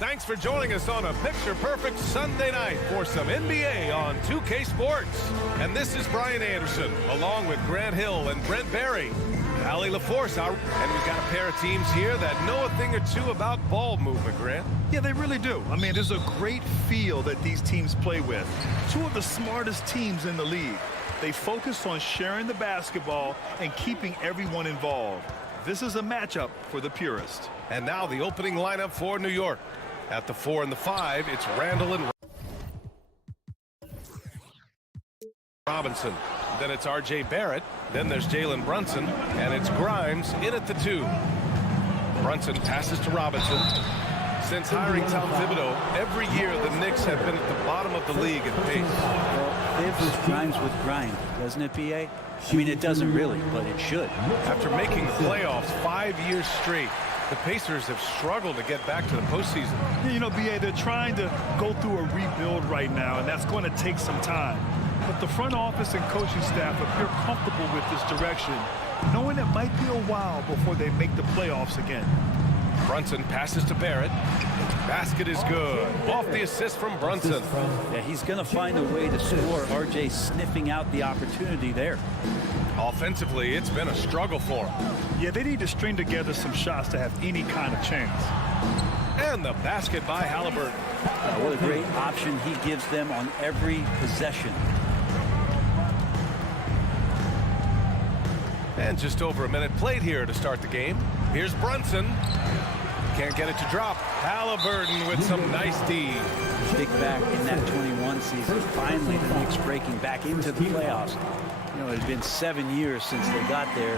Thanks for joining us on a picture-perfect Sunday night for some NBA on 2K Sports. And this is Brian Anderson, along with Grant Hill and Brent Barry. Allie LaForce, and we've got a pair of teams here that know a thing or two about ball movement, Grant. Yeah, they really do. I mean, there's a great feel that these teams play with. Two of the smartest teams in the league. They focus on sharing the basketball and keeping everyone involved. This is a matchup for the purist. And now the opening lineup for New York. At the 4 and the 5, it's Randall and Robinson. Then it's R.J. Barrett. Then there's Jalen Brunson. And it's Grimes in at the 2. Brunson passes to Robinson. Since hiring Tom Thibodeau, every year the Knicks have been at the bottom of the league in pace. Well, Thibs rhymes with grind, doesn't it, B.A.? I mean, it doesn't really, but it should. After making the playoffs 5 years straight, the Pacers have struggled to get back to the postseason. Yeah, you know, B.A., they're trying to go through a rebuild right now, and that's going to take some time. But the front office and coaching staff appear comfortable with this direction, knowing it might be a while before they make the playoffs again. Brunson passes to Barrett. Basket is good. Off the assist from Brunson. Yeah, he's going to find a way to score. R.J. sniffing out the opportunity there. Offensively, it's been a struggle for him. Yeah, they need to string together some shots to have any kind of chance. And the basket by Halliburton. What a great option he gives them on every possession. And just over a minute played here to start the game. Here's Brunson. Can't get it to drop. Halliburton with some nice D. Big back in that 21 season. Finally, the Knicks breaking back into the playoffs. You know, it had been 7 years since they got there.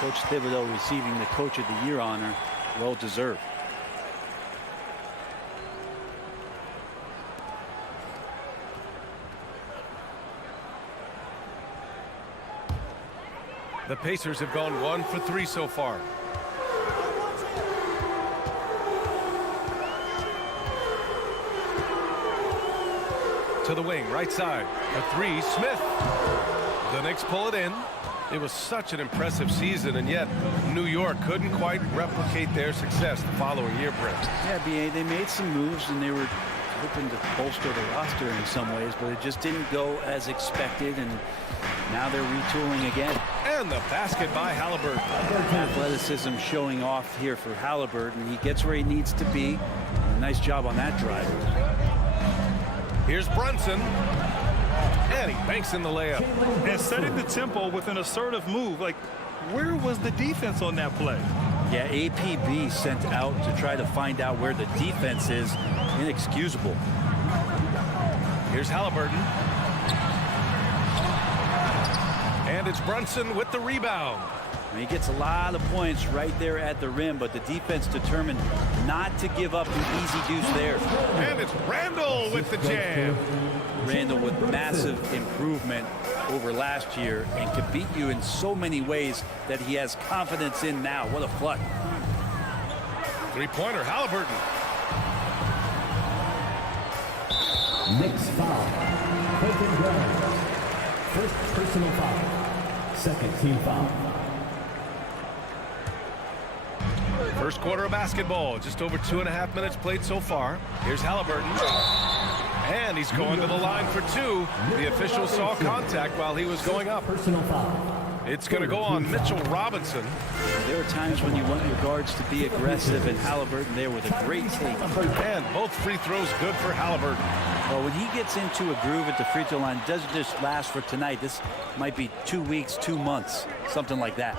Coach Thibodeau receiving the Coach of the Year honor. Well deserved. The Pacers have gone 1 for 3 so far. To the wing, right side. A 3, Smith. The Knicks pull it in. It was such an impressive season, and yet New York couldn't quite replicate their success the following year, Brent. Yeah, B.A., they made some moves, and they were hoping to bolster the roster in some ways, but it just didn't go as expected, and now they're retooling again. And the basket by Halliburton. Athleticism showing off here for Halliburton. He gets where he needs to be. Nice job on that drive. Here's Brunson. And he banks in the layup. And setting the tempo with an assertive move. Like, where was the defense on that play? Yeah, APB sent out to try to find out where the defense is. Inexcusable. Here's Halliburton. And it's Brunson with the rebound. And he gets a lot of points right there at the rim, but the defense determined not to give up the easy deuce there. And it's Randall with the jam. Randall with massive improvement over last year and can beat you in so many ways that he has confidence in now. What a flood. Three-pointer, Halliburton. Knicks foul. First personal foul. Second team foul. First quarter of basketball. Just over 2.5 minutes played so far. Here's Halliburton. And he's going to the line for 2. The official saw contact while he was going up. Personal foul. It's going to go on Mitchell Robinson. There are times when you want your guards to be aggressive, and Halliburton there with a great take. And both free throws good for Halliburton. Well, when he gets into a groove at the free throw line, it doesn't just last for tonight. This might be 2 weeks, 2 months, something like that.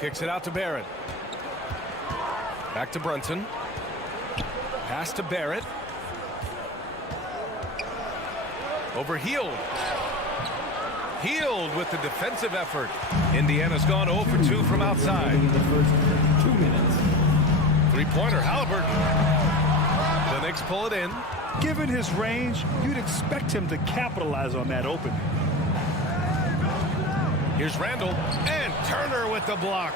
Kicks it out to Barrett. Back to Brunson. Pass to Barrett. Over Hield. Hield with the defensive effort. Indiana's gone 0 for 2 from outside. The first 2 minutes. Three-pointer, Halliburton. The Knicks pull it in. Given his range, you'd expect him to capitalize on that opening. Here's Randall. And Turner with the block.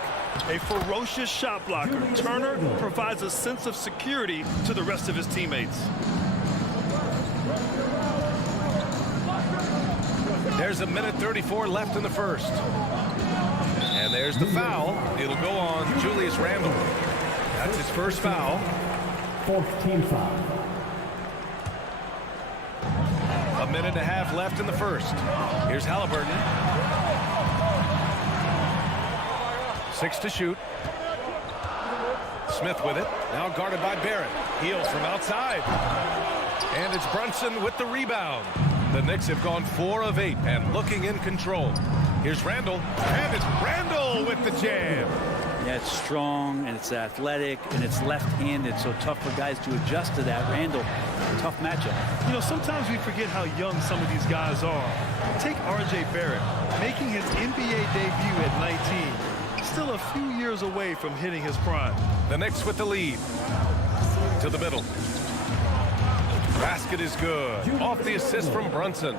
A ferocious shot blocker. Turner provides a sense of security to the rest of his teammates. There's a minute 34 left in the first. And there's the foul. It'll go on Julius Randle. That's his first foul. Fourth team foul. A minute and a half left in the first. Here's Halliburton. 6 to shoot. Smith with it. Now guarded by Barrett. Heels from outside. And it's Brunson with the rebound. The Knicks have gone 4 of 8 and looking in control. Here's Randall. And it's Randall with the jam. Yeah, it's strong, and it's athletic, and it's left-handed, so tough for guys to adjust to that. Randall, tough matchup. You know, sometimes we forget how young some of these guys are. Take R.J. Barrett, making his NBA debut at 19. Still a few years away from hitting his prime. The Knicks with the lead. To the middle. Basket is good. Off the assist from Brunson.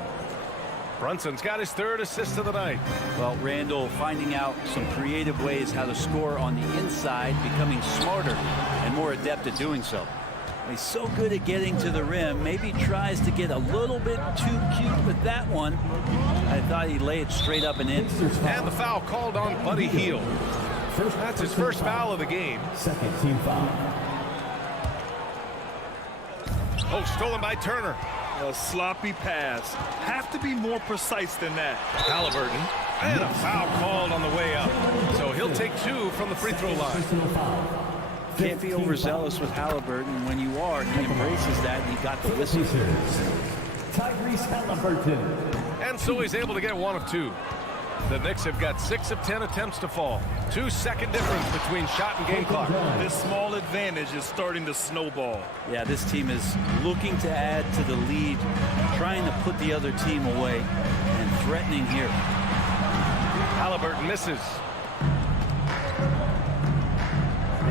Brunson's got his 3rd assist of the night. Well, Randall finding out some creative ways how to score on the inside, becoming smarter and more adept at doing so. He's so good at getting to the rim, maybe tries to get a little bit too cute with that one. I thought he'd lay it straight up and in. And the foul called on Buddy Hield. That's his first foul of the game. Second team foul. Oh, stolen by Turner. A sloppy pass. Have to be more precise than that. Halliburton. And a foul called on the way up. So he'll take 2 from the free throw line. Personal foul. Can't be overzealous with Halliburton. When you are, he embraces that, and he got the whistle. Tyrese Halliburton. And so he's able to get 1 of 2. The Knicks have got 6 of 10 attempts to fall. 2-second difference between shot and game clock. This small advantage is starting to snowball. Yeah, this team is looking to add to the lead, trying to put the other team away, and threatening here. Halliburton misses.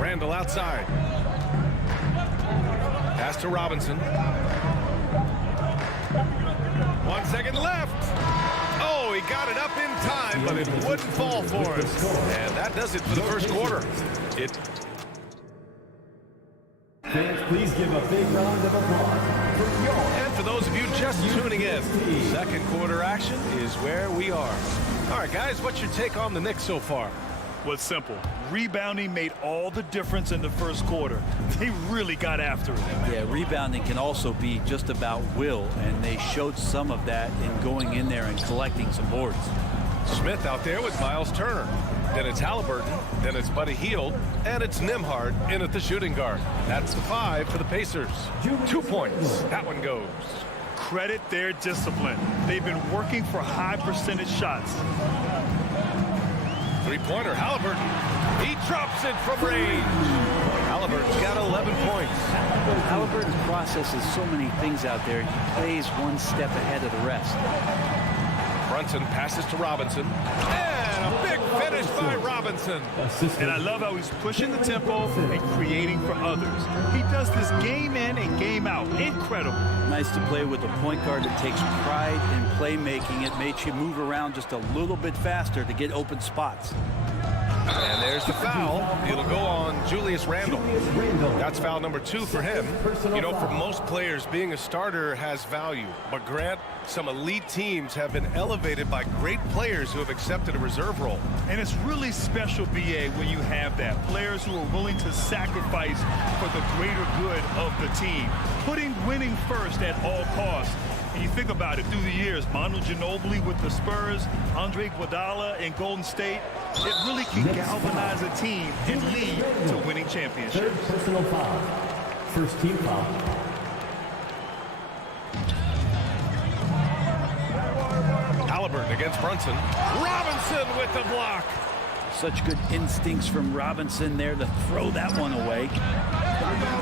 Randall outside. Pass to Robinson. 1 second left. Oh, he got it up in time, but it wouldn't fall for him. And that does it for the first quarter. Fans, please give a big round of applause for your... And for those of you just tuning in, second quarter action is where we are. All right, guys, what's your take on the Knicks so far? Well, it's simple. Rebounding made all the difference in the first quarter. They really got after it. Yeah, rebounding can also be just about will, and they showed some of that in going in there and collecting some boards. Smith out there with Miles Turner. Then it's Halliburton. Then it's Buddy Hield. And it's Nembhard in at the shooting guard. That's the 5 for the Pacers. 2 points. That one goes. Credit their discipline. They've been working for high percentage shots. Three-pointer, Halliburton. He drops it from range. Halliburton's got 11 points. Halliburton processes so many things out there. He plays one step ahead of the rest. Brunson passes to Robinson. And a big finish by Robinson. And I love how he's pushing the tempo and creating for others. He does this game in and game out. Incredible. Nice to play with a point guard that takes pride in playmaking. It makes you move around just a little bit faster to get open spots. And there's the foul. It'll go on Julius Randle. That's foul number 2 for him. You know, for most players, being a starter has value. But Grant, some elite teams have been elevated by great players who have accepted a reserve role. And it's really special, B.A., when you have that. Players who are willing to sacrifice for the greater good of the team. Putting winning first at all costs. And you think about it, through the years, Manu Ginobili with the Spurs, Andre Iguodala in Golden State, it really can galvanize a team and lead to winning championships. Third personal foul. First team foul. Halliburton against Brunson. Robinson with the block. Such good instincts from Robinson there to throw that one away.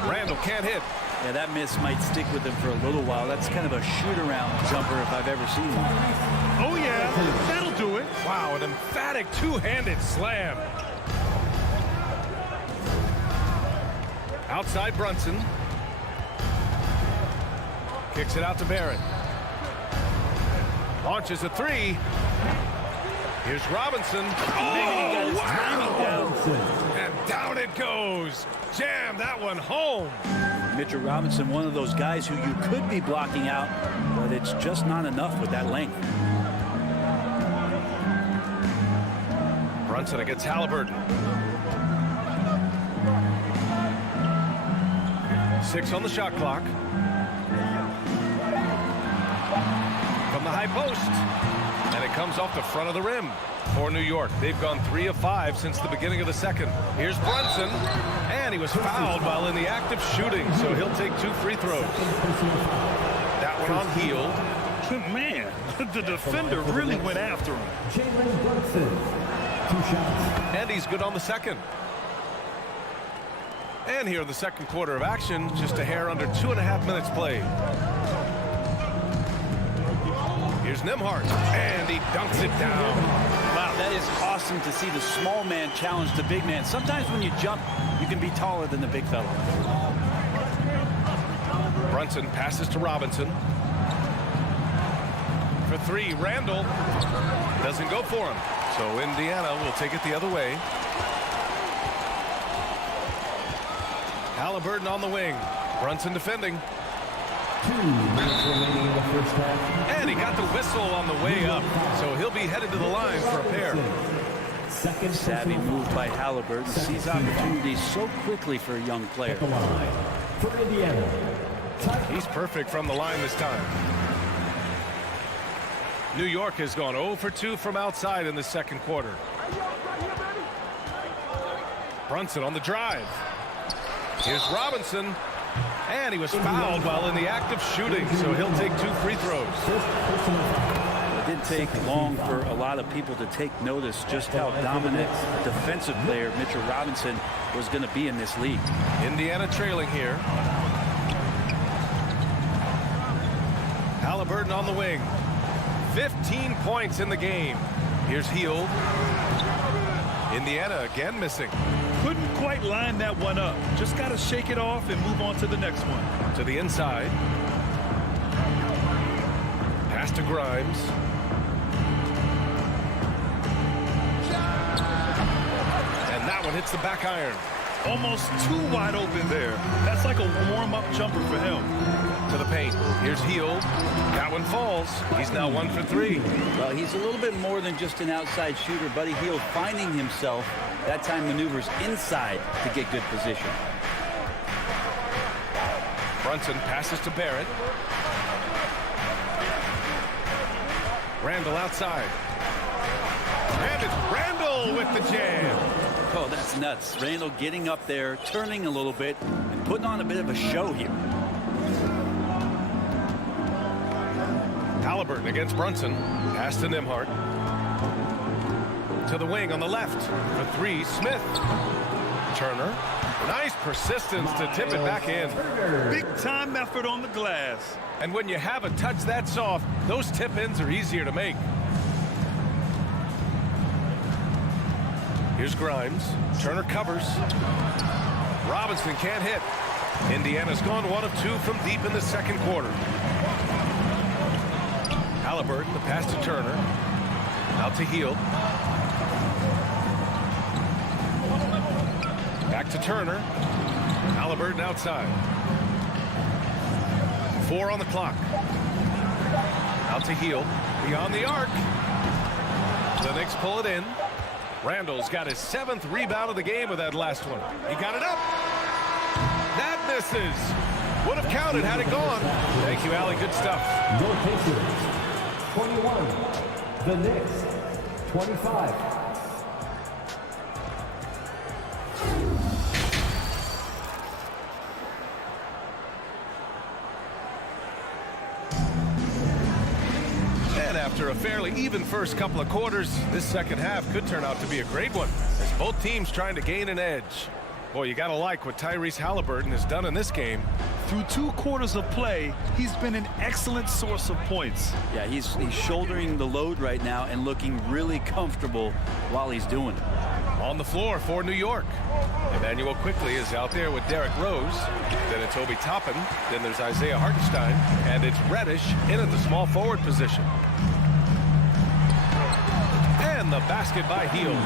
Randall can't hit. Yeah, that miss might stick with him for a little while. That's kind of a shoot-around jumper if I've ever seen one. Oh, yeah, that'll do it. Wow, an emphatic two-handed slam. Outside Brunson. Kicks it out to Barrett. Launches a 3. Here's Robinson. Oh, wow! And down it goes. Jam that one home. Mitchell Robinson, one of those guys who you could be blocking out, but it's just not enough with that length. Brunson against Halliburton. 6 on the shot clock. From the high post. And it comes off the front of the rim for New York. They've gone 3 of 5 since the beginning of the second. Here's Brunson. And he was fouled while in the act of shooting, so he'll take 2 free throws. That one on Hield. Man, the defender really went after him. Brunson, 2 shots. And he's good on the second. And here in the second quarter of action, just a hair under 2.5 minutes played. Here's Nembhard, and he dunks it down. Wow, that is awesome to see the small man challenge the big man. Sometimes when you jump, you can be taller than the big fella. Brunson passes to Robinson. For 3, Randall doesn't go for him. So Indiana will take it the other way. Halliburton on the wing. Brunson defending. 2 minutes remaining in the first half. And he got the whistle on the way up. So he'll be headed to the line for a pair. Second Savvy move by Halliburton. Sees opportunities so quickly for a young player. at the line for Indiana. He's perfect from the line this time. New York has gone 0 for 2 from outside in the second quarter. Brunson on the drive. Here's Robinson. And he was fouled while in the act of shooting, so he'll take 2 free throws. It didn't take long for a lot of people to take notice just how dominant defensive player Mitchell Robinson was going to be in this league. Indiana trailing here. Halliburton on the wing. 15 points in the game. Here's Hield. Indiana again missing. Couldn't quite line that one up. Just got to shake it off and move on to the next one. To the inside. Pass to Grimes. And that one hits the back iron. Almost too wide open there. That's like a warm-up jumper for him. To the paint. Here's Hield. That one falls. He's now 1 for 3. Well, he's a little bit more than just an outside shooter. Buddy Hield finding himself, that time maneuvers inside to get good position. Brunson passes to Barrett. Randall outside. And it's Randall with the jam. Oh, that's nuts. Randall getting up there, turning a little bit, and putting on a bit of a show here. Halliburton against Brunson. Pass to Nembhard. To the wing on the left. For 3, Smith. Turner. Nice persistence to tip it back in. Big time effort on the glass. And when you have a touch that soft, those tip-ins are easier to make. Here's Grimes. Turner covers. Robinson can't hit. Indiana's gone 1 of 2 from deep in the second quarter. Halliburton, the pass to Turner. Out to Hield. Back to Turner. Halliburton outside. 4 on the clock. Out to Hield. Beyond the arc. The Knicks pull it in. Randall's got his 7th rebound of the game with that last one. He got it up. That misses. Would have counted had it gone. Thank you, Allie. Good stuff. Your Pacers, 21. The Knicks, 25. And after a fairly even first couple of quarters, this second half could turn out to be a great one, as both teams trying to gain an edge. Boy, you gotta like what Tyrese Halliburton has done in this game. Through 2 quarters of play, he's been an excellent source of points. Yeah, he's shouldering the load right now and looking really comfortable while he's doing it. On the floor for New York. Emmanuel quickly is out there with Derrick Rose. Then it's Obi Toppin. Then there's Isaiah Hartenstein. And it's Reddish in at the small forward position. And the basket by Hield.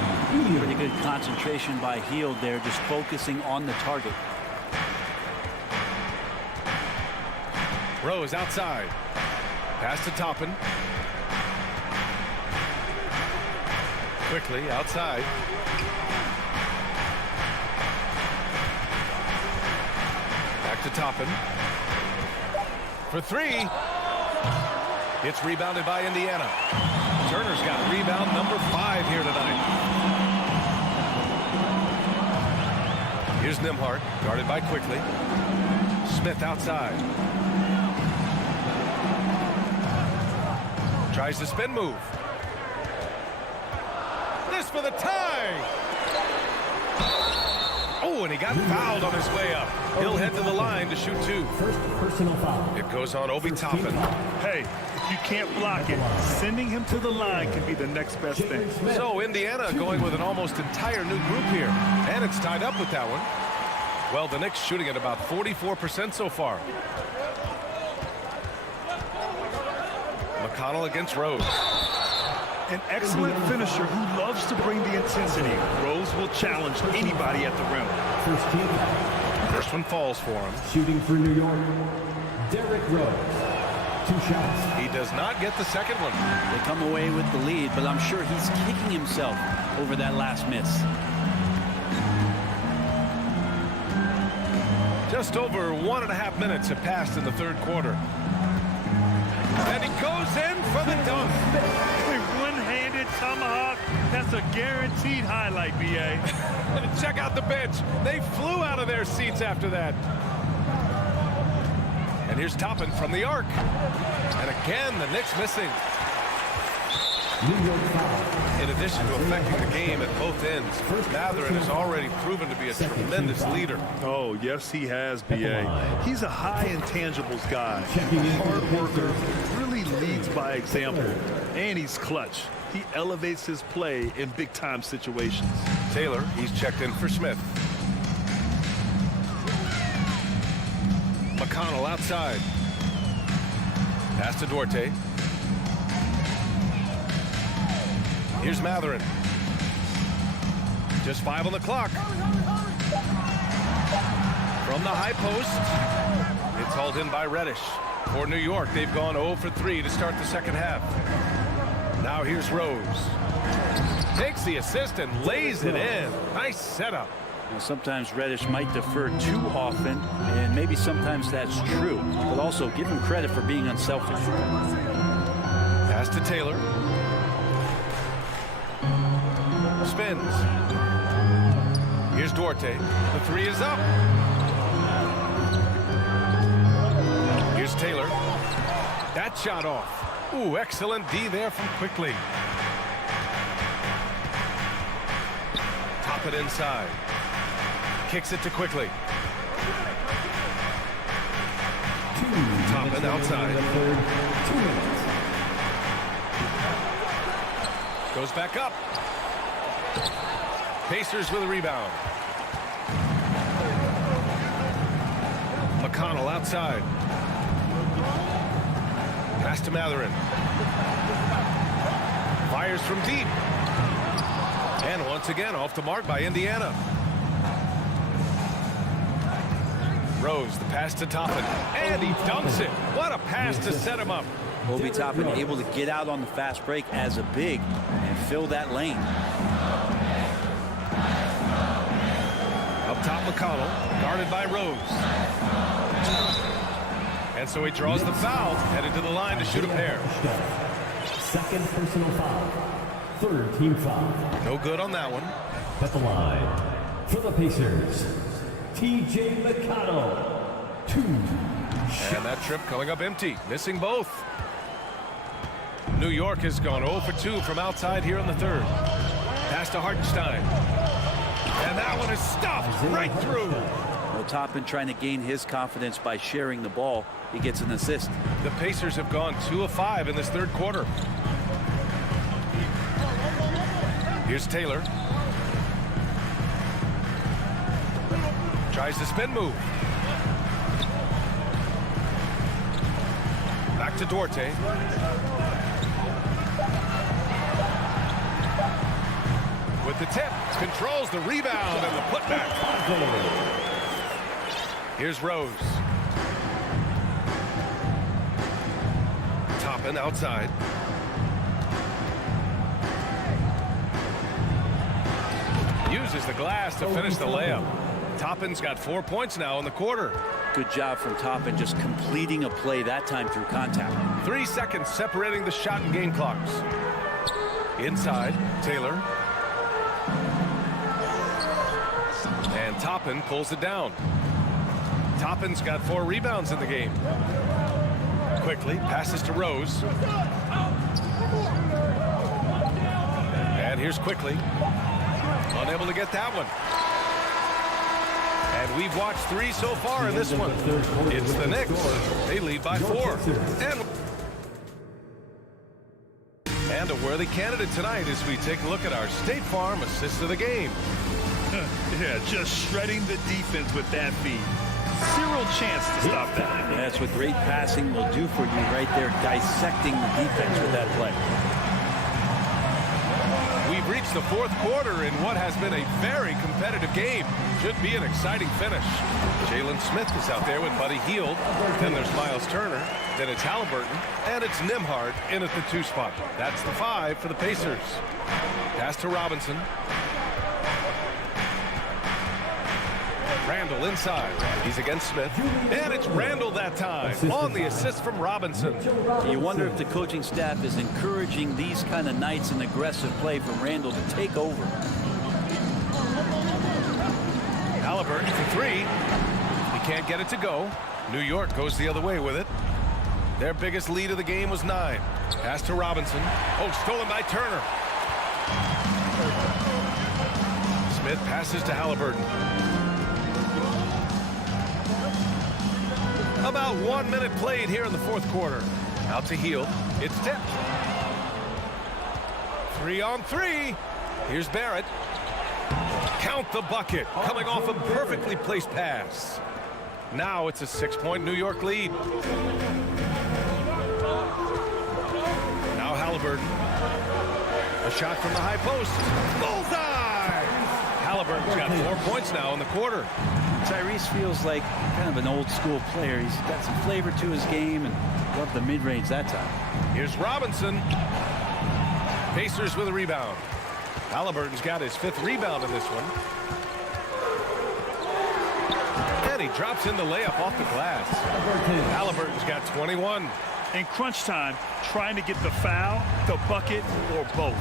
Pretty good concentration by Hield there, just focusing on the target. Rose outside. Pass to Toppin. Quickly outside. Back to Toppin. For three. It's rebounded by Indiana. Turner's got rebound number 5 here tonight. Here's Nembhard, guarded by Quickly. Smith outside. Tries the spin move. This for the tie. Oh, and he got fouled on his way up. He'll head to the line to shoot 2. First personal foul. It goes on Obi Toppin. Hey, if you can't block it, sending him to the line can be the next best thing. So Indiana going with an almost entire new group here. And it's tied up with that one. Well, the Knicks shooting at about 44% so far. McConnell against Rose. An excellent finisher who loves to bring the intensity. Rose will challenge anybody at the rim. First team foul. First one falls for him. Shooting for New York, Derrick Rose. 2 shots. He does not get the second one. They come away with the lead, but I'm sure he's kicking himself over that last miss. Just over 1.5 minutes have passed in the third quarter. And he goes in for the dunk. One-handed tomahawk. That's a guaranteed highlight, B.A. Check out the bench. They flew out of their seats after that. And here's Toppin from the arc. And again, the Knicks missing. New York foul. In addition to affecting the game at both ends, Mathurin has already proven to be a tremendous leader. Oh, yes, he has, B.A. He's a high intangibles guy. Checking in. Hard worker, really leads by example. And he's clutch. He elevates his play in big-time situations. Taylor, he's checked in for Smith. McConnell outside. Pass to Duarte. Here's Mathurin. Just 5 on the clock. From the high post. It's hauled in by Reddish. For New York, they've gone 0 for 3 to start the second half. Now here's Rose. Takes the assist and lays it in. Nice setup. Now, sometimes Reddish might defer too often, and maybe sometimes that's true. But also give him credit for being unselfish. Pass to Taylor. Spins. Here's Duarte. The 3 is up. Here's Taylor. That shot off. Ooh, excellent D there from Quickly. Top it inside. Kicks it to Quickly. Toppin outside. 2 minutes. Goes back up. Pacers with a rebound. McConnell outside. Pass to Mathurin. Fires from deep. And once again off the mark by Indiana. Rose, the pass to Toppin. And he dunks it. What a pass to set him up. Obi Toppin able to get out on the fast break as a big and fill that lane. Up top, McConnell, guarded by Rose. And so he draws the foul, headed to the line to shoot a pair. Second personal foul. Third team foul. No good on that one. At the line for the Pacers, T.J. McConnell. 2 shots. And that trip coming up empty, missing both. New York has gone 0 for 2 from outside here in the third. Pass to Hartenstein. And that one is stuffed right through. Well, Toppin trying to gain his confidence by sharing the ball. He gets an assist. The Pacers have gone 2 of 5 in this third quarter. Here's Taylor. Tries the spin move. Back to Duarte. With the tip, controls the rebound and the putback. Here's Rose. Toppin outside. Uses the glass to finish the layup. Toppin's got 4 points now in the quarter. Good job from Toppin, just completing a play that time through contact. 3 seconds separating the shot and game clocks. Inside, Taylor. And Toppin pulls it down. Toppin's got 4 rebounds in the game. Quickly passes to Rose. And here's Quickly. Unable to get that one. And we've watched 3 so far in this one. It's the Knicks. They lead by 4. And a worthy candidate tonight as we take a look at our State Farm assist of the game. Yeah, just shredding the defense with that feed. Zero chance to stop that. That's what great passing will do for you right there, dissecting the defense with that play. We've reached the 4th quarter in what has been a very competitive game. Should be an exciting finish. Jalen Smith is out there with Buddy Hield. Then there's Miles Turner. Then it's Halliburton. And it's Nembhard in at the 2 spot. That's the 5 for the Pacers. Pass to Robinson. Randall inside. He's against Smith. And it's Randall that time on the assist from Robinson. You wonder if the coaching staff is encouraging these kind of nights and aggressive play from Randall to take over. Halliburton for 3. He can't get it to go. New York goes the other way with it. Their biggest lead of the game was 9. Pass to Robinson. Oh, stolen by Turner. Smith passes to Halliburton. About 1 minute played here in the 4th quarter. Out to Hield. It's tipped. 3 on 3. Here's Barrett. Count the bucket. Coming off a perfectly placed pass. Now it's a 6-point New York lead. Now Halliburton. A shot from the high post. Bullseye! Halliburton's got 4 points now in the quarter. Tyrese feels like kind of an old school player. He's got some flavor to his game and loved the mid-range that time. Here's Robinson. Pacers with a rebound. Halliburton's got his 5th rebound in this one. And he drops in the layup off the glass. Halliburton's got 21. In crunch time, trying to get the foul, the bucket, or both.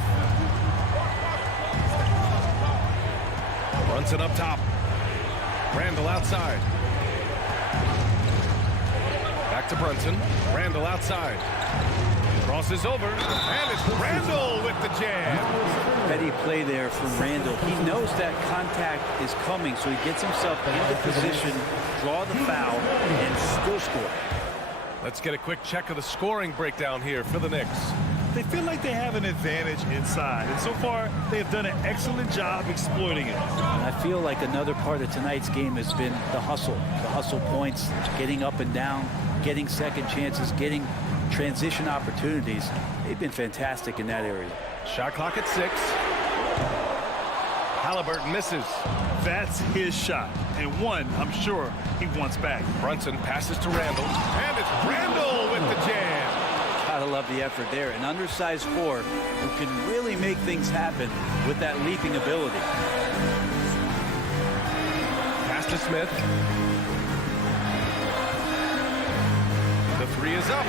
Brunson up top. Randall outside. Back to Brunson. Randall outside. Crosses over. And it's Randall with the jam. Steady play there from Randall. He knows that contact is coming, so he gets himself into position, draw the foul, and still score. Let's get a quick check of the scoring breakdown here for the Knicks. They feel like they have an advantage inside, and so far they have done an excellent job exploiting it. And I feel like another part of tonight's game has been the hustle points, getting up and down, getting second chances, getting transition opportunities. They've been fantastic in that area. Shot clock at 6. Halliburton misses. That's his shot, and one I'm sure he wants back. Brunson passes to Randall, and it's Randall with the jam. Gotta love the effort there. An undersized 4 who can really make things happen with that leaping ability. Pass to Smith. The 3 is up.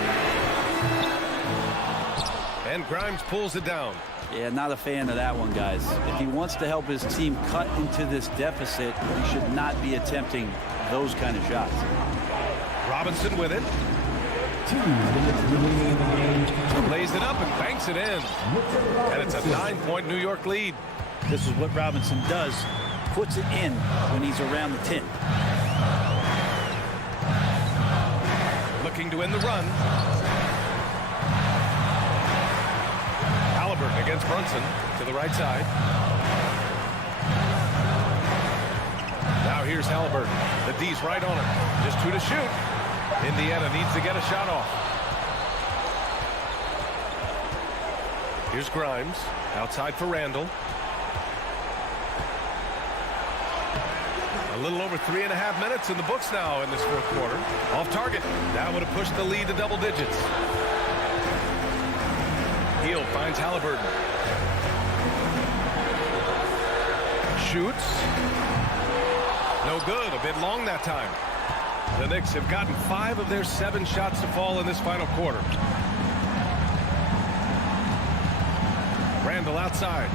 And Grimes pulls it down. Yeah, not a fan of that one, guys. If he wants to help his team cut into this deficit, he should not be attempting those kind of shots. Robinson with it. 2 minutes remaining in the game. Lays it up and banks it in. And it's a 9-point New York lead. This is what Robinson does. Puts it in when he's around the 10. Looking to end the run. Halliburton against Brunson to the right side. Now here's Halliburton. The D's right on him. Just 2 to shoot. Indiana needs to get a shot off. Here's Grimes. Outside for Randall. A little over 3.5 minutes in the books now in this 4th quarter. Off target. That would have pushed the lead to double digits. Hield finds Halliburton. Shoots. No good. A bit long that time. The Knicks have gotten 5 of their 7 shots to fall in this final quarter. Randall outside.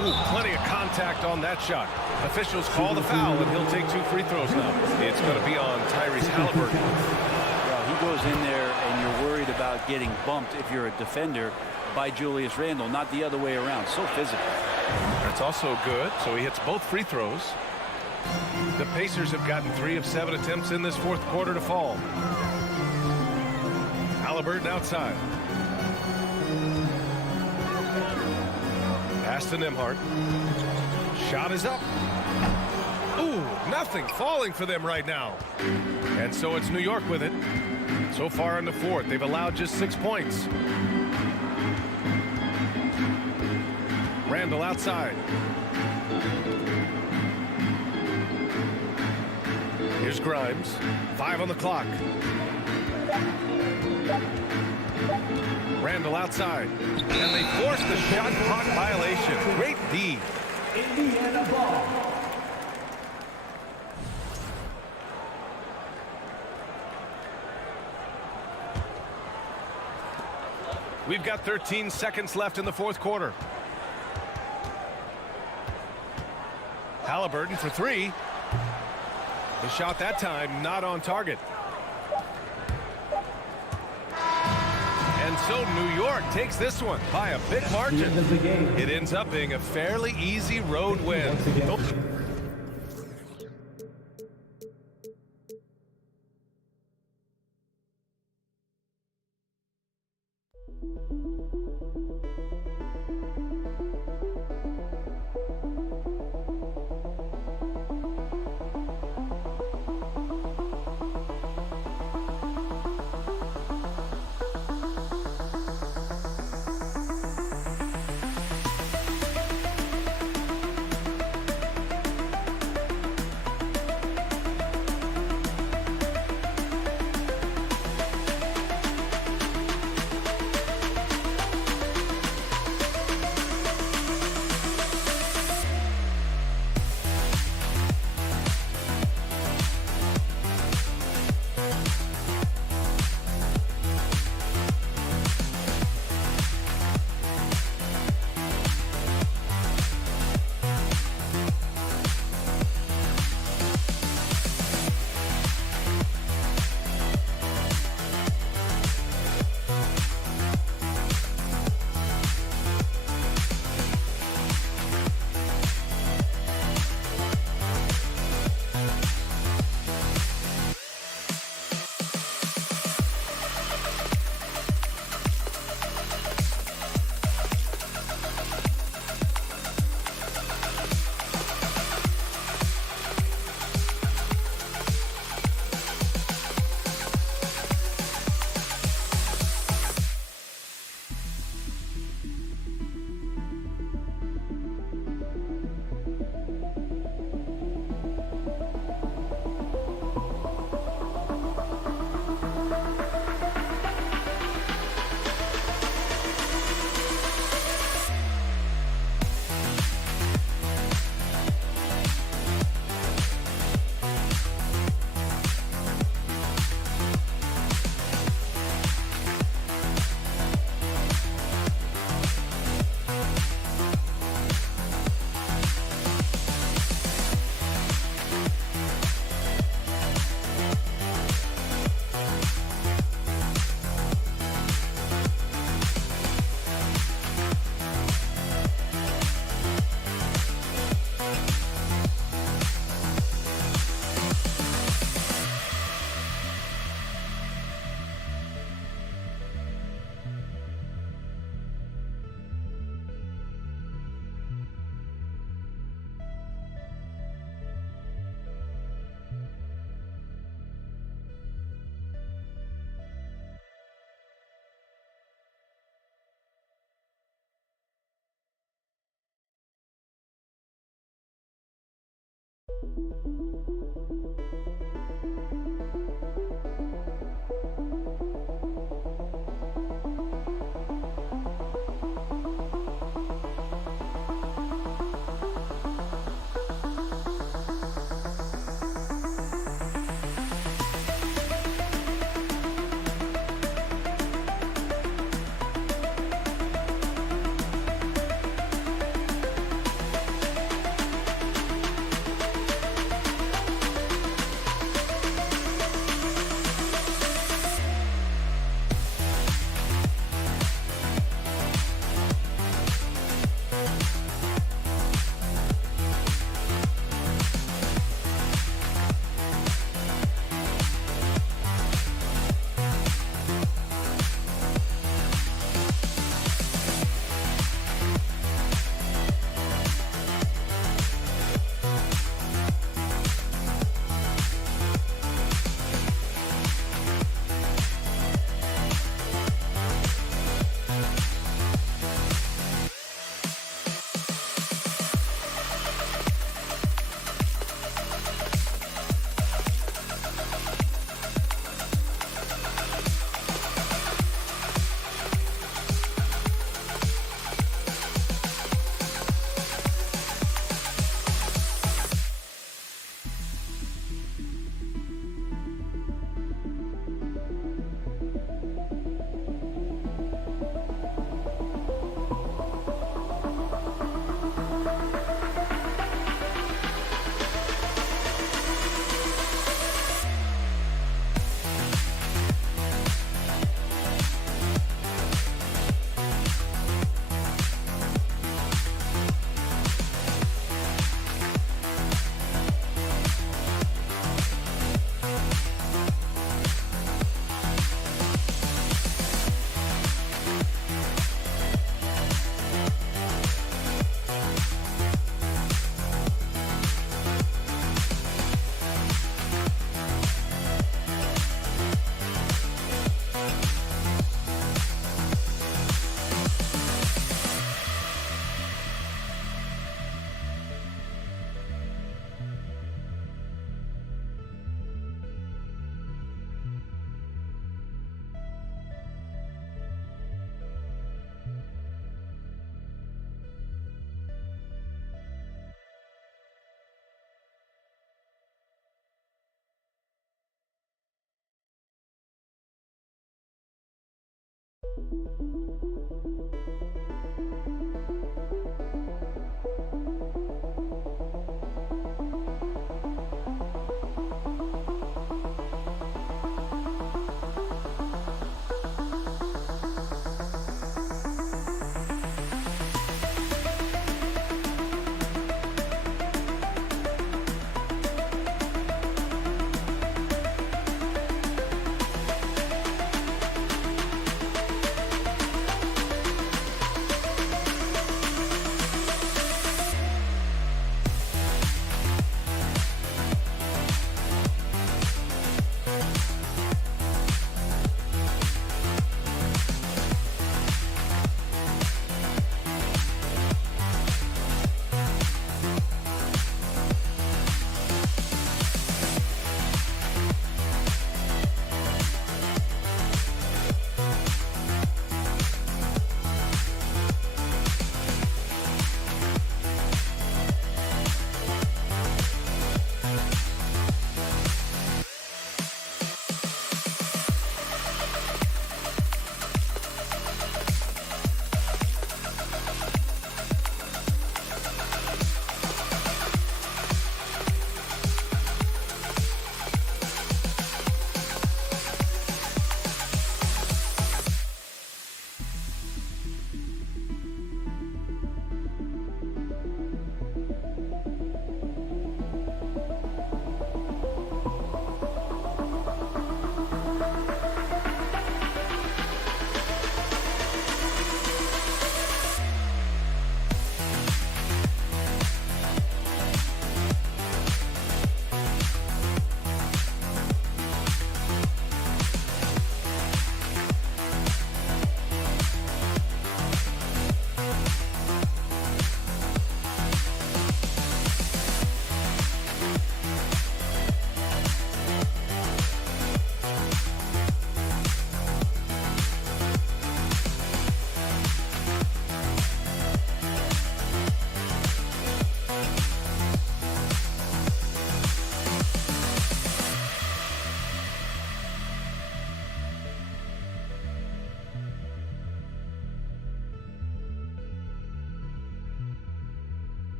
Ooh, plenty of contact on that shot. Officials call the foul, and he'll take 2 free throws now. It's going to be on Tyrese Halliburton. Well, he goes in there, and you're worried about getting bumped if you're a defender by Julius Randle, not the other way around. So physical. That's also good, so he hits both free throws. The Pacers have gotten 3 of 7 attempts in this fourth quarter to fall. Halliburton outside. Pass to Nembhard. Shot is up. Ooh, nothing falling for them right now. And so it's New York with it. So far in the fourth, they've allowed just 6 points. Randall outside. Here's Grimes. 5 on the clock. Randall outside. And they force the shot clock violation. Great D. Indiana ball. We've got 13 seconds left in the fourth quarter. Halliburton for 3. The shot that time not on target. And so New York takes this one by a big margin. It ends up being a fairly easy road win.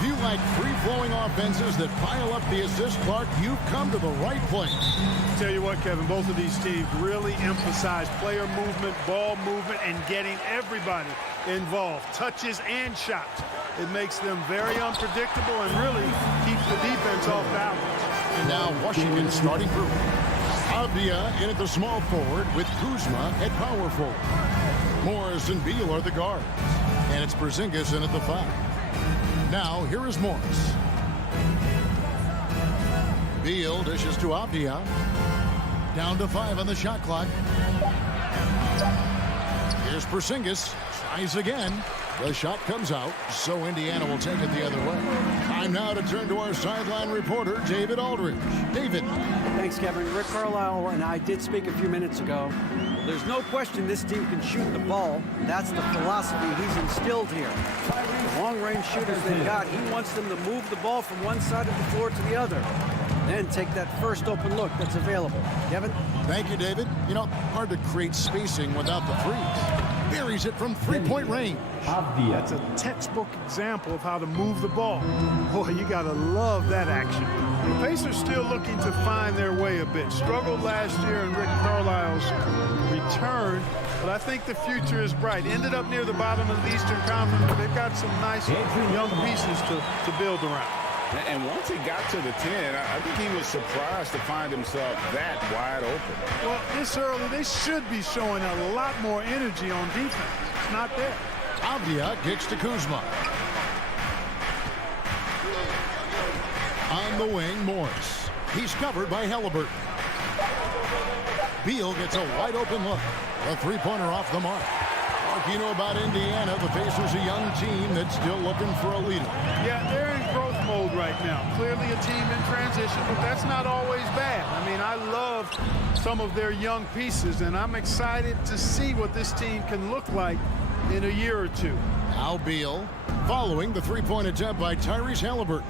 If you like free-flowing offenses that pile up the assist, Clark, you've come to the right place. Tell you what, Kevin, both of these teams really emphasize player movement, ball movement, and getting everybody involved, touches and shots. It makes them very unpredictable and really keeps the defense off balance. And now Washington's starting group. Avdia in at the small forward with Kuzma at power forward. Morris and Beal are the guards. And it's Skijesss in at the 5. Now, here is Morris. Beal dishes to Avdia. Down to 5 on the shot clock. Here's Skijesss. Tries again. The shot comes out, so Indiana will take it the other way. Time now to turn to our sideline reporter, David Aldridge. David. Thanks, Kevin. Rick Carlisle and I did speak a few minutes ago. There's no question this team can shoot the ball. That's the philosophy he's instilled here. The long-range shooters they've got, he wants them to move the ball from one side of the floor to the other. Then take that first open look that's available. Kevin? Thank you, David. You know, hard to create spacing without the threes. Buries it from three-point range. That's a textbook example of how to move the ball. Boy, you got to love that action. The Pacers still looking to find their way a bit. Struggled last year in Rick Carlisle's return, but I think the future is bright. Ended up near the bottom of the Eastern Conference, but they've got some nice young pieces to build around. And once he got to the 10, I think he was surprised to find himself that wide open. Well, this early, they should be showing a lot more energy on defense. It's not there. Avdia kicks to Kuzma. On the wing, Morris. He's covered by Halliburton. Beal gets a wide open look. A three-pointer off the mark. Like you know about Indiana, the Pacers a young team that's still looking for a leader. Yeah, they're in growth mode right now. Clearly a team in transition, but that's not always bad. I mean, I love some of their young pieces, and I'm excited to see what this team can look like in a year or two. Now Beal, following the three-point attempt by Tyrese Halliburton.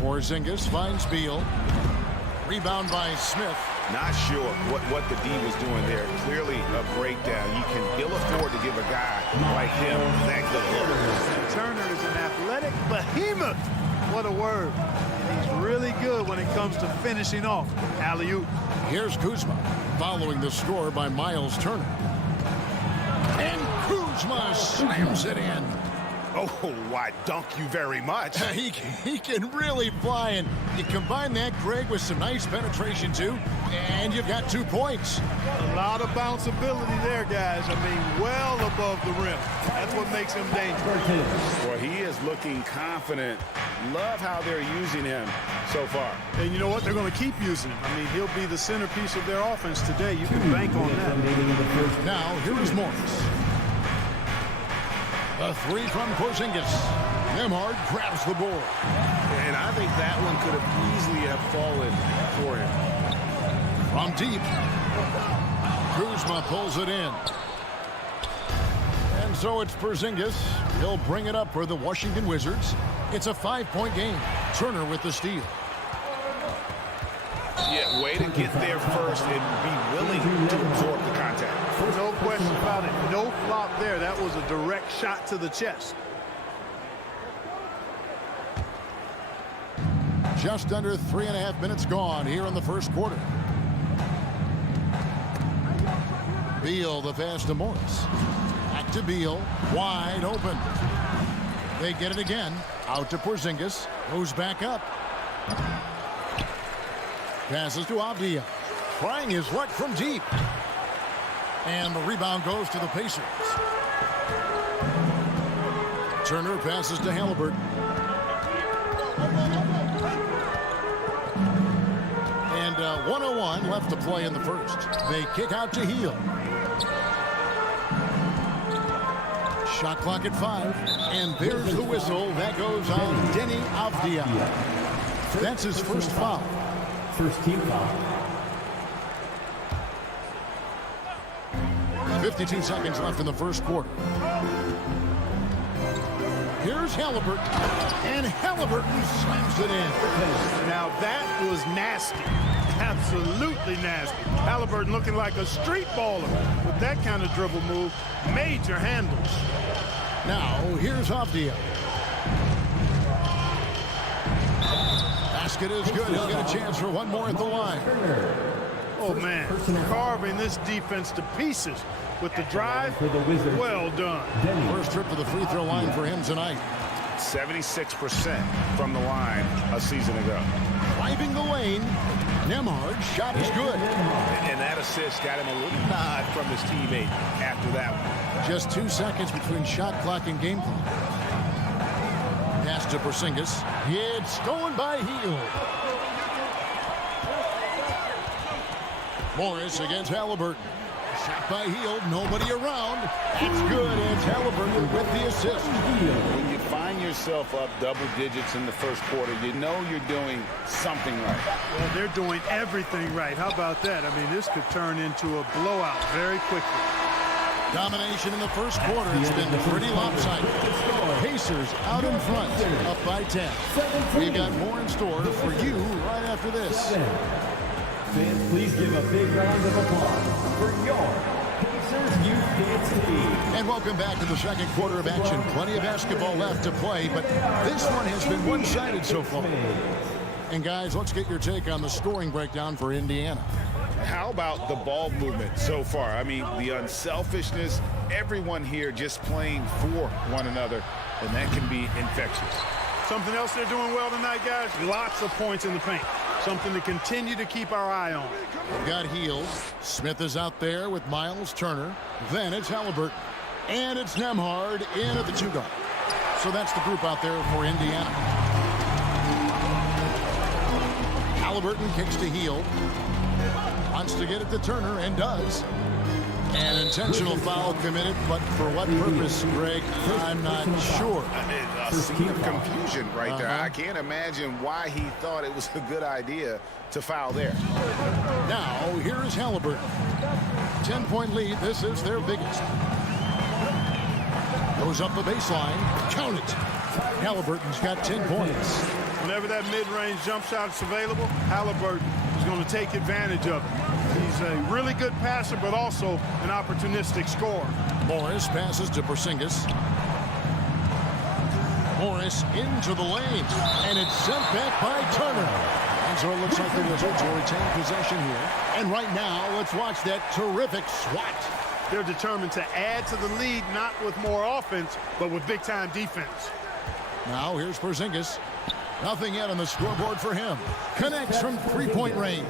Porzingis finds Beal. Rebound by Smith. Not sure what the D was doing there. Clearly a breakdown. You can ill afford to give a guy like him that good look. Turner is an athletic behemoth. What a word. And he's really good when it comes to finishing off. Alley-oop. Here's Kuzma, following the score by Miles Turner. And Kuzma slams it in. Oh, why, dunk you very much. He can really fly, and you combine that, Greg, with some nice penetration, too, and you've got 2 points. A lot of bounceability there, guys. I mean, well above the rim. That's what makes him dangerous. Boy, he is looking confident. Love how they're using him so far. And you know what? They're going to keep using him. I mean, he'll be the centerpiece of their offense today. You can bank on that. Now, here is Morris. A three from Porzingis. Nembhard grabs the board. And I think that one could have easily have fallen for him. From deep. Kuzma pulls it in. And so it's Porzingis. He'll bring it up for the Washington Wizards. It's a 5-point game. Turner with the steal. Yeah, way to get there first and be willing to absorb the contact. No question about it. No flop there. That was a direct shot to the chest. Just under 3.5 minutes gone here in the first quarter. Beal the pass to Morris. Back to Beal. Wide open. They get it again. Out to Porzingis. Goes back up. Passes to Avdia. Trying his luck from deep. And the rebound goes to the Pacers. Turner passes to Halliburton. And 1:01 left to play in the first. They kick out to Hield. Shot clock at 5. And there's the whistle. That goes on Deni Avdia. That's his first foul. First team foul. 52 seconds left in the first quarter. Here's Halliburton. And Halliburton slams it in. Now that was nasty. Absolutely nasty. Halliburton looking like a street baller with that kind of dribble move. Major handles. Now here's Avdia. Basket is good. He'll get a chance for one more at the line. Oh, man. Carving this defense to pieces with the drive. Well done. First trip to the free throw line for him tonight. 76% from the line a season ago. Driving the lane. Nembhard's shot is good. And that assist got him a little nod from his teammate after that one. Just 2 seconds between shot clock and game clock. Pass to Porzingis. It's stolen by Hield. Morris against Halliburton. Shot by Hield. Nobody around. That's good. It's Halliburton with the assist. When you find yourself up double digits in the first quarter, you know you're doing something right. Well, they're doing everything right. How about that? I mean, this could turn into a blowout very quickly. Domination in the first quarter. It's been pretty lopsided. Pacers out in front, up by 10. We've got more in store for you right after this. Fans, please give a big round of applause for your Pacers Youth Dance Team. And welcome back to the second quarter of action. Plenty of basketball left to play, but this one has been one-sided so far. And guys, let's get your take on the scoring breakdown for Indiana. How about the ball movement so far? I mean, the unselfishness, everyone here just playing for one another, and that can be infectious. Something else they're doing well tonight, guys, lots of points in the paint. Something to continue to keep our eye on. They've got Heels. Smith is out there with Miles Turner. Then it's Halliburton. And it's Nembhard in at the 2-guard. So that's the group out there for Indiana. Halliburton kicks to Heel. Wants to get it to Turner and does. An intentional foul committed, but for what purpose, Greg, I'm not sure. A scene of confusion right there. I can't imagine why he thought it was a good idea to foul there. Now, here is Halliburton. 10-point lead. This is their biggest. Goes up the baseline. Count it. Halliburton's got 10 points. Whenever that mid-range jump shot is available, Halliburton is going to take advantage of it. He's a really good passer, but also an opportunistic scorer. Morris passes to Porzingis. Morris into the lane, and it's sent back by Turner. And so it looks like the Wizards will retain possession here. And right now, let's watch that terrific swat. They're determined to add to the lead, not with more offense, but with big-time defense. Now here's Porzingis. Nothing yet on the scoreboard for him. Connects from three-point range.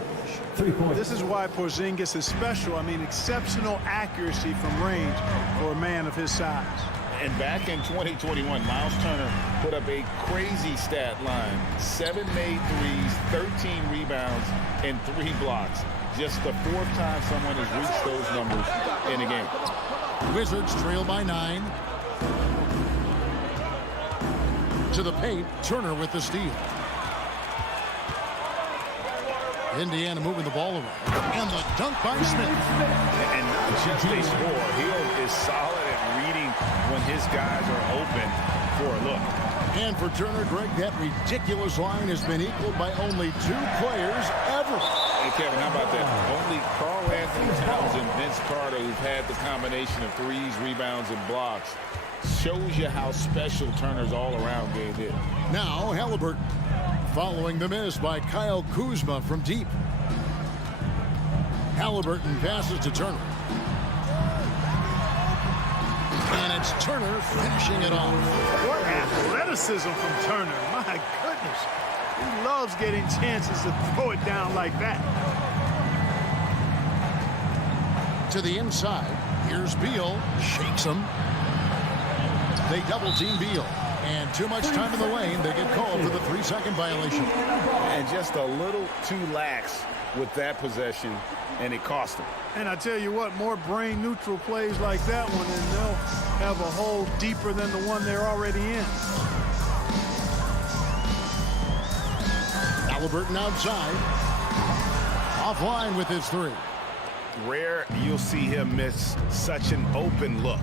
This is why Porzingis is special. I mean, exceptional accuracy from range for a man of his size. And back in 2021, Miles Turner put up a crazy stat line. 7 made threes, 13 rebounds, and 3 blocks. Just the 4th time someone has reached those numbers in a game. Wizards trail by 9. To the paint, Turner with the steal. Indiana moving the ball away. And the dunk by Smith. And not just a score. Hill is solid at reading when his guys are open for a look. And for Turner, Greg, that ridiculous line has been equaled by only 2 players ever. Hey, Kevin, how about that? Only Karl Anthony Towns and Vince Carter, who've had the combination of threes, rebounds, and blocks, shows you how special Turner's all-around game is. Now Halliburton following the miss by Kyle Kuzma from deep. Halliburton passes to Turner. And it's Turner finishing it off. What athleticism from Turner. My goodness. He loves getting chances to throw it down like that. To the inside. Here's Beal. Shakes him. They double team Beal. And too much time in the lane. They get called for the 3-second violation. And just a little too lax with that possession, and it cost them. And I tell you what, more brain-neutral plays like that one, and they'll have a hole deeper than the one they're already in. Halliburton outside. Offline with his 3. Rare you'll see him miss such an open look.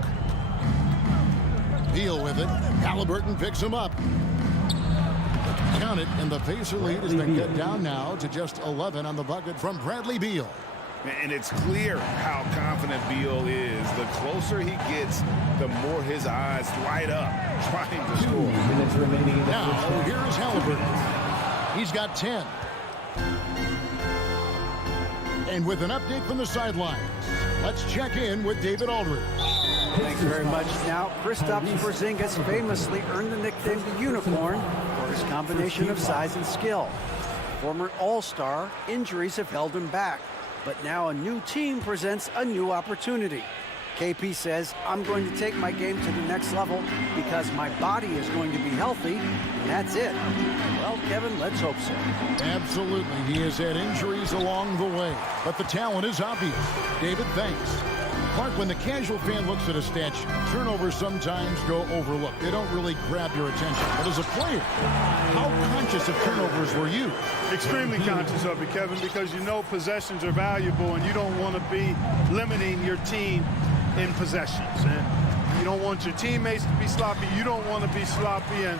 Beal with it. Halliburton picks him up. Count it, and the Pacer lead has been cut down now to just 11 on the bucket from Bradley Beal. And it's clear how confident Beal is. The closer he gets, the more his eyes light up trying to score. Now, here's Halliburton. He's got 10. And with an update from the sidelines, let's check in with David Aldridge. Thanks very much. Now, Kristaps Porzingis famously earned the nickname the Unicorn for his combination of size and skill. Former All-Star, injuries have held him back. But now a new team presents a new opportunity. KP says, I'm going to take my game to the next level because my body is going to be healthy, and that's it. Well, Kevin, let's hope so. Absolutely. He has had injuries along the way, but the talent is obvious. David, thanks. Mark, when the casual fan looks at a statue, turnovers sometimes go overlooked. They don't really grab your attention. But as a player, how conscious of turnovers were you? Extremely conscious of it, Kevin, because you know possessions are valuable and you don't want to be limiting your team in possessions. And you don't want your teammates to be sloppy. You don't want to be sloppy. And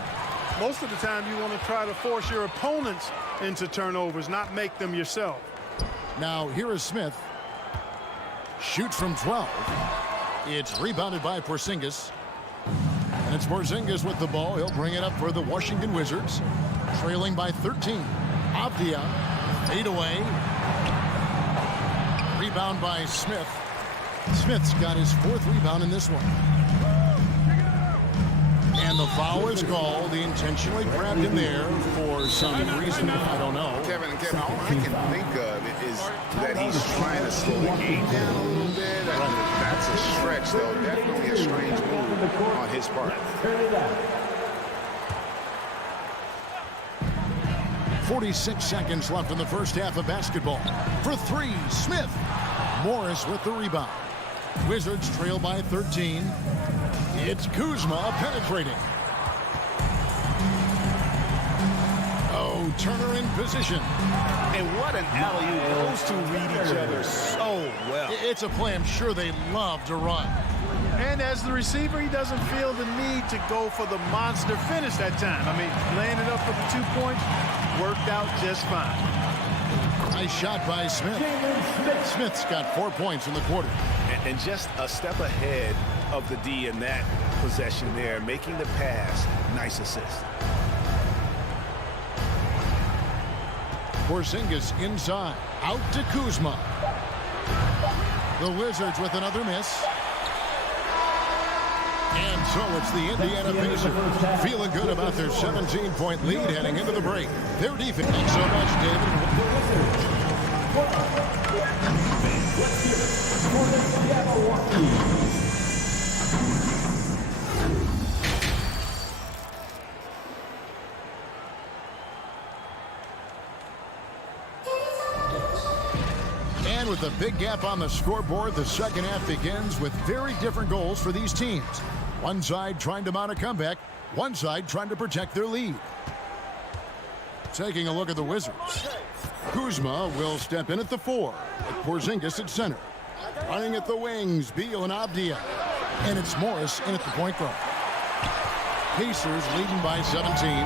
most of the time you want to try to force your opponents into turnovers, not make them yourself. Now, here is Smith. Shoots from 12. It's rebounded by Porzingis. And it's Porzingis with the ball. He'll bring it up for the Washington Wizards. Trailing by 13. Avdia. Fade away. Rebound by Smith. Smith's got his 4th rebound in this one. And And the foul is called. He intentionally grabbed him there for some reason, I don't know. Kevin, all I can think of is that he's trying to slow the game down a little bit. I mean, that's a stretch, though. Definitely a strange move on his part. 46 seconds left in the first half of basketball. For three, Smith. Morris with the rebound. Wizards trail by 13. It's Kuzma penetrating. Oh, Turner in position. And what an alley-oop. Those two read each other so well. It's a play I'm sure they love to run. And as the receiver, he doesn't feel the need to go for the monster finish that time. I mean, laying it up for the 2 points worked out just fine. Nice shot by Smith. Smith's got 4 points in the quarter. And just a step ahead of the D in that possession there, making the pass. Nice assist. Porzingis inside. Out to Kuzma. The Wizards with another miss. And so it's the Indiana Pacers feeling good about their 17-point lead heading into the break. Their defense. Thanks so much, David. And with a big gap on the scoreboard, the second half begins with very different goals for these teams. One side trying to mount a comeback, one side trying to protect their lead. Taking a look at the Wizards. Kuzma will step in at the 4. With Porzingis at center. Running at the wings, Beal and Abdia. And it's Morris in at the point guard. Pacers leading by 17.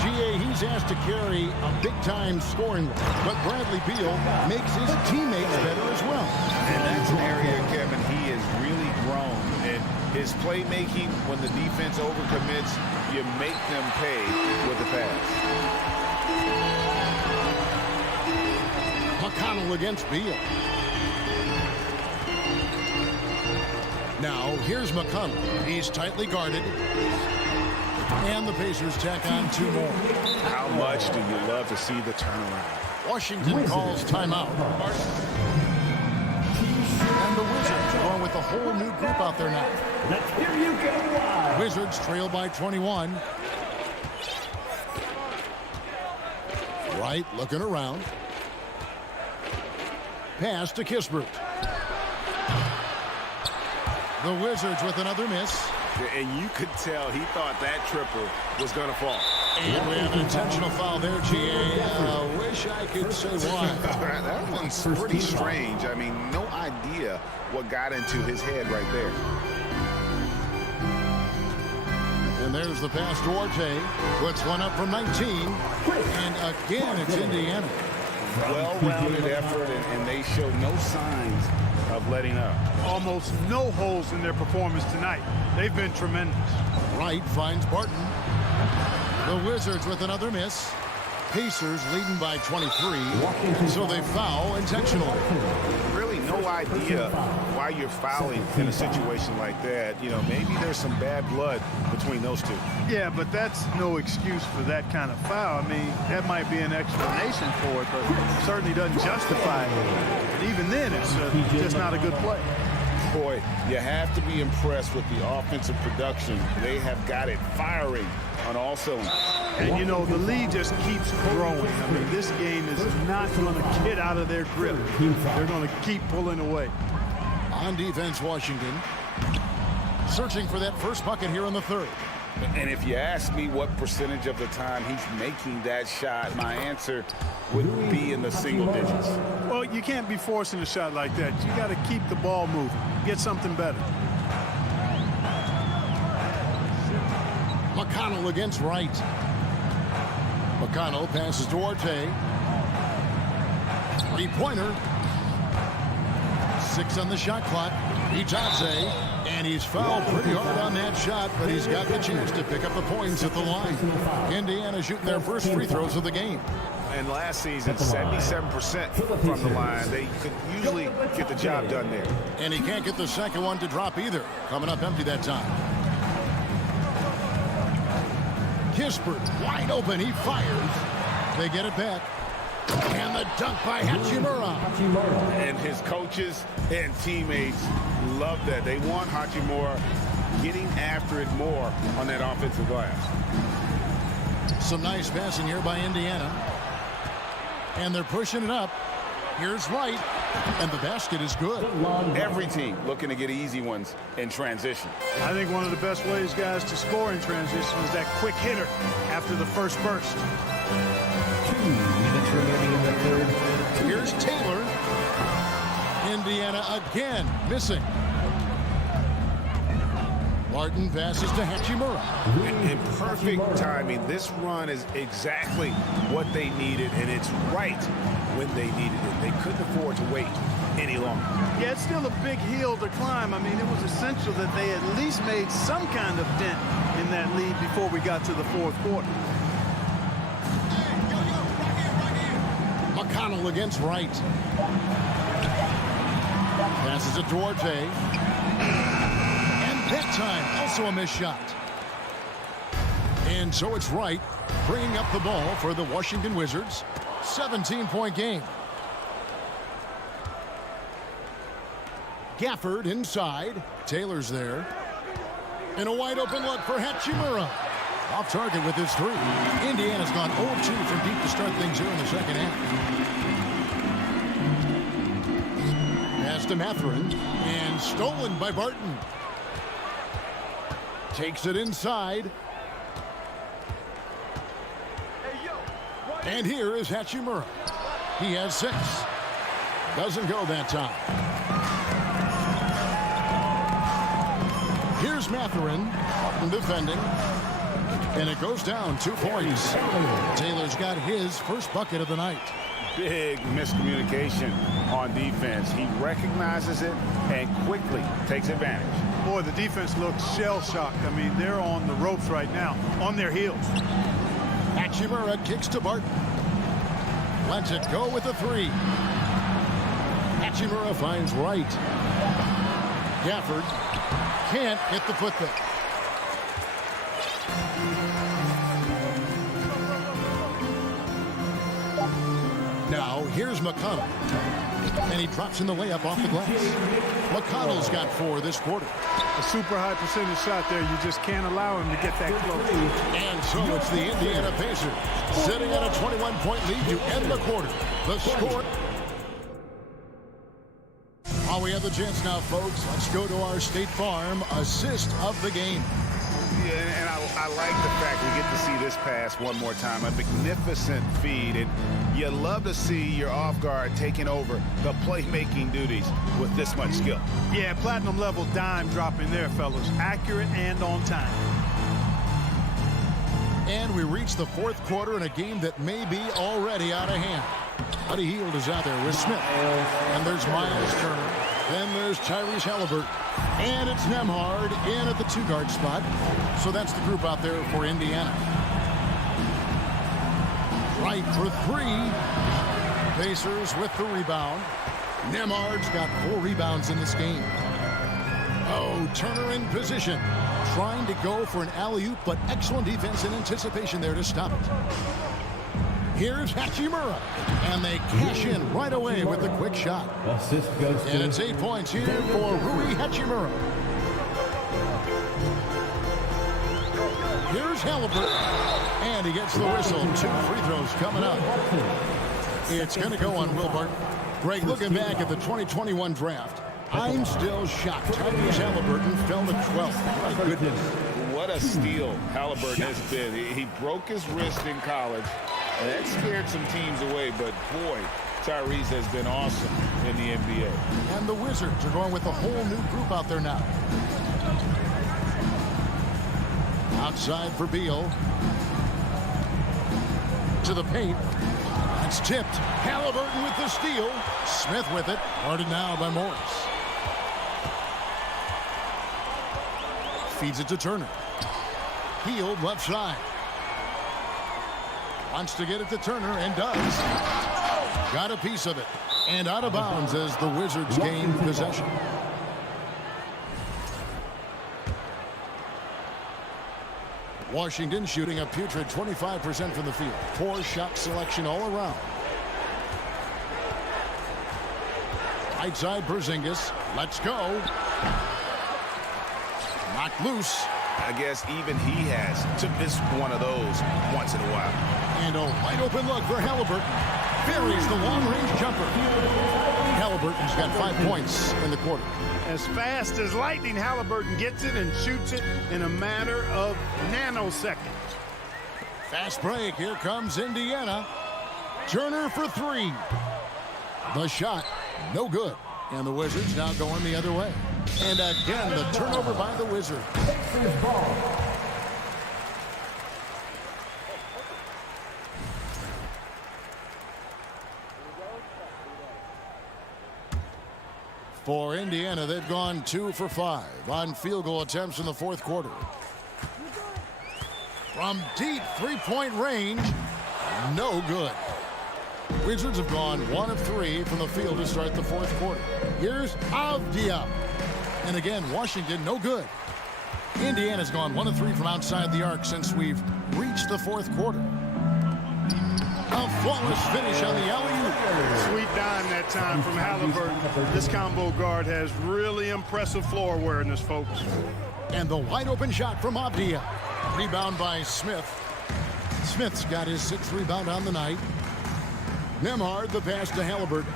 GA, he's asked to carry a big-time scoring role, but Bradley Beal makes his teammates better as well. And that's an area, Kevin, he has really grown. And his playmaking, when the defense overcommits, you make them pay with the pass. McConnell against Beal. Now, here's McConnell. He's tightly guarded. And the Pacers tack on 2 more. How much do you love to see the turnaround? Washington calls timeout. And the Wizards going with a whole new group out there now. Here you go. Wizards trail by 21. Wright looking around. Pass to Kispert. The Wizards with another miss. And you could tell he thought that triple was going to fall. And we have an intentional foul there, GA. I wish I could say why. That one's pretty strange. I mean, no idea what got into his head right there. And there's the pass to Orte. Puts one up from 19. And again, it's Indiana. Well-rounded effort, and they show no signs of letting up. Almost no holes in their performance tonight. They've been tremendous. Wright finds Barton. The Wizards with another miss. Pacers leading by 23. So they foul intentionally. Really no idea why you're fouling in a situation like that. You know, maybe there's some bad blood between those two. Yeah, but that's no excuse for that kind of foul. I mean, that might be an explanation for it, but certainly doesn't justify it. And even then, it's just not a good play. Boy, you have to be impressed with the offensive production. They have got it firing on all cylinders. And, you know, the lead just keeps growing. I mean, this game is not going to get out of their grip. They're going to keep pulling away. On defense, Washington. Searching for that first bucket here in the third. And if you ask me what percentage of the time he's making that shot, my answer would be in the single digits. Well, you can't be forcing a shot like that. You got to keep the ball moving. Get something better. McConnell against Wright. McConnell passes to Orte. 3-pointer. 6 on the shot clock. Ijadze, and he's fouled pretty hard on that shot, but he's got the chance to pick up the points at the line. Indiana shooting their first free throws of the game. And last season, 77% from the line. They could usually get the job done there. And he can't get the second one to drop either. Coming up empty that time. Kispert wide open. He fires. They get it back. And the dunk by Hachimura. And his coaches and teammates love that. They want Hachimura getting after it more on that offensive glass. Some nice passing here by Indiana. And they're pushing it up. Here's Wright. And the basket is good. Every team looking to get easy ones in transition. I think one of the best ways, guys, to score in transition is that quick hitter after the first burst. 2 minutes remaining in the third. Here's Taylor. Indiana again missing. Martin passes to Hachimura. In perfect timing. This run is exactly what they needed, and it's right when they needed it. They couldn't afford to wait any longer. Yeah, it's still a big hill to climb. I mean, it was essential that they at least made some kind of dent in that lead before we got to the fourth quarter. McConnell against Wright. Passes it to Duarte. That time, also a missed shot. And so it's Wright bringing up the ball for the Washington Wizards. 17-point game. Gafford inside. Taylor's there. And a wide open look for Hachimura. Off target with his three. Indiana's gone 0-2 from deep to start things here in the second half. Pass to Mathurin. And stolen by Barton. Takes it inside. And here is Hachimura. He has 6. Doesn't go that time. Here's Mathurin defending. And it goes down 2 points. Taylor's got his first bucket of the night. Big miscommunication on defense. He recognizes it and quickly takes advantage. Boy, the defense looks shell-shocked. I mean, they're on the ropes right now, on their heels. Hachimura kicks to Barton. Lets it go with the 3. Hachimura finds Wright. Gafford can't get the putback. Now, here's McConnell. And he drops in the layup off the glass. McConnell's got 4 this quarter. A super high percentage shot there. You just can't allow him to get that close. And so it's the Indiana Pacers sitting at a 21-point lead to end the quarter. The score. While we have the chance now, folks, let's go to our State Farm assist of the game. Yeah, and I like the fact we get to see this pass one more time. A magnificent feed, and you love to see your off guard taking over the playmaking duties with this much skill. Yeah, platinum level dime dropping there, fellas. Accurate and on time. And we reach the fourth quarter in a game that may be already out of hand. Buddy Hield is out there with Smith. And there's Miles Turner. Then there's Tyrese Halliburton. And it's Nembhard in at the 2-guard spot. So that's the group out there for Indiana. Right for 3. Pacers with the rebound. Nembhard's got 4 rebounds in this game. Oh, Turner in position. Trying to go for an alley-oop, but excellent defense and anticipation there to stop it. Here's Hachimura. And they cash in right away with the quick shot. Assist goes to... And it's 8 points here for Rui Hachimura. Here's Halliburton. And he gets the whistle. 2 free throws coming up. It's going to go on Will Barton. Greg, looking back at the 2021 draft, I'm still shocked. Tyrese Halliburton fell to 12th. My goodness. What a steal Halliburton has been. He broke his wrist in college, and that scared some teams away, but boy, Tyrese has been awesome in the NBA. And the Wizards are going with a whole new group out there now. Outside for Beal. To the paint. It's tipped. Halliburton with the steal. Smith with it. Guarded now by Morris. Feeds it to Turner. Hield left side. Wants to get it to Turner and does. Got a piece of it. And out of bounds as the Wizards gain possession. Washington shooting a putrid 25% from the field. Poor shot selection all around. Right side, Porzingis. Let's go. Knocked loose. I guess even he has to miss one of those once in a while. And a wide open look for Halliburton. Buries the long-range jumper. Halliburton's got 5 points in the quarter. As fast as lightning, Halliburton gets it and shoots it in a matter of nanoseconds. Fast break. Here comes Indiana. Turner for 3. The shot, no good. And the Wizards now going the other way. And again, the turnover by the Wizards. For Indiana, they've gone 2 for 5 on field goal attempts in the fourth quarter. From deep three-point range, no good. Wizards have gone 1 of 3 from the field to start the fourth quarter. Here's Avdia. And again, Washington, no good. Indiana's gone 1 of 3 from outside the arc since we've reached the fourth quarter. A flawless finish on the alley-oop. Sweet dime that time from Halliburton. This combo guard has really impressive floor awareness, folks. And the wide open shot from Avdia. Rebound by Smith. Smith's got his 6th rebound on the night. Nembhard, the pass to Halliburton.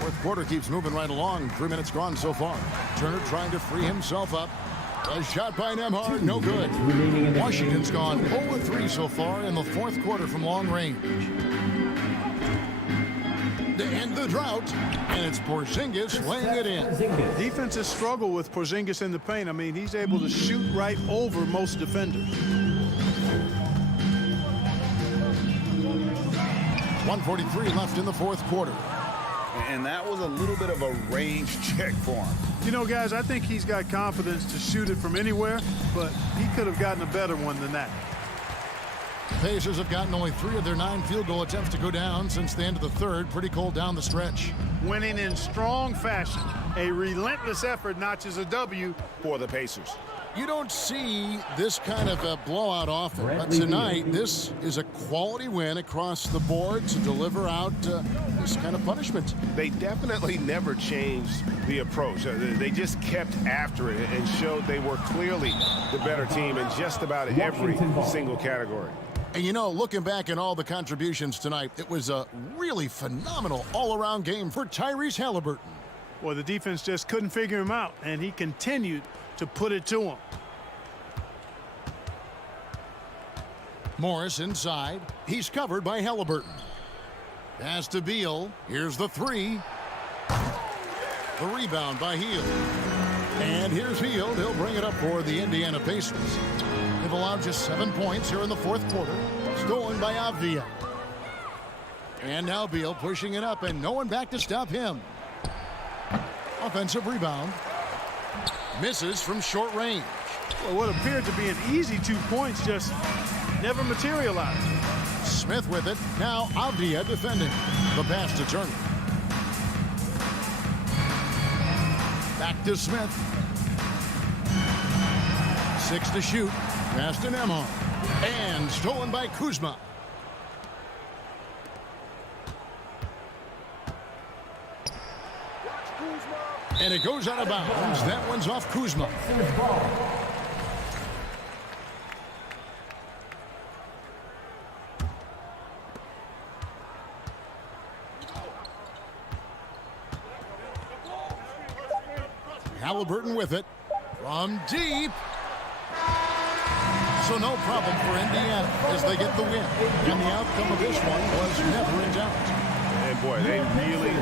Fourth quarter keeps moving right along. 3 minutes gone so far. Turner trying to free himself up. A shot by Nembhard, no good. Washington's gone 0-3 so far in the fourth quarter from long range. To end the drought, and it's Porzingis laying it in. Defense has struggled with Porzingis in the paint. I mean, he's able to shoot right over most defenders. 1:43 left in the fourth quarter. And that was a little bit of a range check for him. You know, guys, I think he's got confidence to shoot it from anywhere, but he could have gotten a better one than that. Pacers have gotten only 3 of their 9 field goal attempts to go down since the end of the third. Pretty cold down the stretch. Winning in strong fashion. A relentless effort notches a W For the Pacers. You don't see this kind of a blowout often, but tonight this is a quality win across the board to deliver out this kind of punishment. They definitely never changed the approach. They just kept after it and showed they were clearly the better team in just about every single category. And you know, looking back at all the contributions tonight, it was a really phenomenal all-around game for Tyrese Halliburton. Well, the defense just couldn't figure him out, and he continued to put it to him. Morris inside. He's covered by Halliburton. Pass to Beal. Here's the 3. The rebound by Hield. And here's Hield. He'll bring it up for the Indiana Pacers. They've allowed just 7 points here in the fourth quarter. Stolen by Avdia. And now Beal pushing it up, and no one back to stop him. Offensive rebound. Misses from short range. Well, what appeared to be an easy 2 points just never materialized. Smith with it. Now Avdia defending. The pass to Turner. Back to Smith. 6 to shoot. Pass to Nembhard. And stolen by Kuzma. And it goes out of bounds. That one's off Kuzma. Halliburton with it from deep. So no problem for Indiana as they get the win. And the outcome of this one was never in doubt. And boy, they really...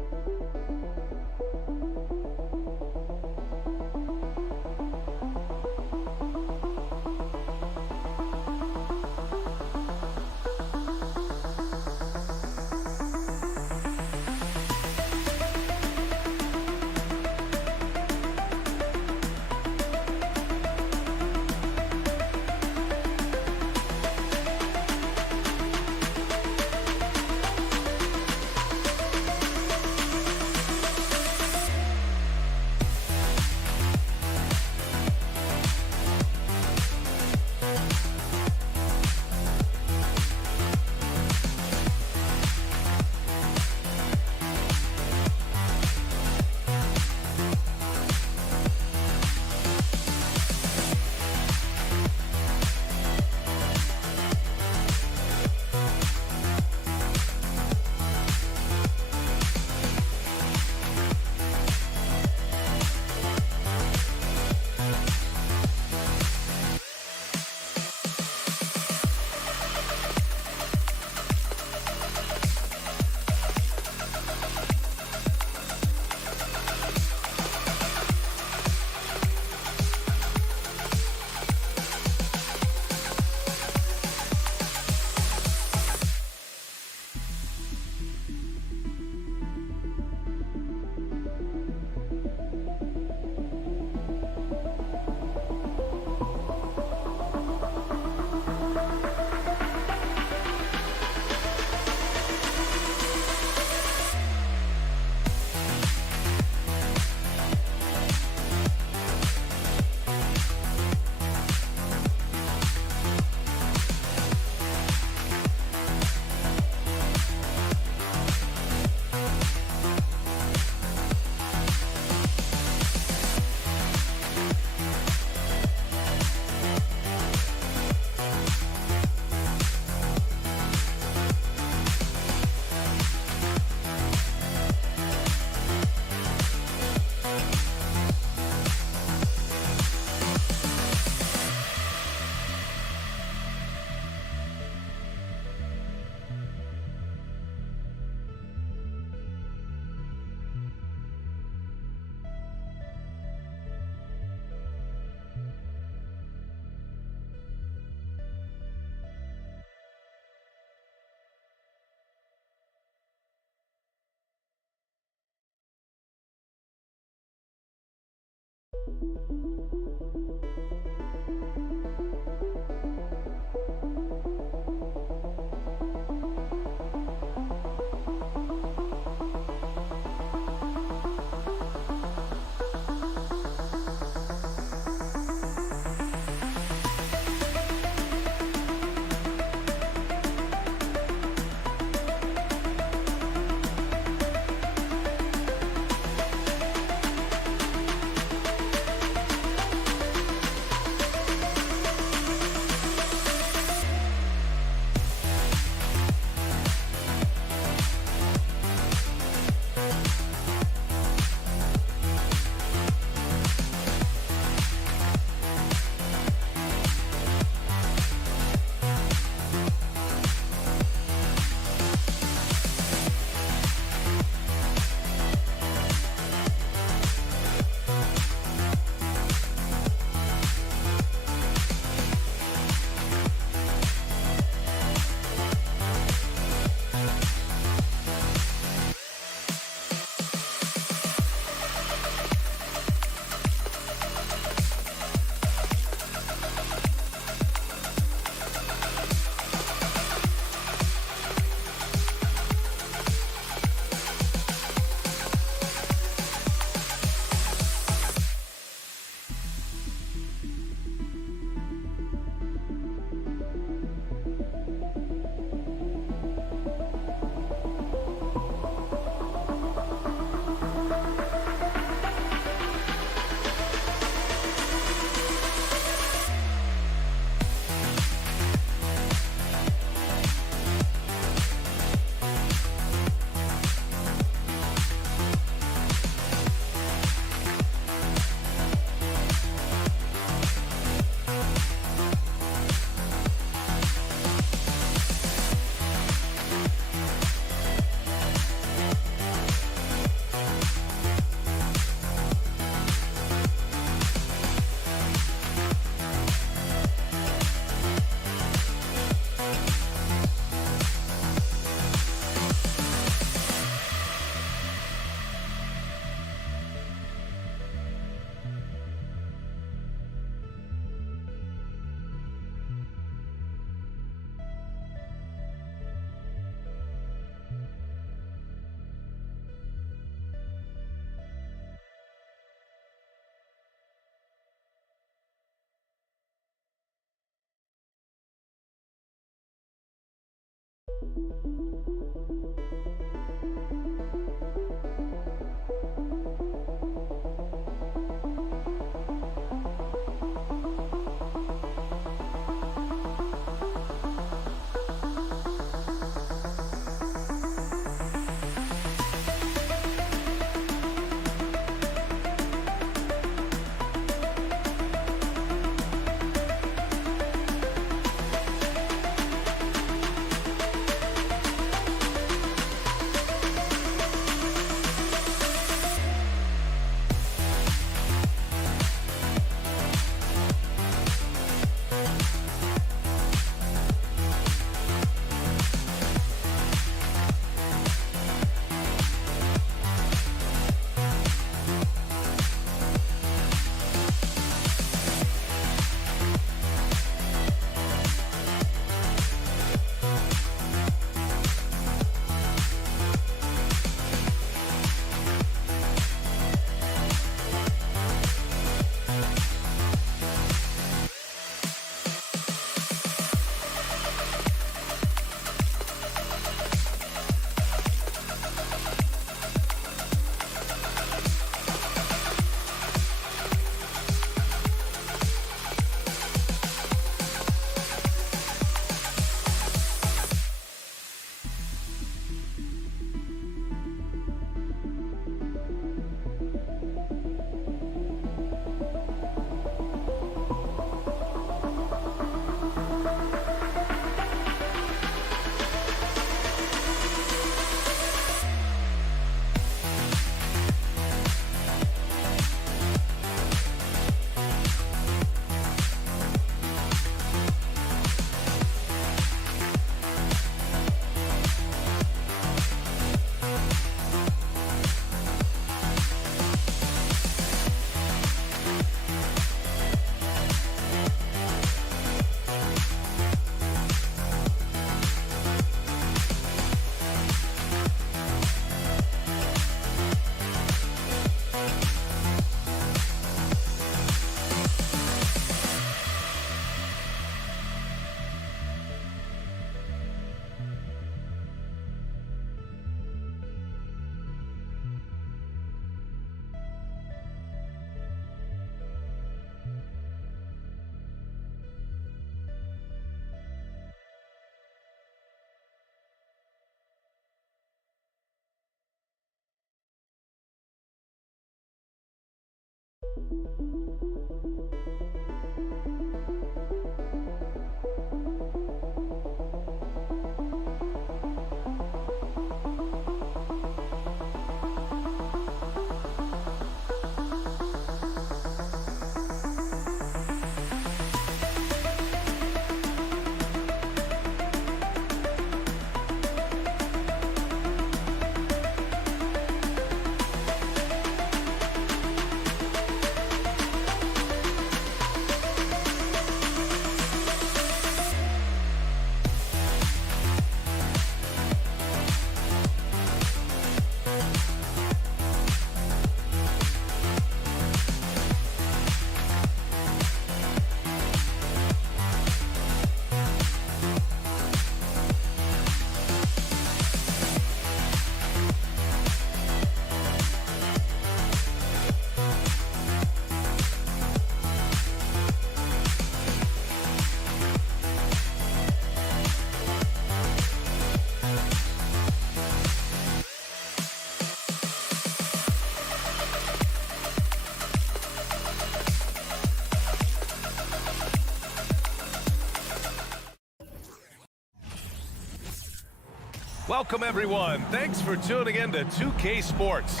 Welcome, everyone. Thanks for tuning in to 2K Sports.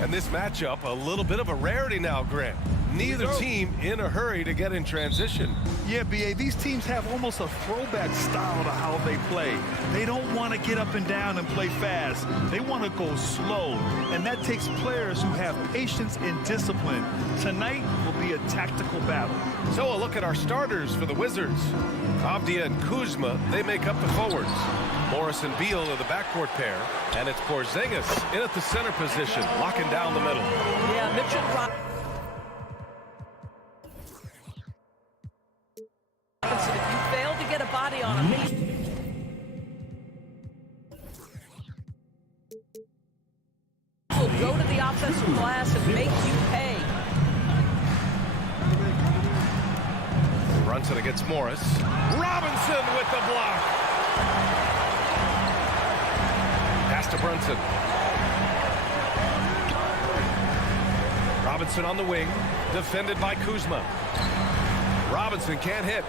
And this matchup, a little bit of a rarity now, Grant. Neither team in a hurry to get in transition. Yeah, B.A., these teams have almost a throwback style to how they play. They don't want to get up and down and play fast. They want to go slow, and that takes players who have patience and discipline. Tonight will be a tactical battle. So a look at our starters for the Wizards. Avdia and Kuzma, they make up the forwards. Morris and Beal are the backcourt pair, and it's Porzingis in at the center position, locking down the middle. Yeah, Mitchell Robinson, if you fail to get a body on him, will go to the offensive glass and make you pay. Brunson against Morris. Robinson with the block. Pass to Brunson. Robinson on the wing, defended by Kuzma. Robinson can't hit.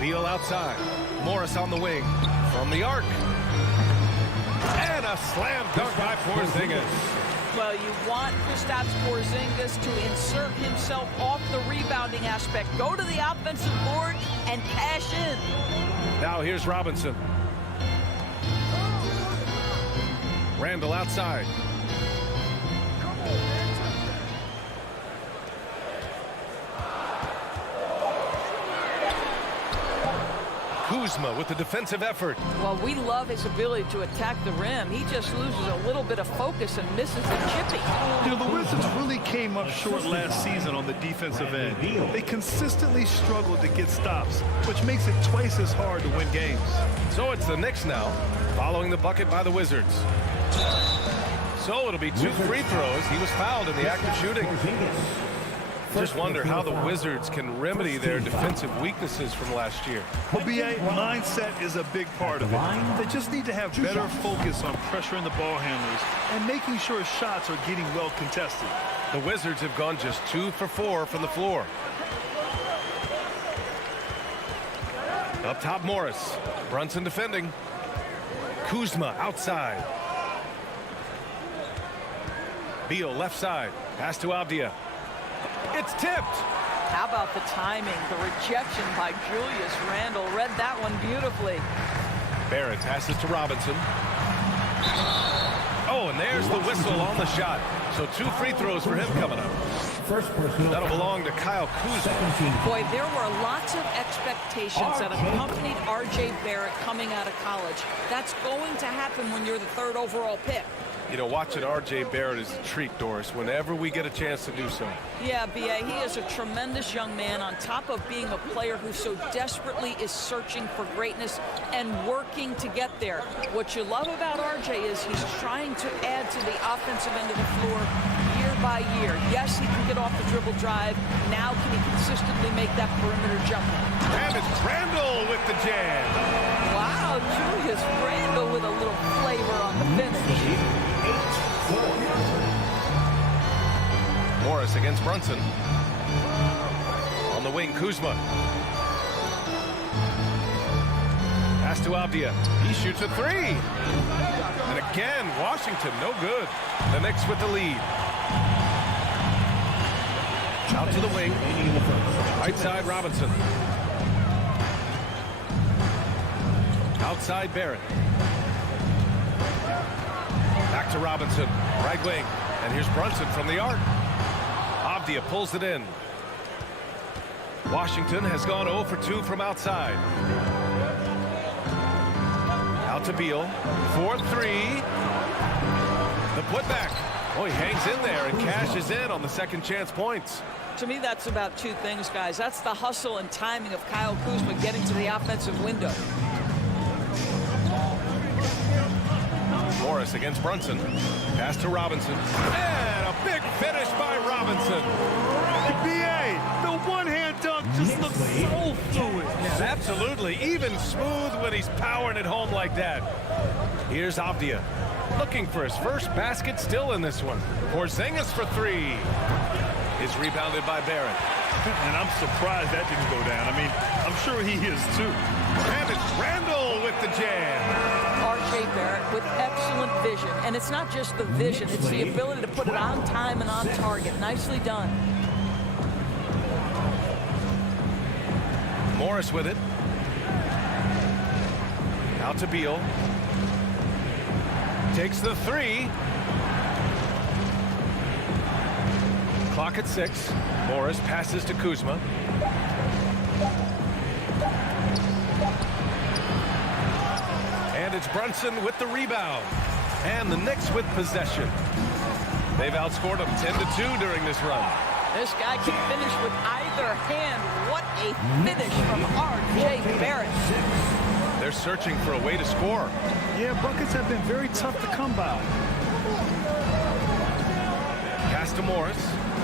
Beal outside. Morris on the wing. From the arc. And a slam dunk by Porzingis. Well, you want Kristaps Porzingis to insert himself off the rebounding aspect. Go to the offensive board and cash in. Now here's Robinson. Randall outside. Kuzma with the defensive effort. Well, we love his ability to attack the rim. He just loses a little bit of focus and misses the chippy. You know, the Wizards really came up short last season on the defensive end. They consistently struggled to get stops, which makes it twice as hard to win games. So it's the Knicks now, following the bucket by the Wizards. So it'll be 2 free throws. He was fouled in the act of shooting. Just wonder how the Wizards can remedy their defensive weaknesses from last year. Well, B.A., mindset is a big part of it. They just need to have better focus on pressuring the ball handlers and making sure shots are getting well contested. The Wizards have gone just 2 for 4 from the floor. Up top, Morris. Brunson defending. Kuzma outside. Beal left side. Pass to Avdia. It's tipped. How about the timing? The rejection by Julius Randle. Read that one beautifully. Barrett passes to Robinson. Oh, and there's the whistle on the shot. So 2 free throws for him coming up. That'll belong to Kyle Kuzma. Boy, there were lots of expectations that accompanied R.J. Barrett coming out of college. That's going to happen when you're the 3rd overall pick. You know, watching R.J. Barrett is a treat, Doris, whenever we get a chance to do so. Yeah, B.A., he is a tremendous young man on top of being a player who so desperately is searching for greatness and working to get there. What you love about R.J. is he's trying to add to the offensive end of the floor year by year. Yes, he can get off the dribble drive. Now can he consistently make that perimeter jumper? And it's Randall with the jam. Wow, Julius Randle with a little flavor on the finish. Morris against Brunson. On the wing, Kuzma. Pass to Avdia. He shoots a three. And again, Washington, no good. The Knicks with the lead. Out to the wing. Right side, Robinson. Outside, Barrett. Back to Robinson. Right wing. And here's Brunson from the arc. Avdia pulls it in. Washington has gone 0 for 2 from outside. Out to Beal. 4-3. The putback. Oh, he hangs in there and cashes in on the second chance points. To me, that's about two things, guys. That's the hustle and timing of Kyle Kuzma getting to the offensive window. Morris against Brunson. Pass to Robinson. And a big finish by Robinson. BA, the one-hand dunk just looks so fluid. Absolutely. Even smooth when he's powering it home like that. Here's Avdia. Looking for his first basket, still in this one. Porzingis for three. Is rebounded by Barrett. And I'm surprised that didn't go down. I mean, I'm sure he is too. And it's Randall with the jam. R.J. Barrett with excellent vision. And it's not just the vision, it's the ability to put it on time and on target. Nicely done. Morris with it. Out to Beal. Takes the three. Clock at 6. Morris passes to Kuzma. And it's Brunson with the rebound. And the Knicks with possession. They've outscored them 10-2 during this run. This guy can finish with either hand. What a finish from R.J. Barrett. They're searching for a way to score. Yeah, buckets have been very tough to come by. Pass to Morris.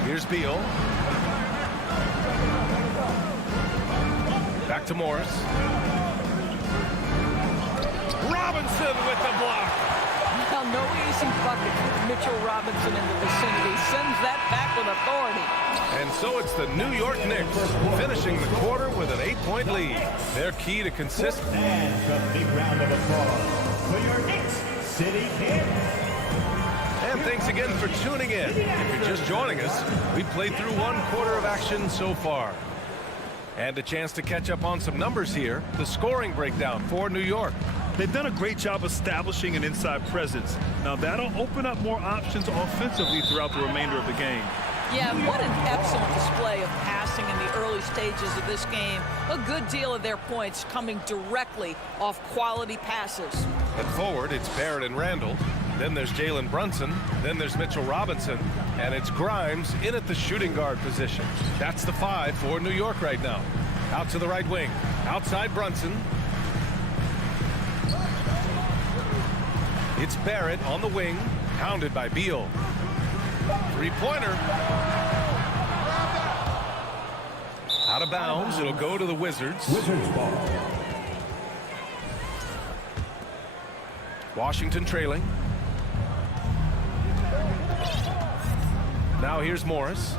Here's Beal. Back to Morris. Robinson with the block. Now, no easy bucket with Mitchell Robinson in the vicinity. Sends that back with authority. And so it's the New York Knicks finishing the quarter with an 8-point lead. Their key to consistent. And a big round of applause for your Knicks City Kid. And thanks again for tuning in. If you're just joining us, we played through 1 quarter of action so far. And a chance to catch up on some numbers here. The scoring breakdown for New York. They've done a great job establishing an inside presence. Now that'll open up more options offensively throughout the remainder of the game. Yeah, what an excellent display of passing in the early stages of this game. A good deal of their points coming directly off quality passes. At forward, it's Barrett and Randall. Then there's Jalen Brunson. Then there's Mitchell Robinson. And it's Grimes in at the shooting guard position. That's the 5 for New York right now. Out to the right wing. Outside Brunson. It's Barrett on the wing. Pounded by Beal. Three-pointer. Out of bounds. It'll go to the Wizards. Wizards ball. Washington trailing. Now here's Morris.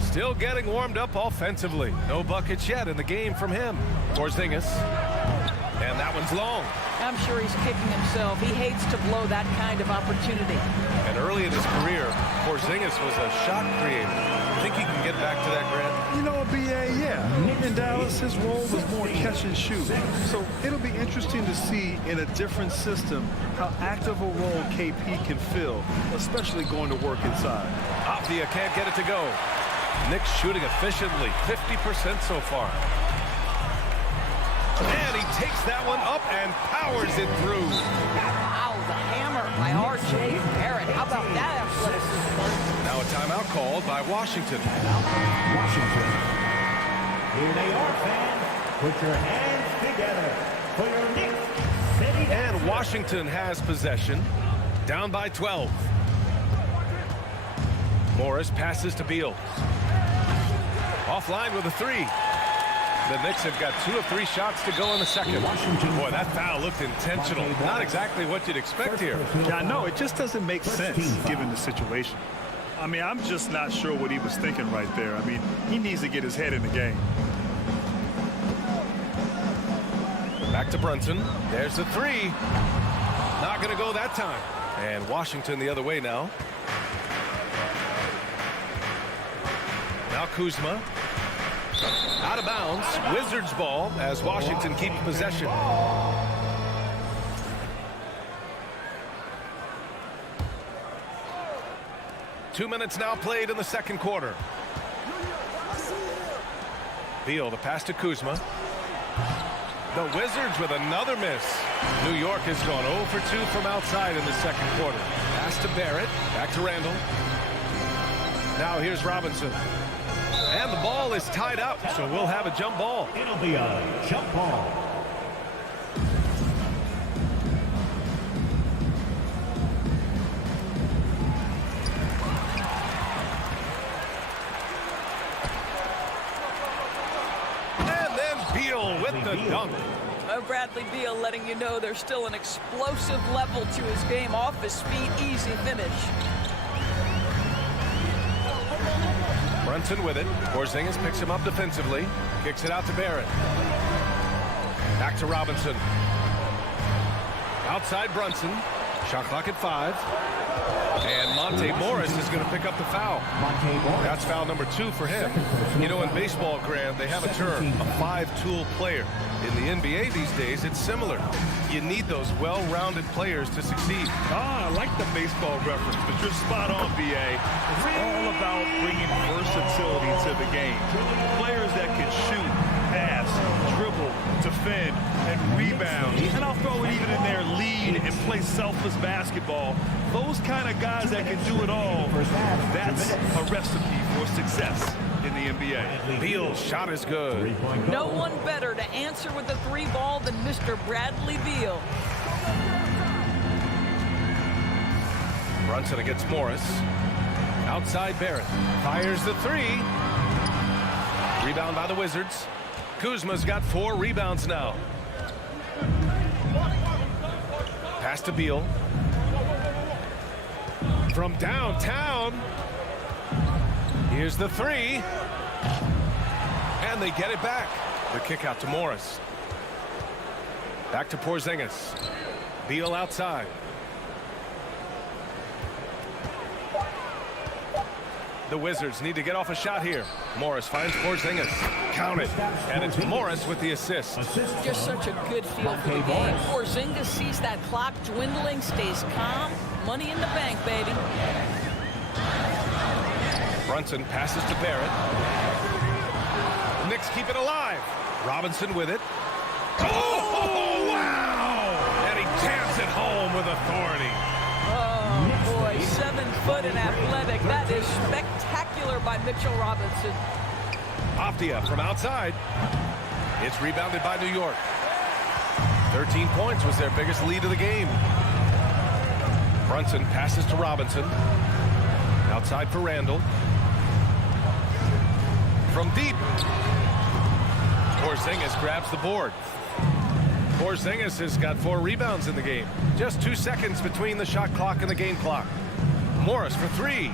Still getting warmed up offensively. No buckets yet in the game from him. Porzingis. And that one's long. I'm sure he's kicking himself. He hates to blow that kind of opportunity. And early in his career, Porzingis was a shot creator. Think he can get back to that, Grant? You know, BA, yeah. In Dallas, his role was more catch and shoot. So it'll be interesting to see in a different system how active a role KP can fill, especially going to work inside. Avdia can't get it to go. Knicks shooting efficiently, 50% so far. And he takes that one up and powers it through. Wow, the hammer by R.J. Barrett. How about that athleticism? Now a timeout called by Washington. Washington. Here they are, fans. Put your hands together for your Knicks City. And Washington has possession. Down by 12. Morris passes to Beal. Offline with a 3. The Knicks have got 2 of 3 shots to go in the second. Boy, that foul looked intentional. Not exactly what you'd expect here. Yeah, I know. It just doesn't make sense given the situation. I mean, I'm just not sure what he was thinking right there. I mean, he needs to get his head in the game. Back to Brunson. There's the three. Not going to go that time. And Washington the other way now. Now Kuzma. Out of bounds. Wizards ball as Washington keeps possession. 2 minutes now played in the second quarter. Beal, the pass to Kuzma. The Wizards with another miss. New York has gone 0 for 2 from outside in the second quarter. Pass to Barrett. Back to Randall. Now here's Robinson. And the ball is tied up, so we'll have a jump ball. It'll be a jump ball. And then Beal with the dunk. Bradley Beal letting you know there's still an explosive level to his game. Off his feet, easy finish. Brunson with it. Porzingis picks him up defensively. Kicks it out to Barrett. Back to Robinson. Outside Brunson. Shot clock at 5. And Monte Morris is going to pick up the foul. That's foul number 2 for him. You know, in baseball, Graham, they have a term, a 5-tool player. In the NBA these days, it's similar. You need those well-rounded players to succeed. I like the baseball reference, but you're spot on, BA. It's all about bringing versatility to the game. Players that can shoot, pass, dribble, defend, and rebound. And I'll throw it even in there, lead and play selfless basketball. Those kind of guys that can do it all, that's a recipe for success in the NBA. Beal's shot is good. No one better to answer with the 3 ball than Mr. Bradley Beal. Brunson against Morris. Outside Barrett. Fires the 3. Rebound by the Wizards. Kuzma's got 4 rebounds now. Pass to Beal. From downtown. Here's the 3. And they get it back. The kick out to Morris. Back to Porzingis. Beal outside. The Wizards need to get off a shot here. Morris finds Porzingis. Count it. And it's Morris with the assist. Just such a good feel for the game. Porzingis sees that clock dwindling, stays calm. Money in the bank, baby. Brunson passes to Barrett. Knicks keep it alive. Robinson with it. Oh, wow! And he jams it home with authority. Oh, boy, 7 foot and athletic. That is spectacular by Mitchell Robinson. Afdia from outside. It's rebounded by New York. 13 points was their biggest lead of the game. Brunson passes to Robinson. Outside for Randall. From deep. Porzingis grabs the board. Porzingis has got 4 rebounds in the game. Just 2 seconds between the shot clock and the game clock. Morris for 3.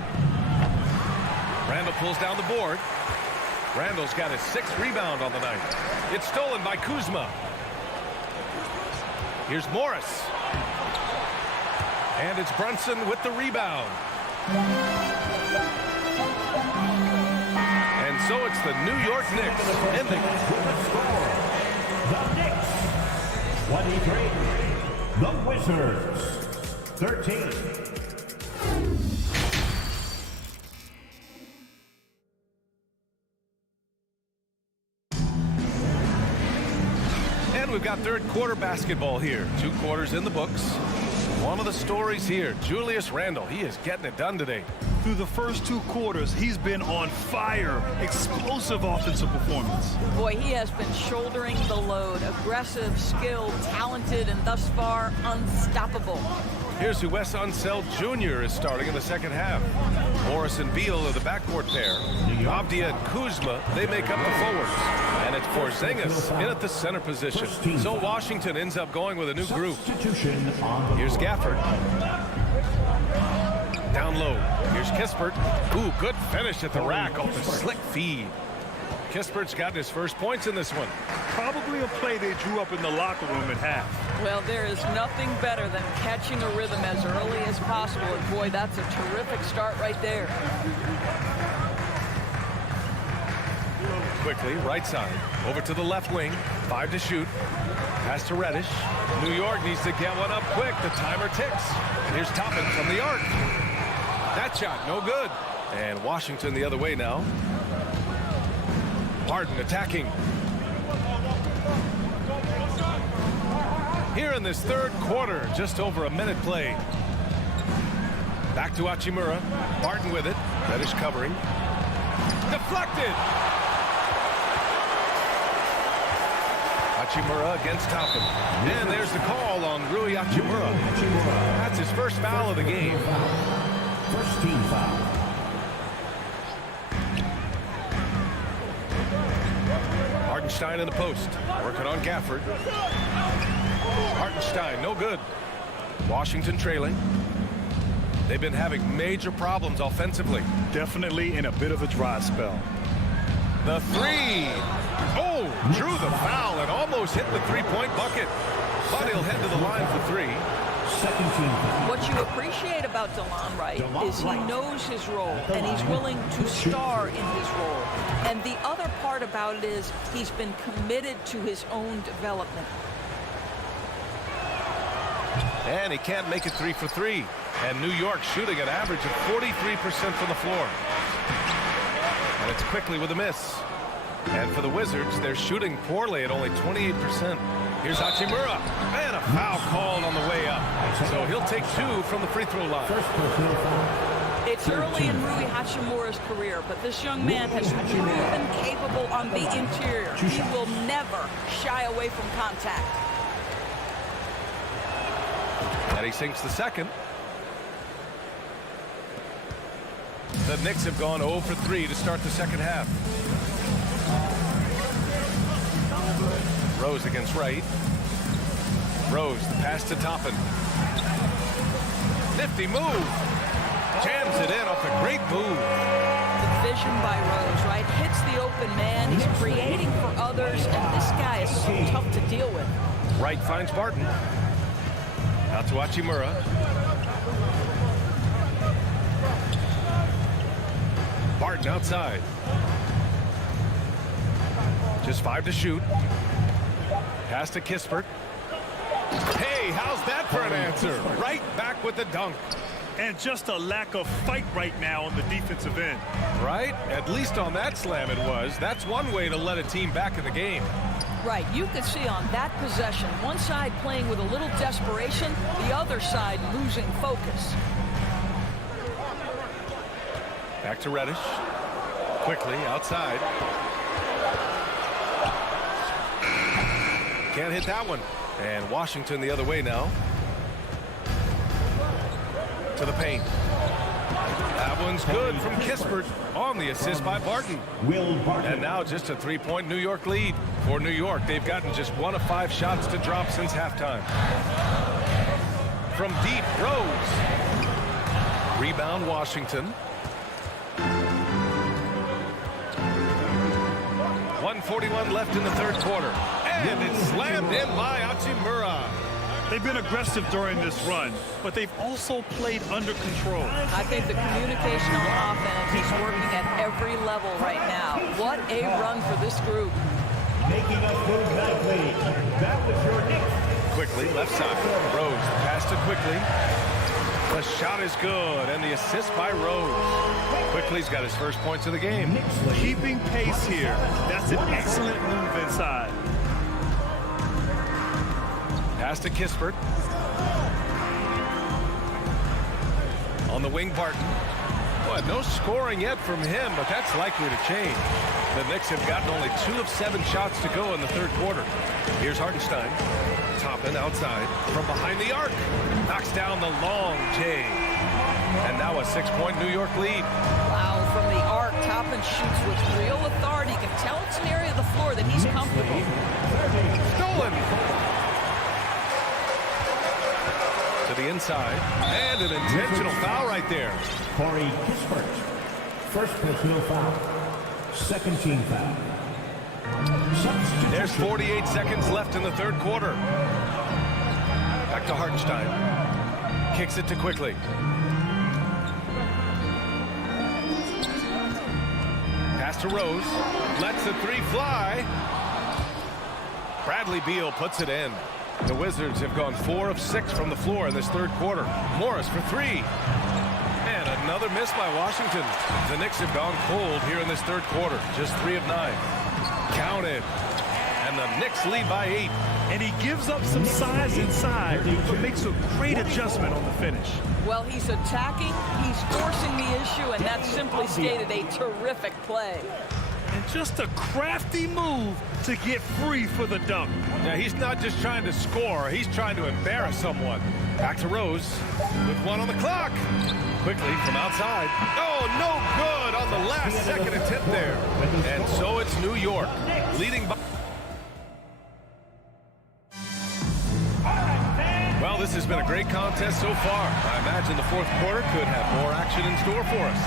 Randall pulls down the board. Randall's got his 6th rebound on the night. It's stolen by Kuzma. Here's Morris. And it's Brunson with the rebound. And so it's the New York Knicks ending. The Knicks, 23. The Wizards, 13. And we've got third quarter basketball here. 2 quarters in the books. One of the stories here, Julius Randle. He is getting it done today. Through the first 2 quarters, he's been on fire. Explosive offensive performance. Boy, he has been shouldering the load. Aggressive, skilled, talented, and thus far unstoppable. Here's who Wes Unseld Jr. is starting in the second half. Morris and Beal are the backcourt pair. Avdia and Kuzma, they make up the forwards. And it's Porzingis in at the center position. So Washington ends up going with a new group. Here's Gafford. Down low. Here's Kispert. Ooh, good finish at the rack off the slick feed. Kispert's gotten his first points in this one. Probably a play they drew up in the locker room at half. Well, there is nothing better than catching a rhythm as early as possible. And boy, that's a terrific start right there. Quickly, right side. Over to the left wing. 5 to shoot. Pass to Reddish. New York needs to get one up quick. The timer ticks. And here's Toppin from the arc. That shot, no good. And Washington the other way now. Barton attacking. Here in this third quarter, just over a minute played. Back to Hachimura. Barton with it. Reddish covering. Deflected. Hachimura against Toppin. And there's the call on Rui Hachimura. That's his first foul of the game. First team foul. Hartenstein in the post. Working on Gafford. Hartenstein, no good. Washington trailing. They've been having major problems offensively. Definitely in a bit of a dry spell. The three. Oh, drew the foul and almost hit the three-point bucket. But he'll head to the line for 3. Second team foul. What you appreciate about DeLon Wright is he knows his role, and he's willing to star in his role. And the other part about it is he's been committed to his own development. And he can't make it 3 for 3. And New York shooting an average of 43% from the floor. And it's quickly with a miss. And for the Wizards, they're shooting poorly at only 28%. Here's Hachimura. And a foul called on the way up. So he'll take 2 from the free throw line. First personal foul. It's early in Rui Hachimura's career, but this young man has proven capable on the interior. He will never shy away from contact. And he sinks the second. The Knicks have gone 0 for 3 to start the second half. Rose against Wright. Rose, the pass to Toppin. Nifty move. Jams it in off a great move. The vision by Rose, right? Hits the open man. He's creating for others, and this guy is so tough to deal with. Wright finds Barton. Out to Hachimura. Barton outside. Just 5 to shoot. Pass to Kispert. Hey, how's that for an answer? Right back with the dunk. And just a lack of fight right now on the defensive end. Right? At least on that slam it was. That's one way to let a team back in the game. Right, you could see on that possession, one side playing with a little desperation, the other side losing focus. Back to Reddish. Quickly, outside. Can't hit that one. And Washington the other way now. To the paint. That one's good from Kispert on the assist by Barton. And now just a 3-point New York lead. For New York, they've gotten just 1 of 5 shots to drop since halftime. From deep, Rose. Rebound, Washington. 1:41 left in the third quarter. And it's slammed in by Hachimura. They've been aggressive during this run, but they've also played under control. I think the communication on offense is working at every level right now. What a run for this group. Making us move nicely. That was your Knicks. Quickly, left side. Rose, pass to Quickly. The shot is good, and the assist by Rose. Quickly's got his first points of the game. Keeping pace here. That's an excellent move inside. Pass to Kispert. On the wing, Barton. Boy, no scoring yet from him, but that's likely to change. The Knicks have gotten only 2 of 7 shots to go in the third quarter. Here's Hartenstein. Toppin outside from behind the arc. Knocks down the long J. And now a 6-point New York lead. Wow, from the arc, Toppin shoots with real authority. You can tell it's an area of the floor that he's comfortable. Stolen. To the inside. And an intentional foul right there. Corey Kispert. First personal foul. Second team foul. There's 48 seconds left in the third quarter. Back to Hartenstein. Kicks it to Quickly. Pass to Rose. Lets the three fly. Bradley Beal puts it in. The Wizards have gone 4 of 6 from the floor in this third quarter. Morris for 3. And another miss by Washington. The Knicks have gone cold here in this third quarter. Just 3 of 9. Counted. And the Knicks lead by 8. And he gives up some size inside, but makes a great adjustment on the finish. Well, he's attacking, he's forcing the issue, and that's simply stated a terrific play. And just a crafty move to get free for the dunk. Now, he's not just trying to score, he's trying to embarrass someone. Back to Rose with 1 on the clock. Quickly from outside. Oh, no good on the last second attempt there. And so it's New York leading by. Well, this has been a great contest so far. I imagine the fourth quarter could have more action in store for us.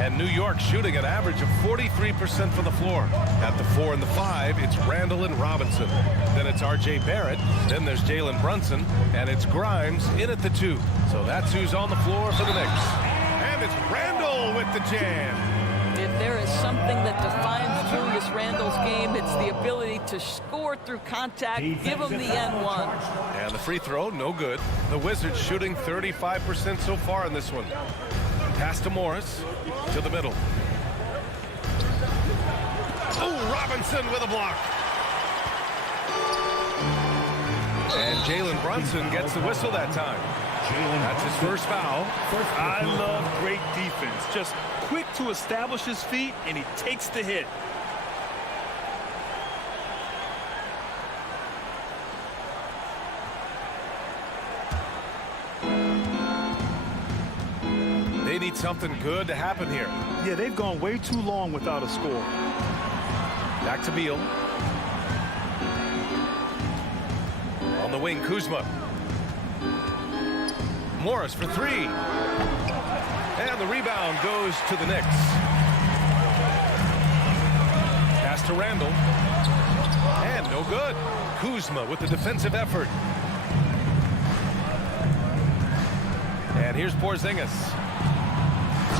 And New York shooting an average of 43% from the floor. At the 4 and the 5, it's Randall and Robinson. Then it's R.J. Barrett. Then there's Jalen Brunson. And it's Grimes in at the 2. So that's who's on the floor for the Knicks. And it's Randall with the jam. If there is something that defines Julius Randle's game, it's the ability to score through contact, give him the N1. And the free throw, no good. The Wizards shooting 35% so far in this one. Pass to Morris, to the middle. Oh, Robinson with a block. And Jalen Brunson gets the whistle that time. That's his first foul. I love great defense. Just quick to establish his feet, and he takes the hit. They need something good to happen here. Yeah, they've gone way too long without a score. Back to Beal. On the wing, Kuzma. Morris for 3. And the rebound goes to the Knicks. Pass to Randall. And no good. Kuzma with the defensive effort. And here's Porzingis.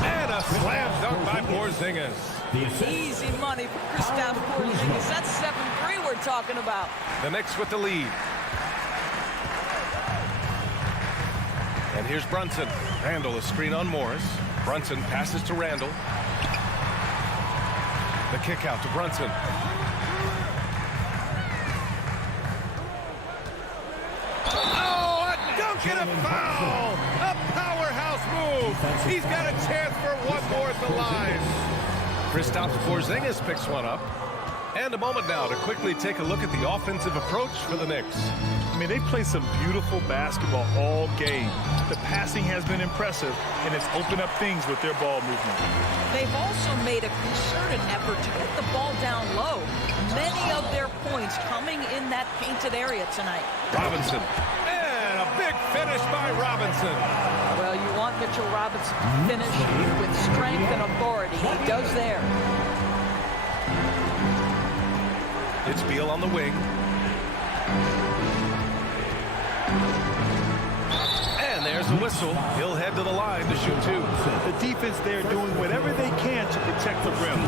And a slam dunk by Porzingis. Easy money for Kristaps Porzingis. That's 7-3 we're talking about. The Knicks with the lead. And here's Brunson. Randall, a screen on Morris. Brunson passes to Randall. The kick out to Brunson. Oh, a dunk and a foul! A powerhouse move! He's got a chance for one more at the line. Kristaps Porzingis picks one up. And a moment now to quickly take a look at the offensive approach for the Knicks. I mean, they play some beautiful basketball all game. The passing has been impressive, and it's opened up things with their ball movement. They've also made a concerted effort to get the ball down low. Many of their points coming in that painted area tonight. Robinson. And a big finish by Robinson. Well, you want Mitchell Robinson to finish with strength and authority. He does there. It's Beal on the wing. And there's the whistle. He'll head to the line to shoot 2. The defense there doing whatever they can to protect the rim.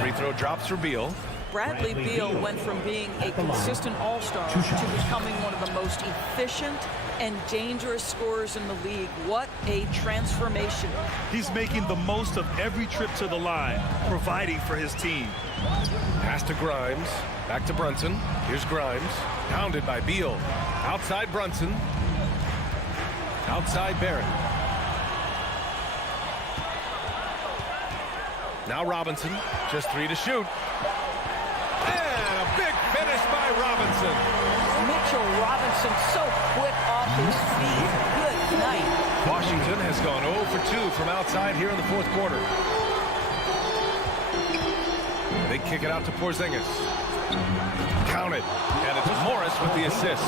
Free throw drops for Beal. Bradley Beal went from being a consistent all-star to becoming one of the most efficient and dangerous scorers in the league. What a transformation. He's making the most of every trip to the line, providing for his team. Pass to Grimes. Back to Brunson. Here's Grimes. Pounded by Beal. Outside Brunson. Outside Barrett. Now Robinson. Just 3 to shoot. And a big finish by Robinson. Mitchell Robinson so quick off his feet. Good night. Washington has gone 0 for 2 from outside here in the fourth quarter. They kick it out to Porzingis. Count it. And it's Morris with the assist.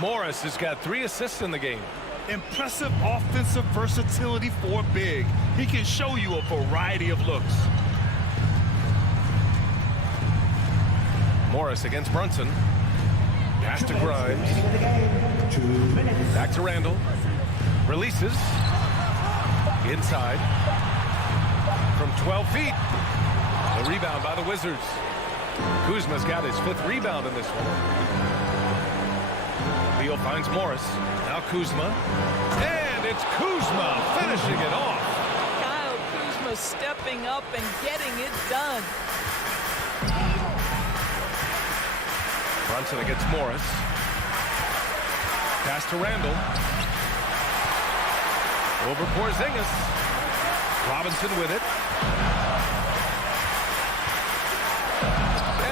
Morris has got 3 assists in the game. Impressive offensive versatility for big. He can show you a variety of looks. Morris against Brunson. Pass to Grimes. Back to Randall. Releases. Inside. From 12 feet. The rebound by the Wizards. Kuzma's got his 5th rebound in this one. Beal finds Morris. Now Kuzma. And it's Kuzma finishing it off. Kyle Kuzma stepping up and getting it done. Brunson against Morris. Pass to Randall. Over Porzingis. Robinson with it.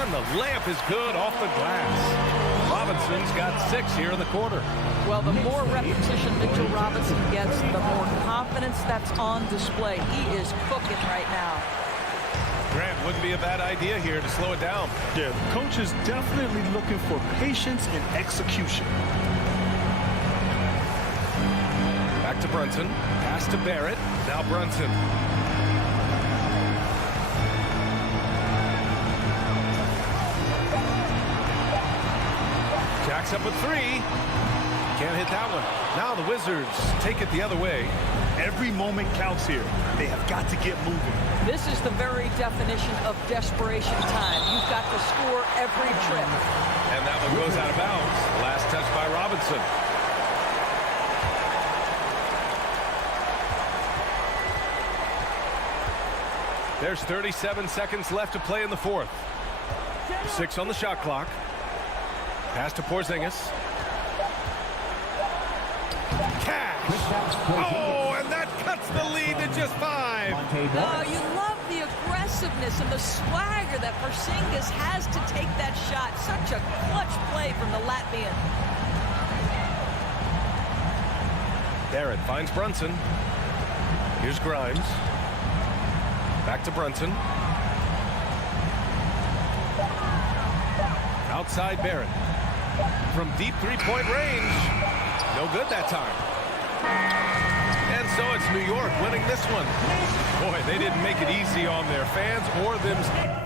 And the layup is good off the glass. Robinson's got 6 here in the quarter. Well, the more repetition Mitchell Robinson gets, the more confidence that's on display. He is cooking right now. Grant, wouldn't be a bad idea here to slow it down. Yeah, the coach is definitely looking for patience and execution. Back to Brunson. Pass to Barrett. Now Brunson. Jacks up with 3. Can't hit that one. Now the Wizards take it the other way. Every moment counts here. They have got to get moving. This is the very definition of desperation time. You've got to score every trip. And that one goes out of bounds. Last touch by Robinson. There's 37 seconds left to play in the 4th. 6 on the shot clock. Pass to Porzingis. Cash. Oh, and that cuts the lead to just 5. Oh, you love the aggressiveness and the swagger that Porzingis has to take that shot. Such a clutch play from the Latvian. Barrett finds Brunson. Here's Grimes. Back to Brunson. Outside Barrett. From deep 3-point range. No good that time. And so it's New York winning this one. Boy, they didn't make it easy on their fans or themselves.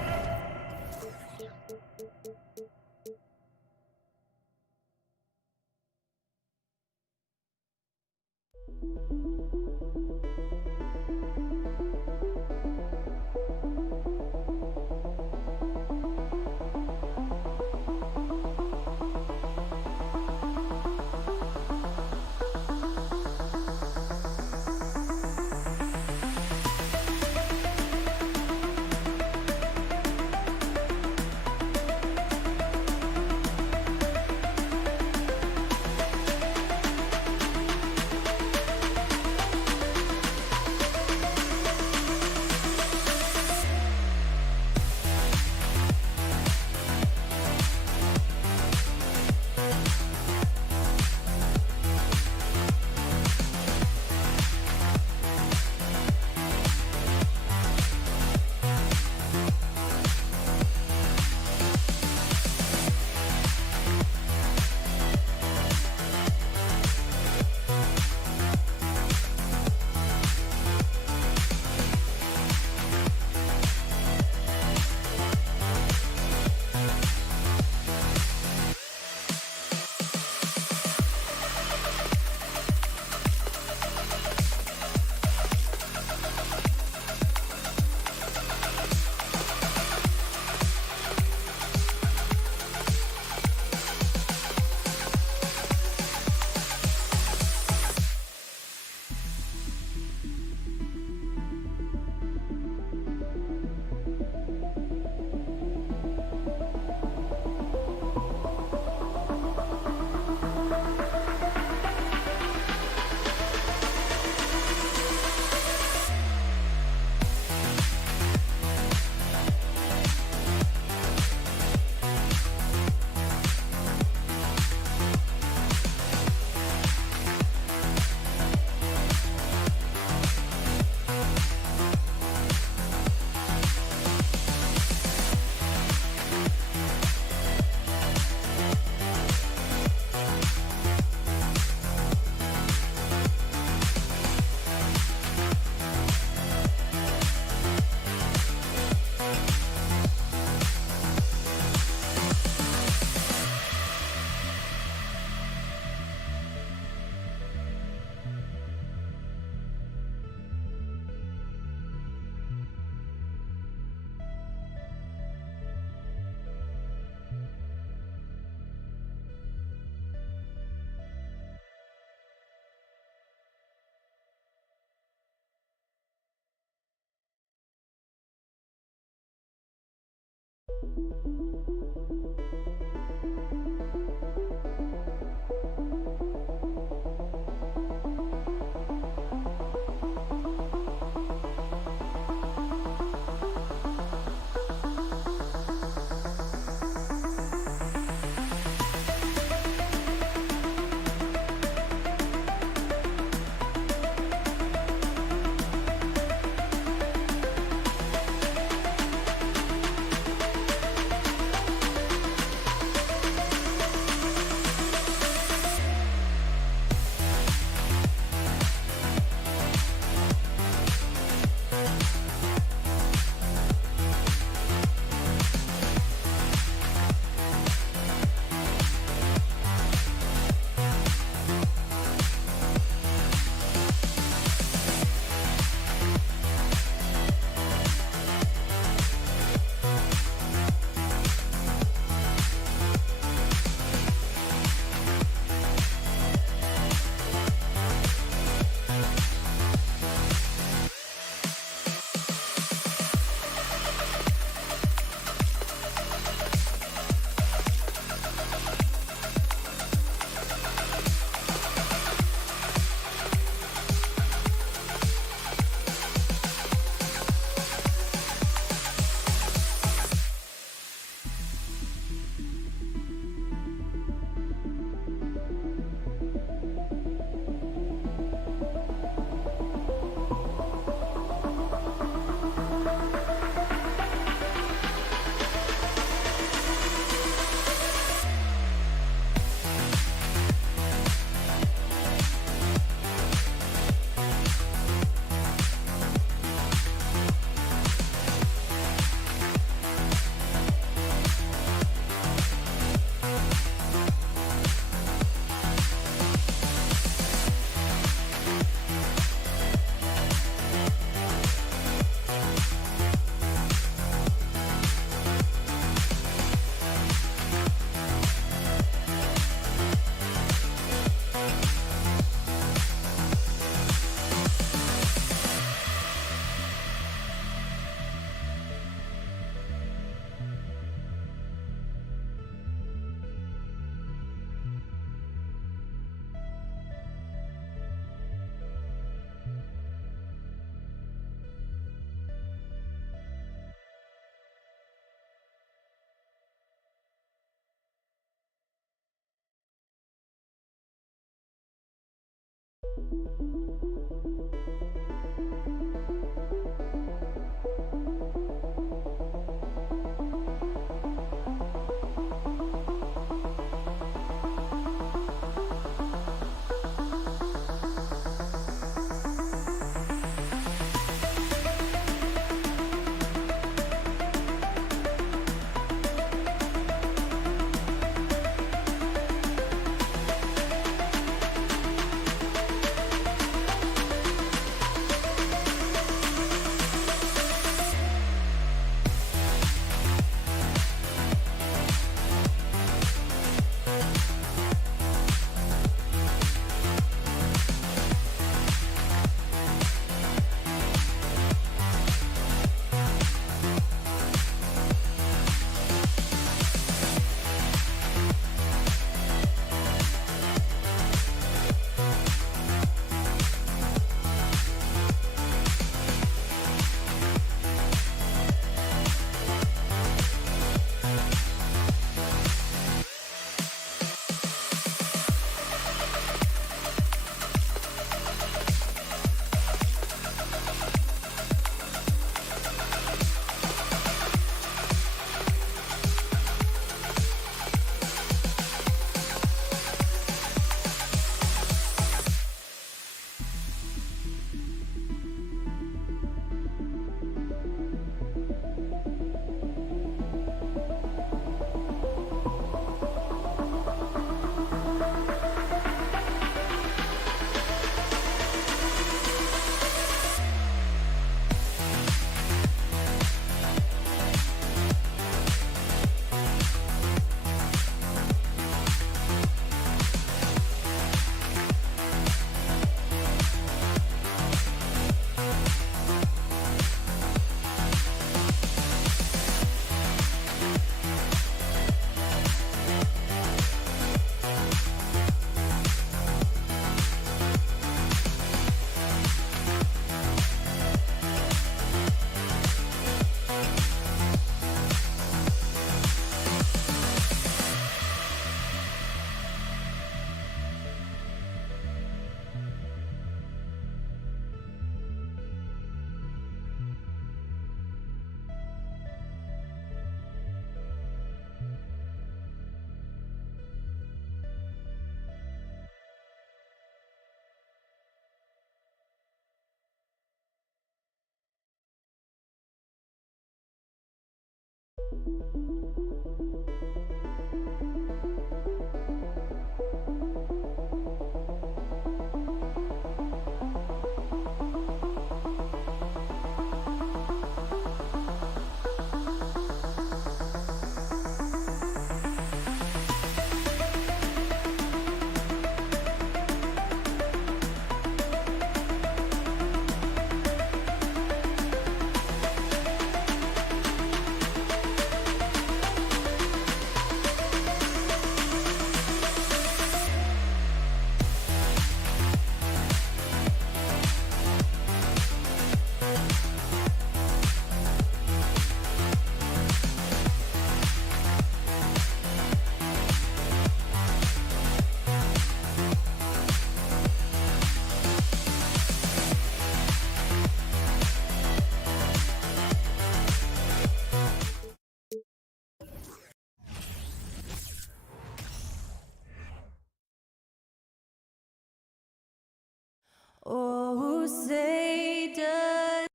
Oh, say does.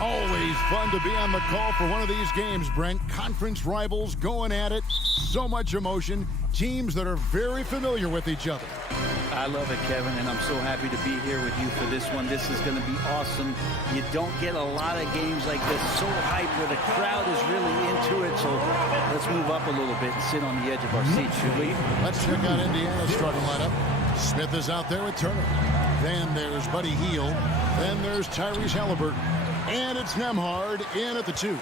Always fun to be on the call for one of these games, Brent. Conference rivals going at it. So much emotion. Teams that are very familiar with each other. I love it, Kevin, and I'm so happy to be here with you for this one. This is going to be awesome. You don't get a lot of games like this so hyped where the crowd is really into it. So let's move up a little bit and sit on the edge of our seat, should we? Let's check out Indiana's starting lineup. Smith is out there with Turner. Then there's Buddy Hield. Then there's Tyrese Halliburton. And it's Nembhard in at the 2.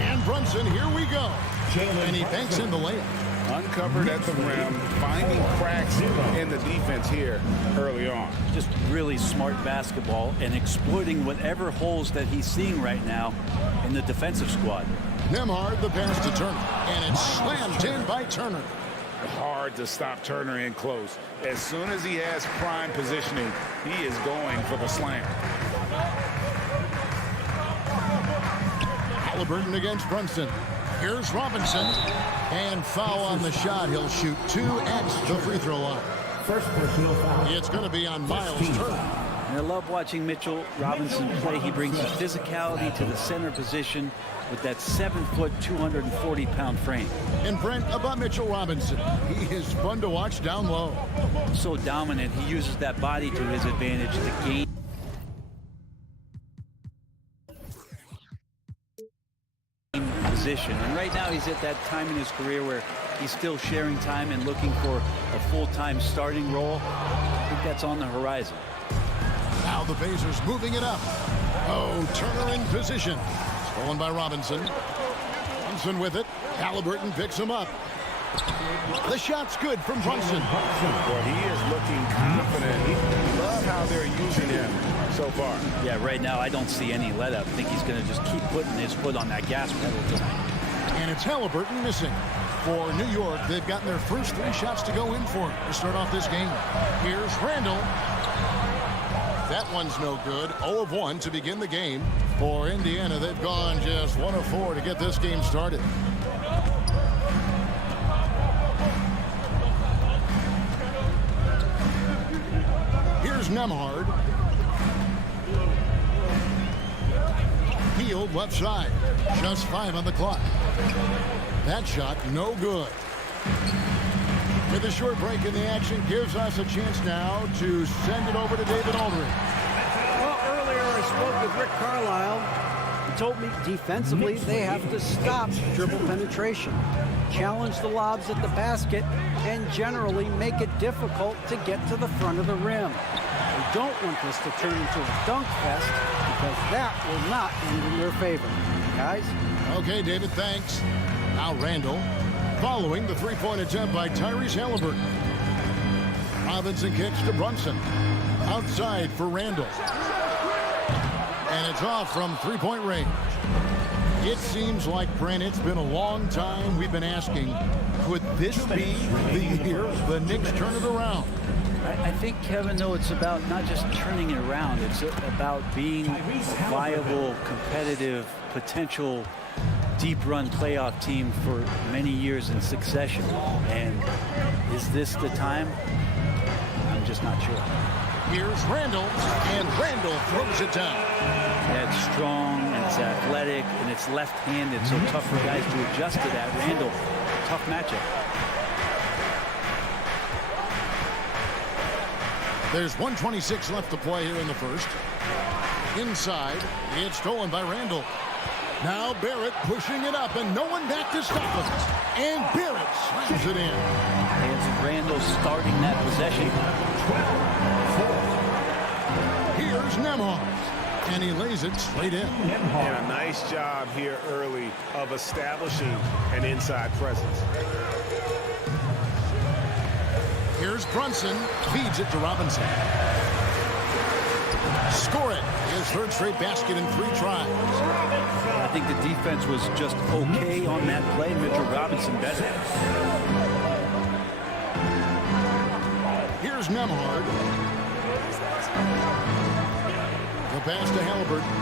And Brunson, here we go. And he banks in the layup. Uncovered at the rim, finding cracks in the defense here early on. Just really smart basketball and exploiting whatever holes that he's seeing right now in the defensive squad. Nembhard, the pass to Turner. And it's slammed in by Turner. Hard to stop Turner in close. As soon as he has prime positioning, he is going for the slam. Halliburton against Brunson. Here's Robinson. And foul on the shot. He'll shoot 2 at the free throw line. First personal foul. It's going to be on Miles Turner. And I love watching Mitchell Robinson play. He brings the physicality to the center position with that 7-foot, 240-pound frame. And Brent, about Mitchell Robinson, he is fun to watch down low. So dominant. He uses that body to his advantage to gain position. And right now he's at that time in his career where he's still sharing time and looking for a full-time starting role. I think that's on the horizon. Now the Pacers moving it up. Oh, Turner in position. Stolen by Robinson. Brunson with it. Halliburton picks him up. The shot's good from Brunson. Well, he is looking confident. Love how they're using him so far. Yeah, right now I don't see any let up. I think he's going to just keep putting his foot on that gas pedal tonight. And it's Halliburton missing. For New York, they've gotten their first 3 shots to go in for to start off this game. Here's Randall. That one's no good. 0 of 1 to begin the game. For Indiana, they've gone just 1 of 4 to get this game started. Here's Nembhard. Hield left side. Just 5 on the clock. That shot no good. With a short break in the action gives us a chance now to send it over to David Aldridge. Well, earlier I spoke with Rick Carlisle. He told me defensively they have to stop dribble penetration, challenge the lobs at the basket, and generally make it difficult to get to the front of the rim. They don't want this to turn into a dunk fest because that will not end in their favor. Guys? Okay, David, thanks. Now Randall. Following the 3-point attempt by Tyrese Halliburton. Robinson kicks to Brunson. Outside for Randall. And it's off from 3-point range. It seems like, Brent, it's been a long time we've been asking, could this be the year the Knicks turn it around? I think, Kevin, though, it's about not just turning it around. It's about being a viable, competitive, potential deep run playoff team for many years in succession. And is this the time? I'm just not sure. Here's Randall, and Randall throws it down. Yeah, it's strong, and it's athletic, and it's left-handed, so tough for guys to adjust to that. Randall, tough matchup. There's 1:26 left to play here in the first. Inside, it's stolen by Randall. Now Barrett pushing it up, and no one back to stop him. And Barrett slams it in. It's Randall starting that possession. Here's Nembhard, and he lays it straight in. Yeah, nice job here early of establishing an inside presence. Here's Brunson, feeds it to Robinson. Score it. His 3rd straight basket in 3 tries. I think the defense was just okay on that play. Mitchell Robinson better. Here's Nembhard. The pass to Halliburton.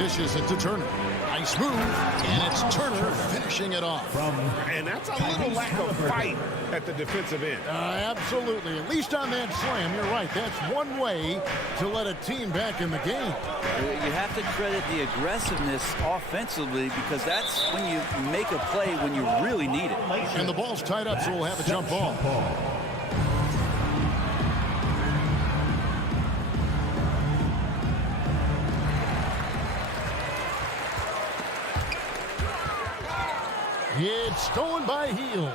Dishes it to Turner. Nice move, and it's Turner finishing it off. And that's a little lack of fight at the defensive end. Absolutely. At least on that slam, you're right. That's one way to let a team back in the game. You have to credit the aggressiveness offensively because that's when you make a play when you really need it. And the ball's tied up, so we'll have a jump ball. It's stolen by Hield.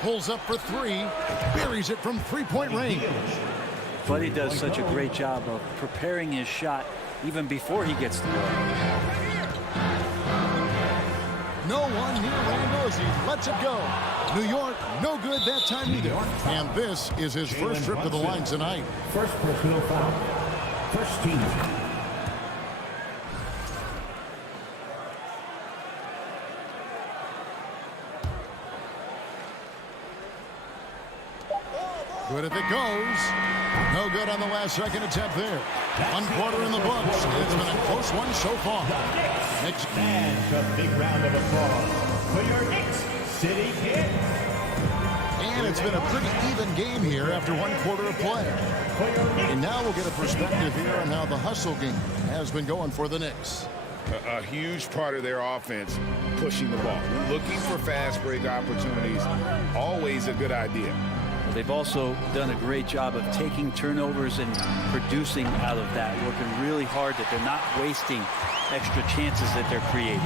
Pulls up for three. Buries it from three-point range. Spydi does such a great job of preparing his shot even before he gets the ball. No one near Randall as he lets it go. New York, no good that time either. And this is his first trip to the line tonight. First personal foul. First team. Good if it goes. No good on the last second attempt there. 1 quarter in the books. It's been a close one so far. Knicks. And a big round of applause for your Knicks City Kid. And it's been a pretty even game here after 1 quarter of play. And now we'll get a perspective here on how the hustle game has been going for the Knicks. A huge part of their offense, pushing the ball. Looking for fast break opportunities, always a good idea. They've also done a great job of taking turnovers and producing out of that, working really hard that they're not wasting extra chances that they're creating.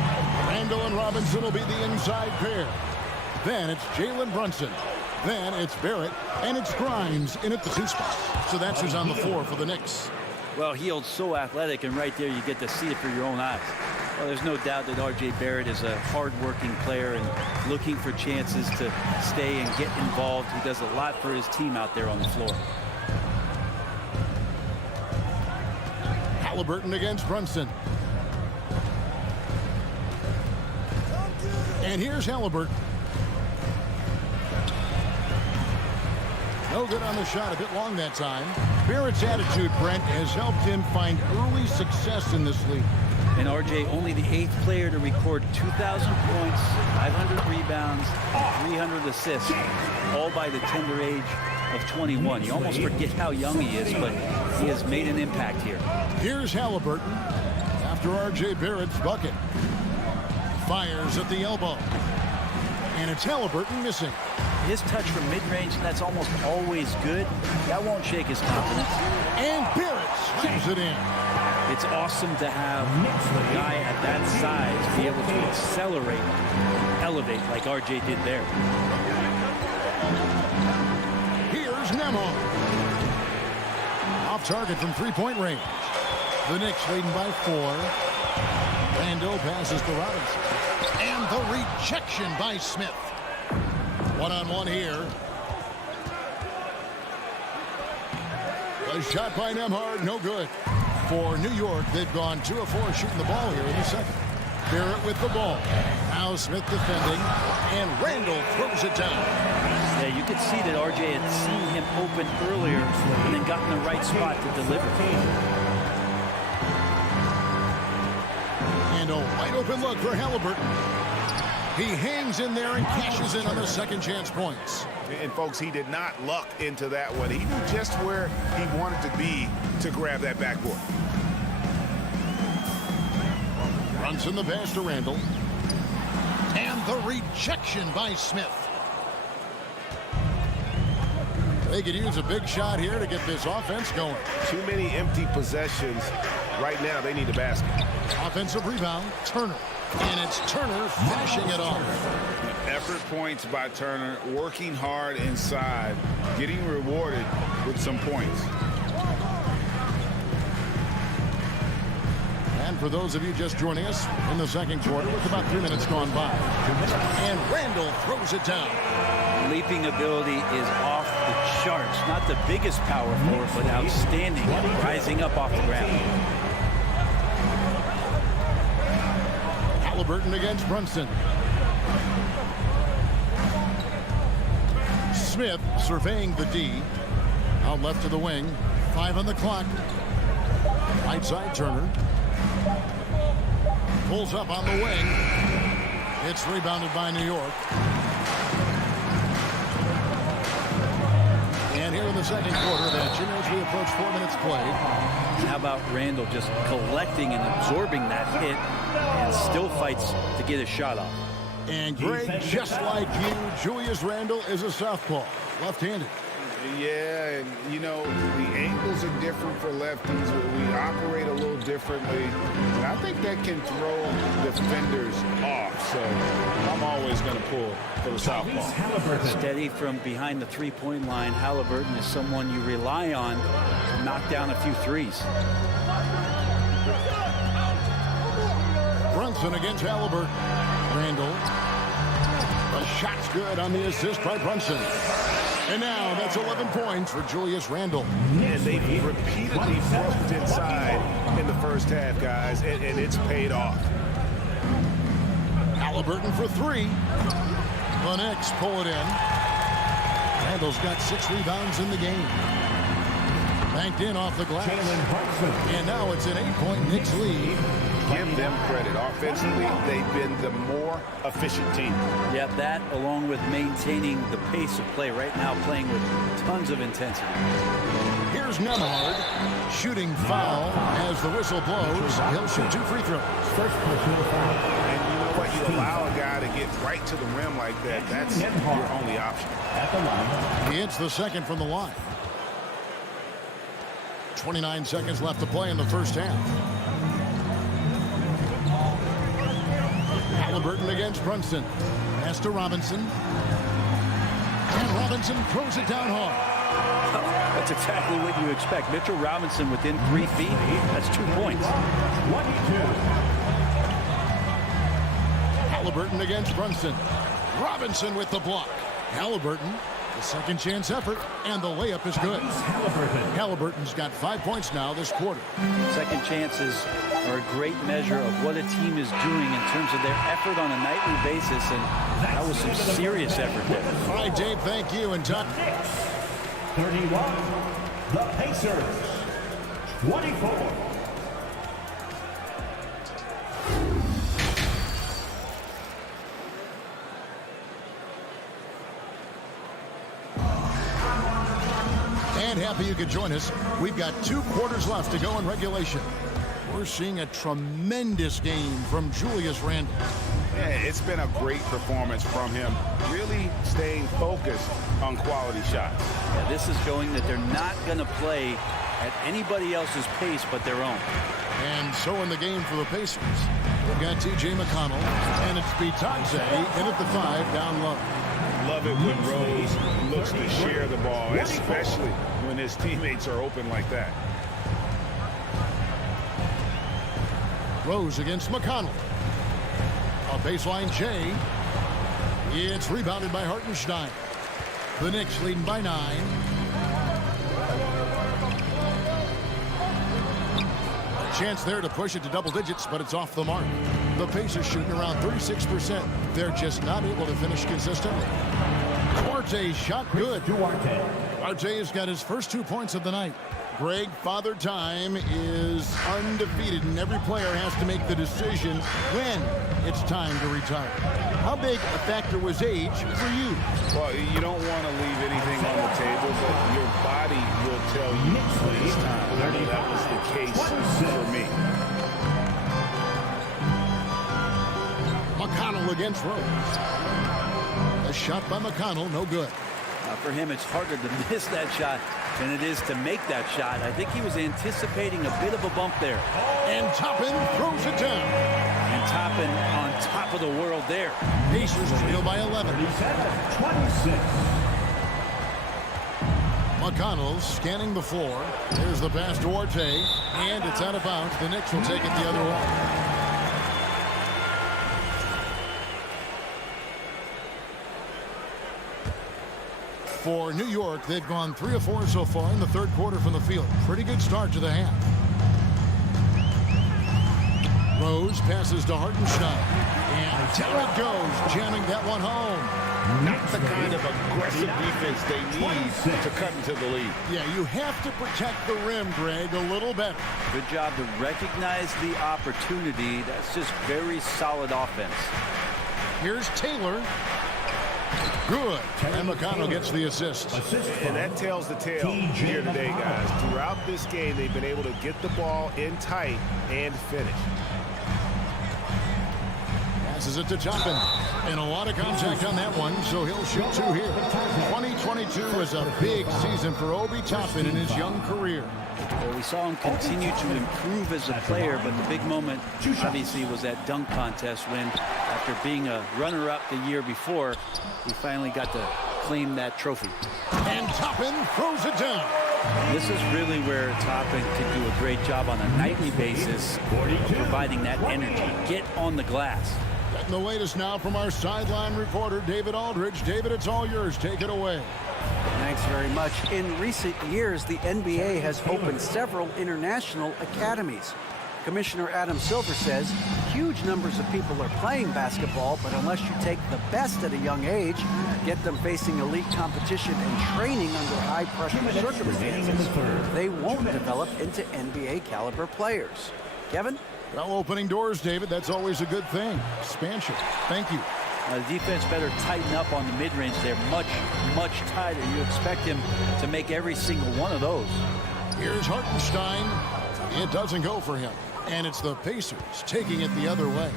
Randall and Robinson will be the inside pair. Then it's Jalen Brunson. Then it's Barrett, and it's Grimes in at the 2 spot. So that's who's on the floor for the Knicks. Well, Hield's so athletic, and right there you get to see it for your own eyes. Well, there's no doubt that R.J. Barrett is a hard-working player and looking for chances to stay and get involved. He does a lot for his team out there on the floor. Halliburton against Brunson. And here's Halliburton. No good on the shot, a bit long that time. Barrett's attitude, Brent, has helped him find early success in this league. And R.J. only the 8th player to record 2,000 points, 500 rebounds, 300 assists, all by the tender age of 21. You almost forget how young he is, but he has made an impact here. Here's Halliburton after R.J. Barrett's bucket. Fires at the elbow. And it's Halliburton missing. His touch from mid-range, and that's almost always good. That won't shake his confidence. And Barrett slams it in. It's awesome to have a guy at that size be able to accelerate, elevate like R.J. did there. Here's Nemo. Off target from three-point range. The Knicks leading by 4. Randall passes to Robinson. And the rejection by Smith. One-on-one here. A shot by Nembhard, no good. For New York, they've gone 2 of 4 shooting the ball here in the second. Barrett with the ball. Now Smith defending, and Randall throws it down. Yeah, you could see that R.J. had seen him open earlier and then got in the right spot to deliver. And a wide open look for Halliburton. He hangs in there and cashes in on the second chance points. And folks, he did not luck into that one. He knew just where he wanted to be to grab that backboard. Brunson the pass to Randall. And the rejection by Smith. They could use a big shot here to get this offense going. Too many empty possessions. Right now, they need a basket. Offensive rebound, Turner. And it's Turner finishing it off. Effort points by Turner, working hard inside, getting rewarded with some points. And for those of you just joining us in the second quarter with about 3 minutes gone by. And Randall throws it down. Leaping ability is off the charts. Not the biggest power forward, but outstanding, rising up off the ground. Halliburton against Brunson. Smith surveying the D. Out left to the wing. 5 on the clock. Right side Turner. Pulls up on the wing. It's rebounded by New York. And here in the second quarter, the Juniors, we approach 4 minutes played. How about Randall just collecting and absorbing that hit and still fights to get his shot off. And Greg, just like you, Julius Randle is a southpaw, left-handed. Yeah, and you know, the angles are different for lefties. We operate a little differently. And I think that can throw defenders off. So I'm always going to pull for the southpaw. Steady from behind the three-point line. Halliburton is someone you rely on to knock down a few threes. Brunson against Halliburton. Randall. The shot's good on the assist by Brunson. And now that's 11 points for Julius Randle. And they've repeatedly broke inside in the first half, guys, and it's paid off. Halliburton for three. The Knicks pull it in. Randle's got 6 rebounds in the game. Banked in off the glass. And now it's an 8-point Knicks lead. Give them credit. Offensively, they've been the more efficient team. Yeah, that along with maintaining the pace of play right now, playing with tons of intensity. Here's Nembhard. Shooting foul as the whistle blows. He'll shoot 2 free throws. First personal foul. And you know what? You allow a guy to get right to the rim like that. That's your only option. At the line. He hits the second from the line. 29 seconds left to play in the first half. Halliburton against Brunson. Pass to Robinson. And Robinson throws it down hard. That's exactly what you expect. Mitchell Robinson within 3 feet. That's 2 points. 22. Halliburton against Brunson. Robinson with the block. Halliburton, the second chance effort, and the layup is good. Halliburton's got 5 points now this quarter. Second chances are a great measure of what a team is doing in terms of their effort on a nightly basis, and that was some serious effort there. All right, Dave, thank you. And John. 31. The Pacers. 24. And happy you could join us. We've got 2 quarters left to go in regulation. We're seeing a tremendous game from Julius Randle. Yeah, it's been a great performance from him. Really staying focused on quality shots. Yeah, this is showing that they're not going to play at anybody else's pace but their own. And so in the game for the Pacers, we've got T.J. McConnell, and it's Bitadze in at the 5 down low. Love it when Rose looks to share the ball, especially when his teammates are open like that. Rose against McConnell. A baseline J. It's rebounded by Hartenstein. The Knicks leading by 9. A chance there to push it to double digits, but it's off the mark. The Pacers shooting around 36%. They're just not able to finish consistently. Duarte's shot good. Duarte has got his first 2 points of the night. Greg, Father Time is undefeated, and every player has to make the decision when it's time to retire. How big a factor was age for you? Well, you don't want to leave anything on the table, but your body will tell you when it's time. I know that was the case for me. McConnell against Rose. A shot by McConnell, no good. For him, it's harder to miss that shot than it is to make that shot. I think he was anticipating a bit of a bump there. And Toppin throws it down. And Toppin on top of the world there. Pacers trail by 11. 26. McConnell scanning the floor. Here's the pass to Duarte, and it's out of bounds. The Knicks will take it the other way. For New York, they've gone 3 of 4 so far in the third quarter from the field. Pretty good start to the half. Rose passes to Hartenstein. And down it goes, jamming that one home. Not the kind of aggressive defense they need to cut into the lead. Yeah, you have to protect the rim, Greg, a little better. Good job to recognize the opportunity. That's just very solid offense. Here's Taylor. Good. And McConnell gets the assist. And that tells the tale here today, guys. Throughout this game, they've been able to get the ball in tight and finish. Passes it to Toppin. And a lot of contact on that one, so he'll shoot two here. 2022 was a big season for Obi Toppin in his young career. Well, we saw him continue to improve as a player, but the big moment obviously was that dunk contest when, after being a runner-up the year before, he finally got to claim that trophy. And Toppin throws it down. This is really where Toppin can do a great job on a nightly basis of providing that energy. Get on the glass. Getting the latest now from our sideline reporter, David Aldridge. David, it's all yours. Take it away. Thanks very much. In recent years, the NBA has opened several international academies. Commissioner Adam Silver says huge numbers of people are playing basketball, but unless you take the best at a young age, get them facing elite competition and training under high-pressure circumstances, they won't develop into NBA-caliber players. Kevin? Well, opening doors, David, that's always a good thing. Expansion. Thank you. The defense better tighten up on the mid-range. They're much, much tighter. You expect him to make every single one of those. Here's Hartenstein. It doesn't go for him. And it's the Pacers taking it the other way.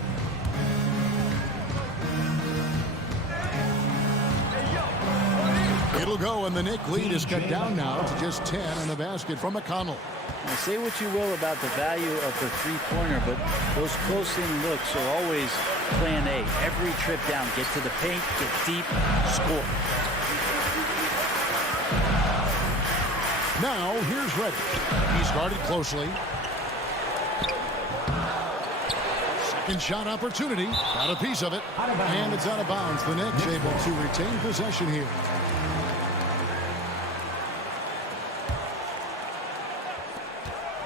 It'll go, and the Knicks lead is cut down now to just 10 in the basket from McConnell. Now, say what you will about the value of the three-pointer, but those close-in looks are always plan A. Every trip down, get to the paint, get deep, score. Now, here's Reddish. He's guarded closely. Second shot opportunity. Got a piece of it. And it's out of bounds. The Knicks able to retain possession here.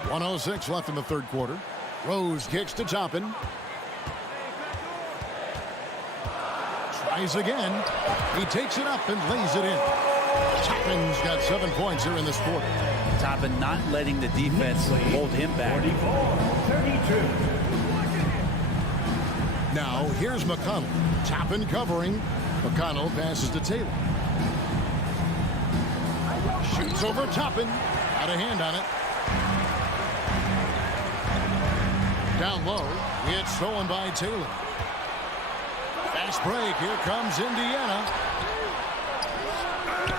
.106 left in the third quarter. Rose kicks to Toppin. Tries again. He takes it up and lays it in. Toppin's got 7 points here in this quarter. Toppin not letting the defense hold him back. 44-32. Now, here's McConnell. Toppin covering. McConnell passes to Taylor. Shoots over Toppin. Got a hand on it. Down low. It's stolen by Taylor. Fast break. Here comes Indiana.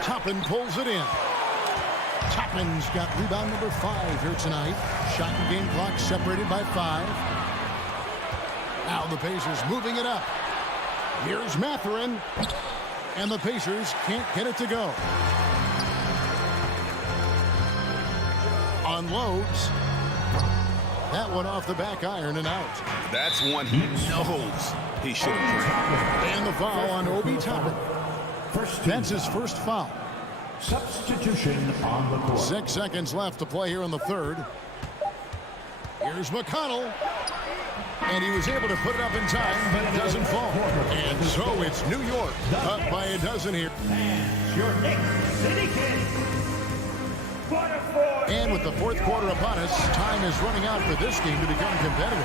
Toppin pulls it in. Toppin's got rebound number 5 here tonight. Shot and game clock separated by 5. Now the Pacers moving it up. Here's Mathurin. And the Pacers can't get it to go. Unloads. That one off the back iron and out. That's one he knows he should have drained. And the foul on Obi Toppin. That's his first foul. Substitution on the court. 6 seconds left to play here in the third. Here's McConnell. And he was able to put it up in time, but it doesn't fall. And so it's New York up by a dozen here. Your Knicks City Kings. And with the fourth quarter upon us, time is running out for this game to become competitive.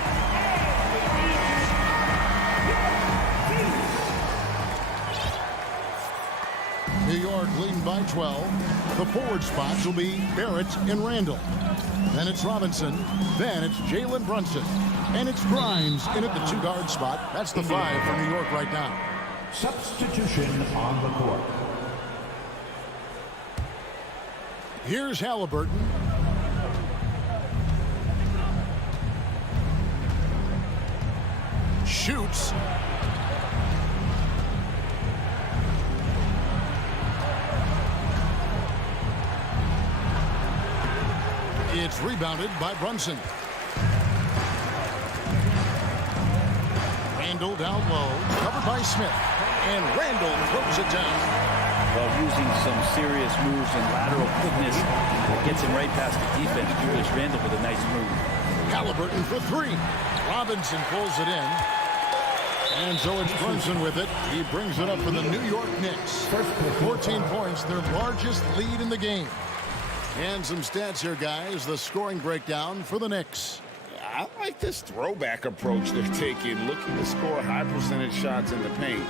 New York leading by 12. The forward spots will be Barrett and Randall. Then it's Robinson. Then it's Jalen Brunson. And it's Grimes in at the 2-guard spot. That's the 5 for New York right now. Substitution on the court. Here's Halliburton. Shoots. It's rebounded by Brunson. Randall down low, covered by Smith. And Randall throws it down. Well, using some serious moves and lateral quickness, gets him right past the defense. Julius Randle with a nice move. Halliburton for three. Robinson pulls it in. And so it's Brunson with it. He brings it up for the New York Knicks. 14 points, their largest lead in the game. And some stats here, guys. The scoring breakdown for the Knicks. I like this throwback approach they're taking, looking to score high percentage shots in the paint.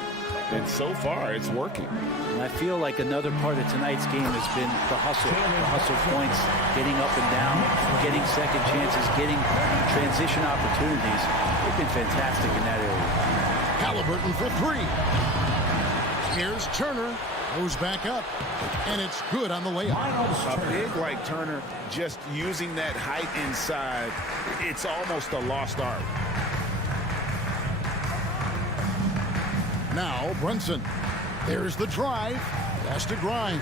And so far, it's working. And I feel like another part of tonight's game has been the hustle points, getting up and down, getting second chances, getting transition opportunities. They've been fantastic in that area. Halliburton for three. Here's Turner. Goes back up. And it's good on the layup. A big like Turner, just using that height inside, it's almost a lost art. Now Brunson. There's the drive. Has to grind.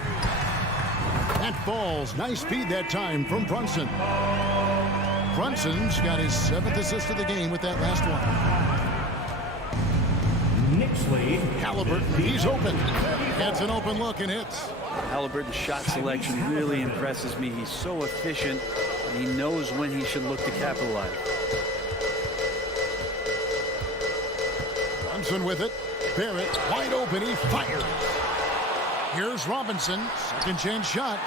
That falls. Nice speed that time from Brunson. Brunson's got his 7th assist of the game with that last one. Knicks lead. Halliburton, he's open. Gets an open look and hits. Halliburton's shot selection really impresses me. He's so efficient, and he knows when he should look to capitalize. Brunson with it. Barrett wide open. He fires. Here's Robinson. Second chance shot.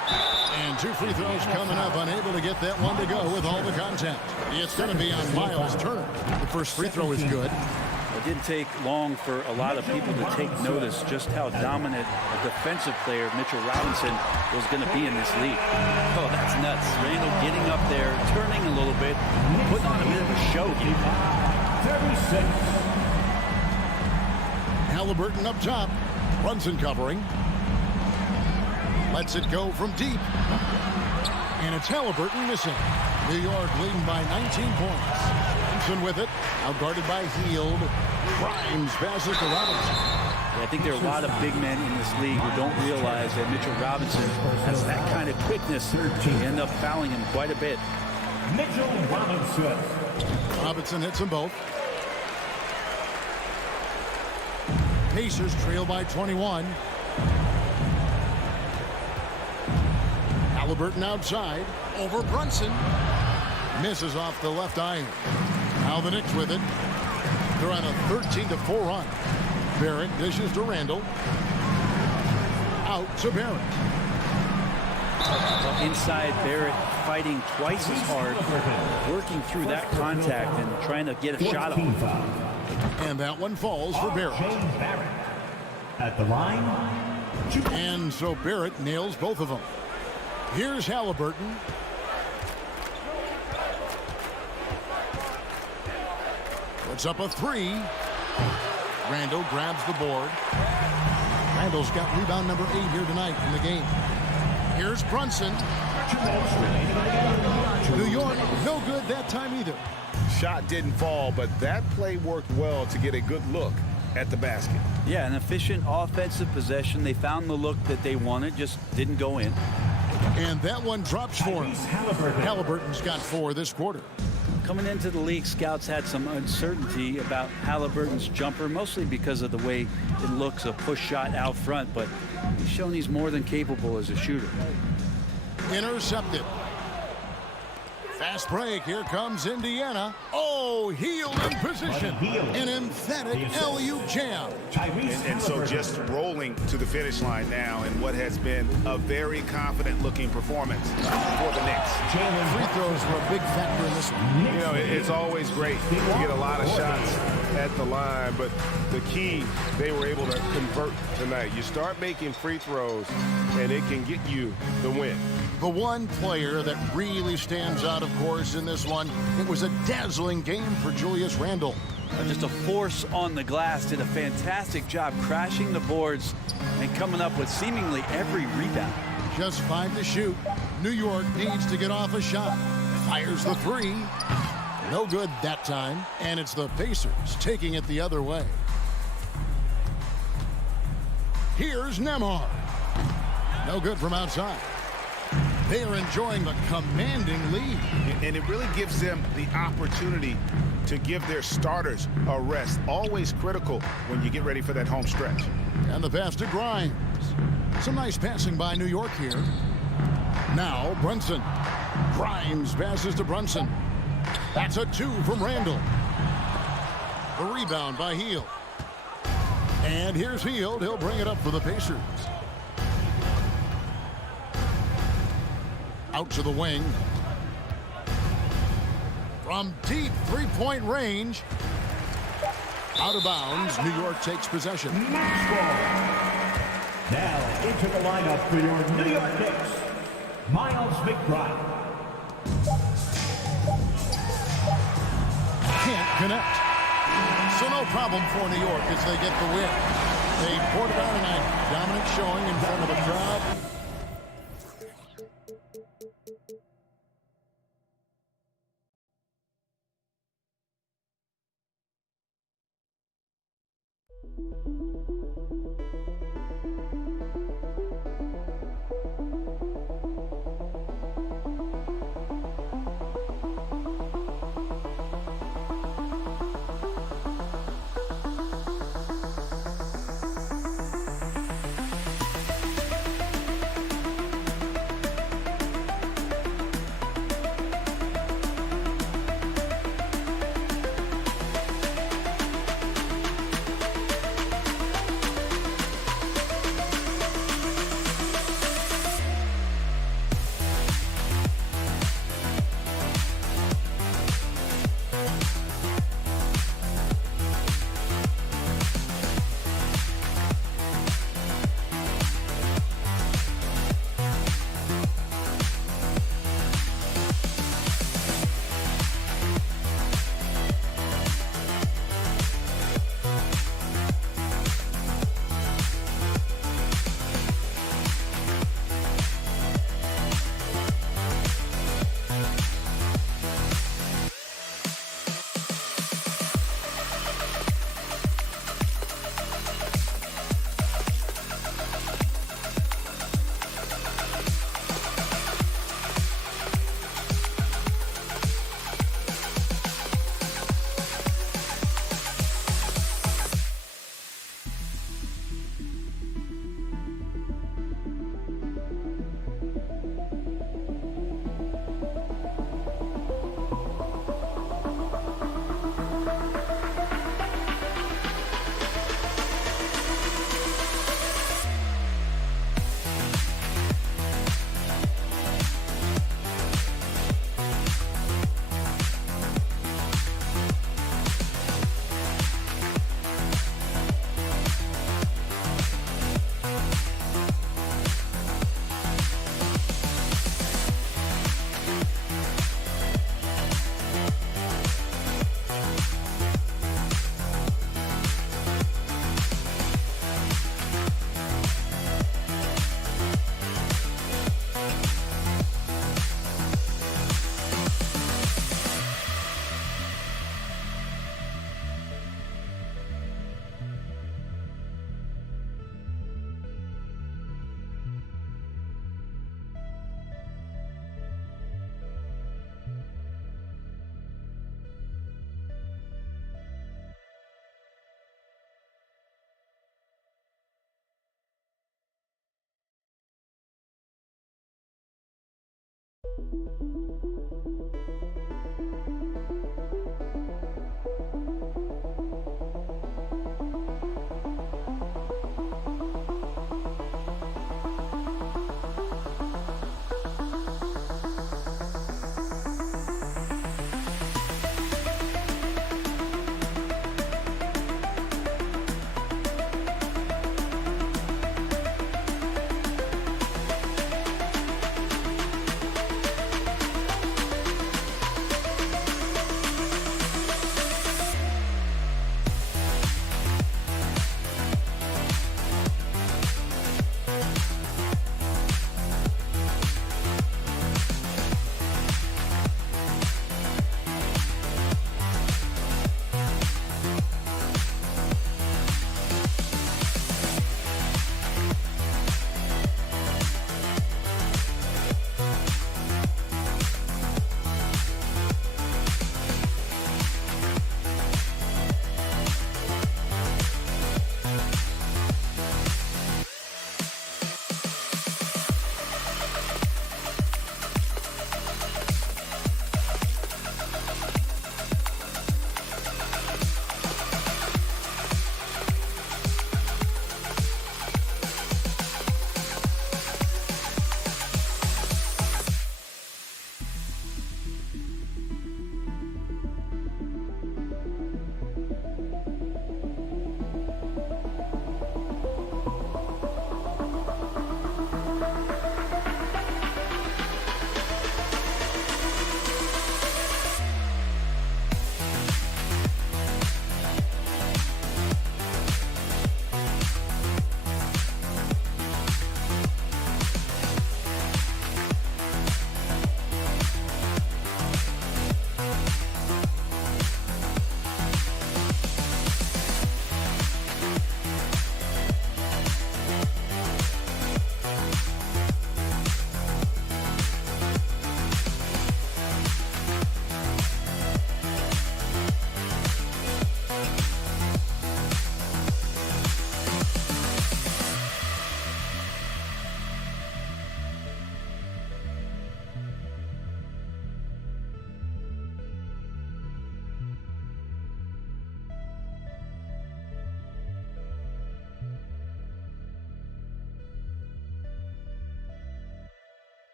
And 2 free throws coming up. Unable to get that one to go with all the contact. It's going to be on Miles Turner. The first free throw is good. It didn't take long for a lot of people to take notice just how dominant a defensive player Mitchell Robinson was going to be in this league. Oh, that's nuts. Randall getting up there, turning a little bit, putting on a bit of a show here. 36. Halliburton up top. Brunson covering. Lets it go from deep. And it's Halliburton missing. New York leading by 19 points. Brunson with it. Outguarded by Hield. Grimes passes to Robinson. Yeah, I think there are a lot of big men in this league who don't realize that Mitchell Robinson has that kind of quickness. They end up fouling him quite a bit. Mitchell Robinson. Robinson hits them both. Pacers trail by 21. Halliburton outside. Over Brunson. Misses off the left iron. Now the Knicks with it. They're on a 13-4 run. Barrett dishes to Randall. Out to Barrett. Well, inside, Barrett fighting twice as hard, working through that contact and trying to get a shot off. And that one falls for Barrett. Barrett at the line. And so Barrett nails both of them. Here's Halliburton. Puts up a three. Randall grabs the board. Randall's got rebound number 8 here tonight in the game. Here's Brunson. New York, no good that time either. Shot didn't fall, but that play worked well to get a good look at the basket. Yeah, an efficient offensive possession. They found the look that they wanted, just didn't go in. And that one drops for him. Halliburton's got 4 this quarter. Coming into the league, scouts had some uncertainty about Halliburton's jumper, mostly because of the way it looks, a push shot out front, but he's shown he's more than capable as a shooter. Intercepted. Fast break. Here comes Indiana. Oh, Hield in position. An emphatic LU jam. And so just rolling to the finish line now in what has been a very confident-looking performance for the Knicks. Free throws were a big factor in this one. You know, it's always great to get a lot of shots at the line, but the key, they were able to convert tonight. You start making free throws, and it can get you the win. The one player that really stands out, of course, in this one, it was a dazzling game for Julius Randle. Just a force on the glass, did a fantastic job crashing the boards and coming up with seemingly every rebound. Just 5 to shoot. New York needs to get off a shot. Fires the 3. No good that time. And it's the Pacers taking it the other way. Here's Nembhard. No good from outside. They are enjoying the commanding lead. And it really gives them the opportunity to give their starters a rest. Always critical when you get ready for that home stretch. And the pass to Grimes. Some nice passing by New York here. Now Brunson. Grimes passes to Brunson. That's a 2 from Randall. The rebound by Hield. And here's Hield. He'll bring it up for the Pacers. Out to the wing. From deep three-point range. Out of bounds. New York takes possession. Now into the lineup for your New York Knicks, Miles McBride. Can't connect. So no problem for New York as they get the win. They poured it out tonight. Dominant showing in front of the crowd.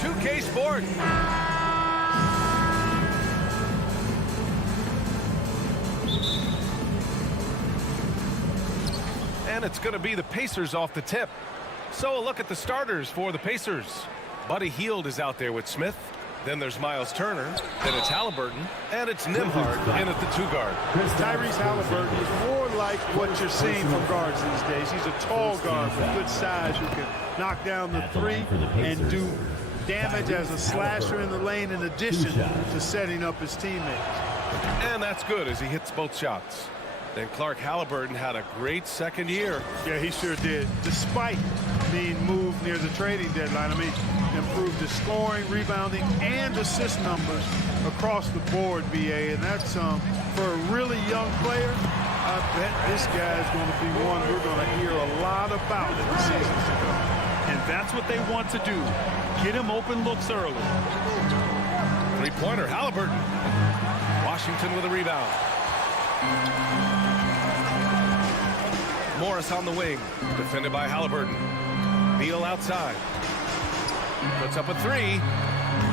2K Sports. And it's going to be the Pacers off the tip. So a look at the starters for the Pacers. Buddy Hield is out there with Smith. Then there's Miles Turner. Then it's Halliburton. And it's Nembhard in at the 2 guard. Tyrese Halliburton is more like like what you're seeing from guards these days. He's a tall guard with good size who can knock down the three and do damage as a slasher in the lane in addition to setting up his teammates. And that's good as he hits both shots. Then Clark Halliburton had a great second year. Yeah, he sure did. Despite being moved near the trading deadline, I mean, improved his scoring, rebounding, and assist numbers across the board, BA. And that's for a really young player, I bet this guy is going to be one we're going to hear a lot about in the seasons to come. And that's what they want to do. Get him open looks early. Three-pointer, Halliburton. Washington with a rebound. Morris on the wing, defended by Halliburton. Beal outside. Puts up a three.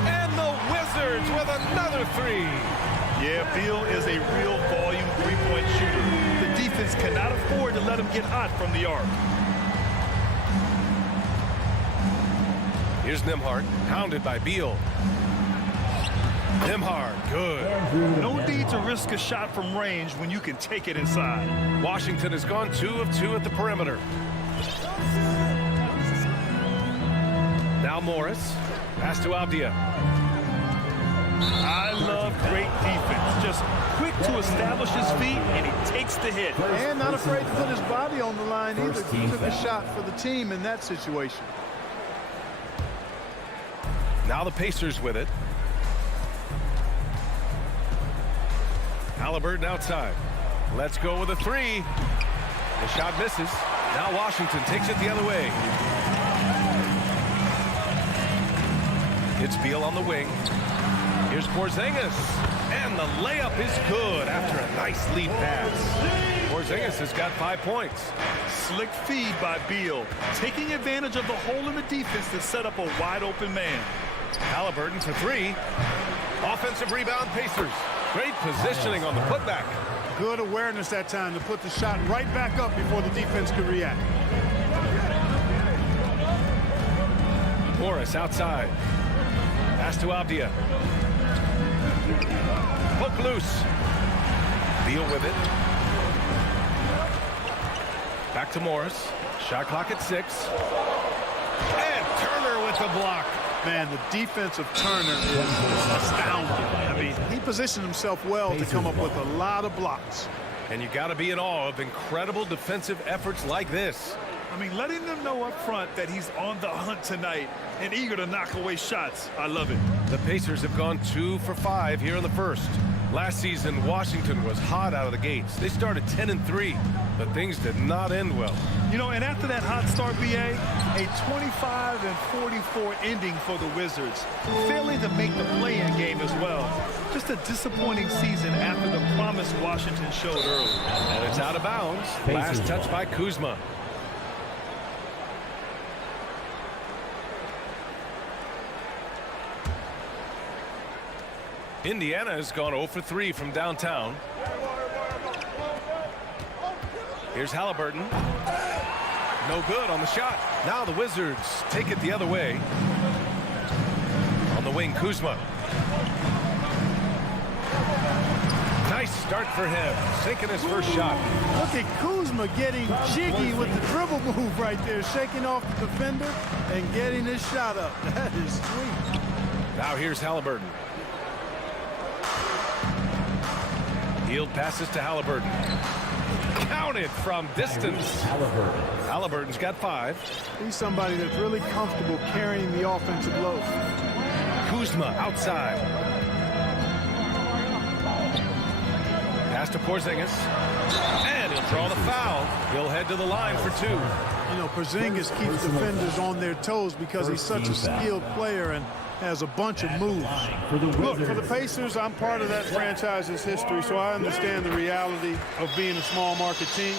And the Wizards with another three. Yeah, Beal is a real volume three-point shooter. The defense cannot afford to let him get hot from the arc. Here's Nembhard, pounded by Beal. Nembhard, good. No need to risk a shot from range when you can take it inside. Washington has gone 2 of 2 at the perimeter. Now Morris, pass to Avdia. I love great defense. Just quick to establish his feet, and he takes the hit. And not afraid to put his body on the line either. He took a shot for the team in that situation. Now the Pacers with it. Halliburton outside. Let's go with a three. The shot misses. Now Washington takes it the other way. It's Beal on the wing. Here's Porzingis. And the layup is good after a nice lead pass. Porzingis has got 5 points. Slick feed by Beal, taking advantage of the hole in the defense to set up a wide open man. Halliburton for three. Offensive rebound, Pacers. Great positioning on the putback. Good awareness that time to put the shot right back up before the defense could react. Morris outside. Pass to Avdia. Hook loose. Beal with it. Back to Morris. Shot clock at 6. And Turner with the block. Man, the defense of Turner is astounding. I mean, he positioned himself well to come up with a lot of blocks. And you got to be in awe of incredible defensive efforts like this. I mean, letting them know up front that he's on the hunt tonight and eager to knock away shots. I love it. The Pacers have gone 2 for 5 here in the first. Last season, Washington was hot out of the gates. They started 10-3, but things did not end well. You know, and after that hot start, BA, a 25-44 ending for the Wizards, failing to make the play-in game as well. Just a disappointing season after the promise Washington showed early. And it's out of bounds. Last touch by Kuzma. Indiana has gone 0 for 3 from downtown. Here's Halliburton. No good on the shot. Now the Wizards take it the other way. On the wing, Kuzma. Nice start for him. Sinking his first shot. Look at Kuzma getting jiggy with the dribble move right there, shaking off the defender and getting his shot up. That is sweet. Now here's Halliburton. Field passes to Halliburton. Counted from distance. Halliburton's got 5. He's somebody that's really comfortable carrying the offensive load. Kuzma outside. Pass to Porzingis. And he'll draw the foul. He'll head to the line for 2. You know, Porzingis keeps defenders on their toes because he's such a skilled player and has a bunch of moves. Look, for the Pacers, I'm part of that franchise's history, so I understand the reality of being a small market team.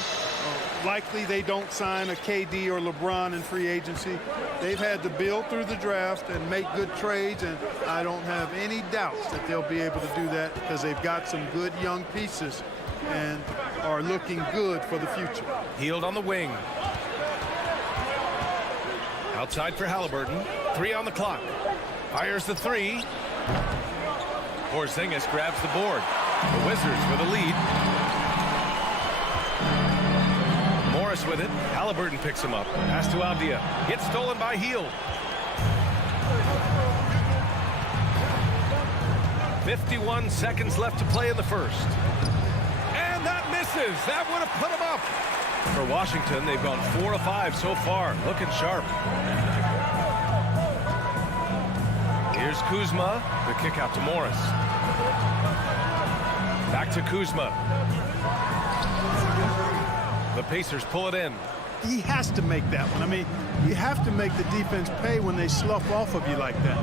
Likely they don't sign a KD or LeBron in free agency. They've had to build through the draft and make good trades, and I don't have any doubts that they'll be able to do that because they've got some good young pieces and are looking good for the future. Hield on the wing. Outside for Halliburton. 3 on the clock. Fires the 3. Porzingis grabs the board. The Wizards with a lead. with it. Halliburton picks him up. Pass to Avdia. Gets stolen by Hield. 51 seconds left to play in the first. And that misses. That would have put him up. For Washington, they've gone 4 of 5 so far. Looking sharp. Here's Kuzma. The kick out to Morris. Back to Kuzma. The Pacers pull it in. He has to make that one. I mean, you have to make the defense pay when they slough off of you like that.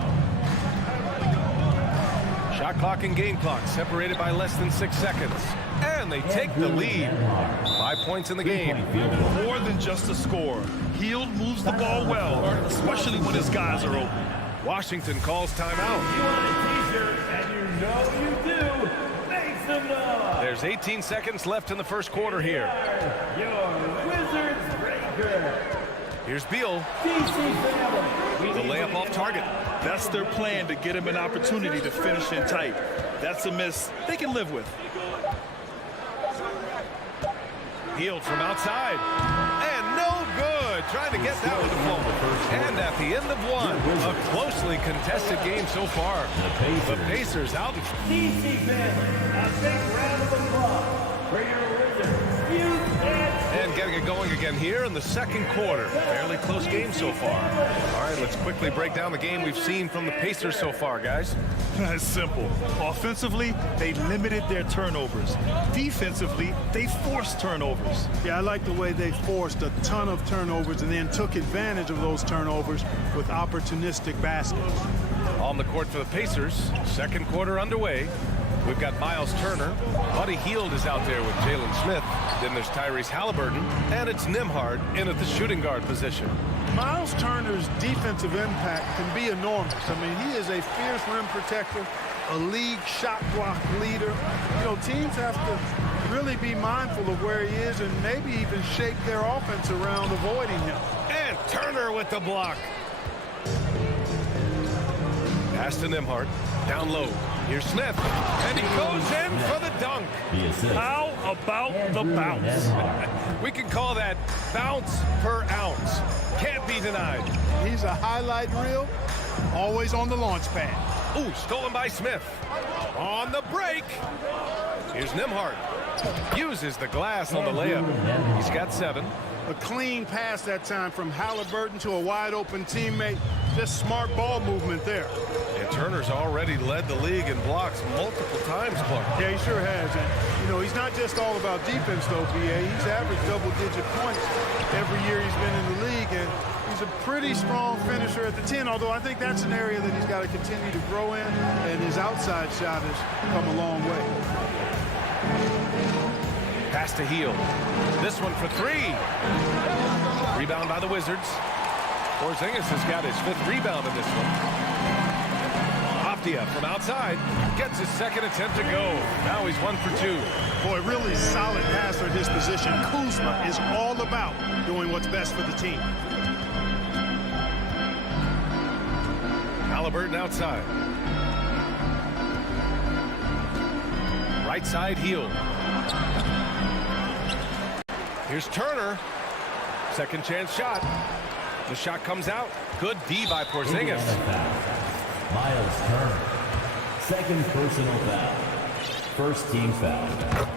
Shot clock and game clock separated by less than 6 seconds. And they take the lead. 5 points in the game. More than just a score. Hield moves the ball well, especially when his guys are open. Washington calls timeout. You want a t-shirt, and you know you do. Make some noise. There's 18 seconds left in the first quarter here. Your Wizards breaker. Here's Beal. DC family. The layup off target. That's their plan, to get him an opportunity to finish in tight. That's a miss they can live with. Hield from outside. And no good. Trying to get that one to fall. And at the end of one, a closely contested game so far. The Pacers out. DC family, a big round of applause for your Wizards. And getting it going again here in the second quarter. Fairly close game so far. All right, let's quickly break down the game we've seen from the Pacers so far, guys. It's simple. Offensively, they limited their turnovers. Defensively, they forced turnovers. Yeah, I like the way they forced a ton of turnovers and then took advantage of those turnovers with opportunistic baskets. On the court for the Pacers, second quarter underway. We've got Miles Turner. Buddy Hield is out there with Jalen Smith. Then there's Tyrese Halliburton. And it's Nembhard in at the shooting guard position. Miles Turner's defensive impact can be enormous. I mean, he is a fierce rim protector, a league shot block leader. You know, teams have to really be mindful of where he is and maybe even shape their offense around avoiding him. And Turner with the block. Pass to Nembhard. Down low. Here's Smith. And he goes in for the dunk. How about the bounce? We can call that bounce per ounce. Can't be denied. He's a highlight reel, always on the launch pad. Ooh, stolen by Smith. On the break. Here's Nembhard. Uses the glass on the layup. He's got 7. A clean pass that time from Halliburton to a wide-open teammate. Just smart ball movement there. And Turner's already led the league in blocks multiple times, Clark. Yeah, he sure has. And, you know, he's not just all about defense, though, B.A. He's averaged double-digit points every year he's been in the league. And he's a pretty strong finisher at the 10, although I think that's an area that he's got to continue to grow in. And his outside shot has come a long way. Pass to Hield. This one for 3. Rebound by the Wizards. Porzingis has got his 5th rebound in this one. Avdia from outside gets his second attempt to go. Now he's 1 for 2. Boy, really solid passer at his position. Kuzma is all about doing what's best for the team. Halliburton outside. Right side, Hield. Here's Turner. Second chance shot. The shot comes out. Good D by Porzingis. Miles Turner. Second personal foul. First team foul.